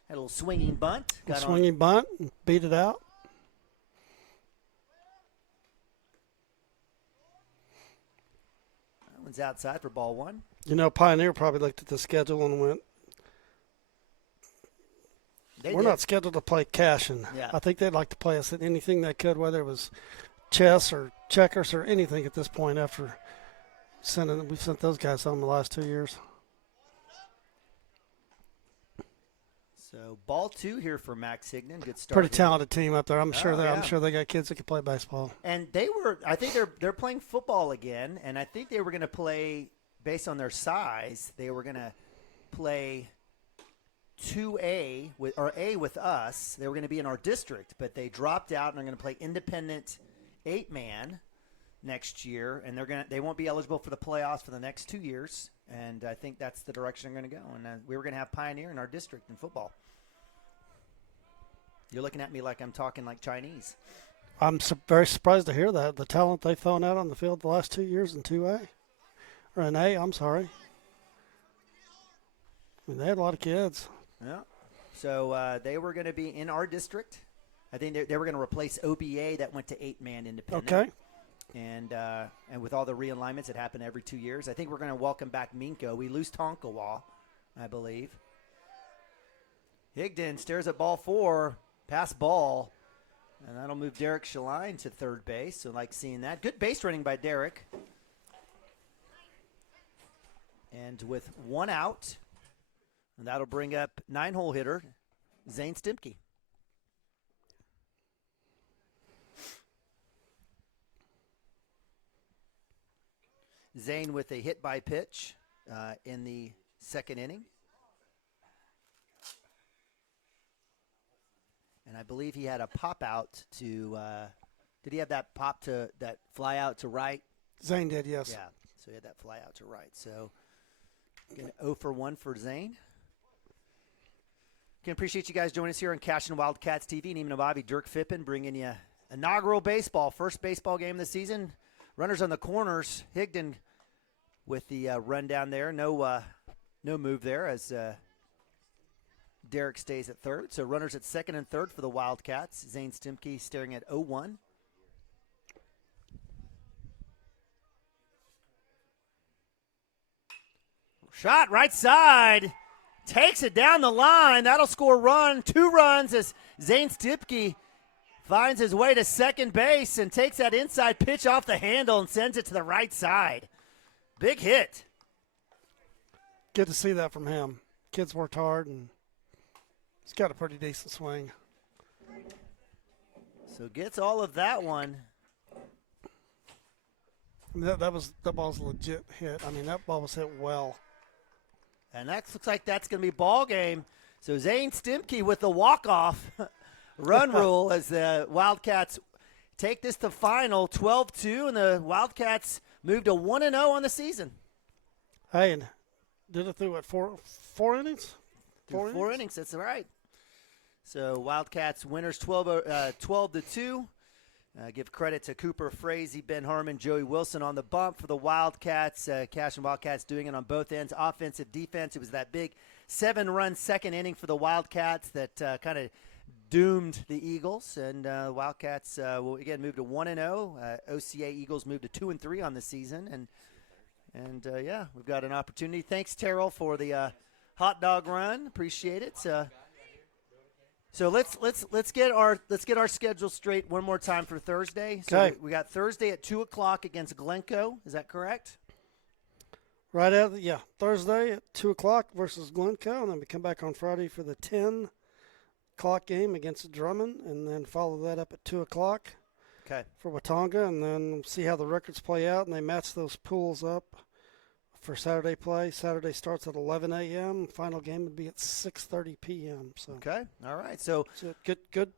Had a little swinging bunt. Bunt, beat it out. That one's outside for ball 1. You know, Pioneer probably looked at the schedule and went, we're not scheduled to play Cashion. Yeah. I think they'd like to play us at anything they could, whether it was chess or checkers or anything at this point after we've sent those guys home the last 2 years. So ball 2 here for Max Higdon. Good start. Pretty talented team up there. I'm sure they got kids that can play baseball. And I think they're playing football again, and I think they were going to play based on their size. They were going to play 2A with us. They were going to be in our district, but they dropped out and are going to play independent 8-man next year, and they won't be eligible for the playoffs for the next 2 years. And I think that's the direction they're going to go. And we were going to have Pioneer in our district in football. You're looking at me like I'm talking like Chinese. I'm very surprised to hear that. The talent they've thrown out on the field the last 2 years in 2A. Or in A, I'm sorry. I mean, they had a lot of kids. Yeah. So they were going to be in our district. I think they were going to replace OBA that went to 8-man independent. Okay. And with all the realignments that happen every 2 years, I think we're going to welcome back Minko. We lose Tonkawa, I believe. Higdon stares at ball 4, pass ball, and that'll move Derek Shaline to third base. So like seeing that. Good base running by Derek. And with 1 out, and that'll bring up 9-hole hitter Zane Stimke. Zane with a hit by pitch in the second inning. And I believe he had a pop out to did he have that fly out to right? Zane did, yes. Yeah, so he had that fly out to right. So 0 for 1 for Zane. Again, appreciate you guys joining us here on Cashion Wildcats TV. Neiman Bobby, Dirk Fippen bringing you inaugural baseball, first baseball game of the season. Runners on the corners. Higdon with the run down there. No move there as Derek stays at third. So runners at second and third for the Wildcats. Zane Stimke staring at 0-1. Shot right side. Takes it down the line. That'll score a run. 2 runs as Zane Stimke finds his way to second base and takes that inside pitch off the handle and sends it to the right side. Big hit. Good to see that from him. Kid's worked hard, and he's got a pretty decent swing. So gets all of that one. I mean, that ball's a legit hit. I mean, that ball was hit well. And that looks like that's going to be ball game. So Zane Stimke with the walk-off run rule as the Wildcats take this to final 12-2, and the Wildcats move to 1-0 on the season. Hey, and did it through what, four innings? Four innings, that's right. So Wildcats winners 12-2. Give credit to Cooper Frazee, Ben Harmon, Joey Wilson on the bump for the Wildcats. Cashion Wildcats doing it on both ends, offensive, defense. It was that big 7-run second inning for the Wildcats that kind of doomed the Eagles. And Wildcats will again move to 1-0. OCA Eagles move to 2-3 on the season. And yeah, we've got an opportunity. Thanks, Terrell, for the hot dog run. Appreciate it. So let's get our schedule straight one more time for Thursday. Okay. So we got Thursday at 2:00 against Glencoe. Is that correct? Right out, yeah. Thursday at 2:00 versus Glencoe, and then we come back on Friday for the 10:00 game against Drummond, and then follow that up at 2:00. Okay. For Watonga, and then see how the records play out, and they match those pools up for Saturday play. Saturday starts at 11 a.m. Final game would be at 6:30 p.m. So okay, all right. So good.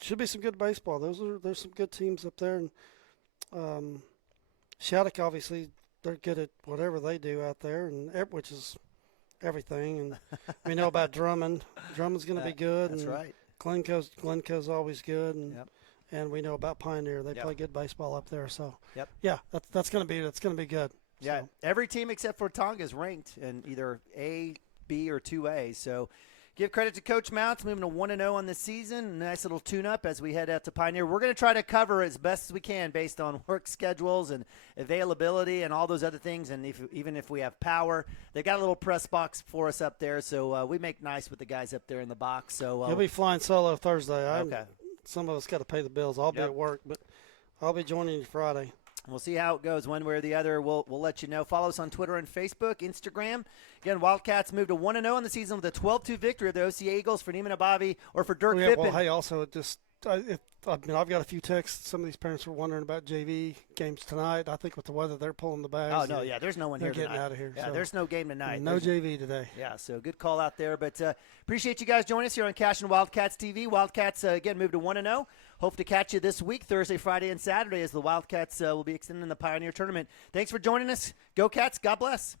Should be some good baseball. There's some good teams up there, and Shattuck obviously they're good at whatever they do out there, and which is everything. And we know about Drummond. Drummond's going to be good. That's and right. Glencoe's always good, and we know about Pioneer. They play good baseball up there. So yeah, that's going to be good. Yeah, So. every team except for Tonga is ranked in either A, B, or 2A. So give credit to Coach Mounts, moving to 1-0 on the season. Nice little tune-up as we head out to Pioneer. We're going to try to cover as best as we can based on work schedules and availability and all those other things. And even if we have power, they got a little press box for us up there. So we make nice with the guys up there in the box. So You'll be flying solo Thursday. Okay. Some of us got to pay the bills. I'll be at work, but I'll be joining you Friday. We'll see how it goes one way or the other. We'll let you know. Follow us on Twitter and Facebook, Instagram. Again, Wildcats moved to 1-0 in the season with a 12-2 victory of the OCA Eagles for Neiman Abavi or for Dirk Fippen. Well, hey, also just I've got a few texts. Some of these parents were wondering about JV games tonight. I think with the weather, they're pulling the bags. Oh, no, yeah, there's no one here They're tonight. getting out of here. Yeah, so. there's no game tonight. No JV today. Yeah, so good call out there. But appreciate you guys joining us here on Cashion Wildcats TV. Wildcats, again, moved to 1-0. Hope to catch you this week, Thursday, Friday, and Saturday, as the Wildcats will be extending the Pioneer Tournament. Thanks for joining us. Go Cats. God bless.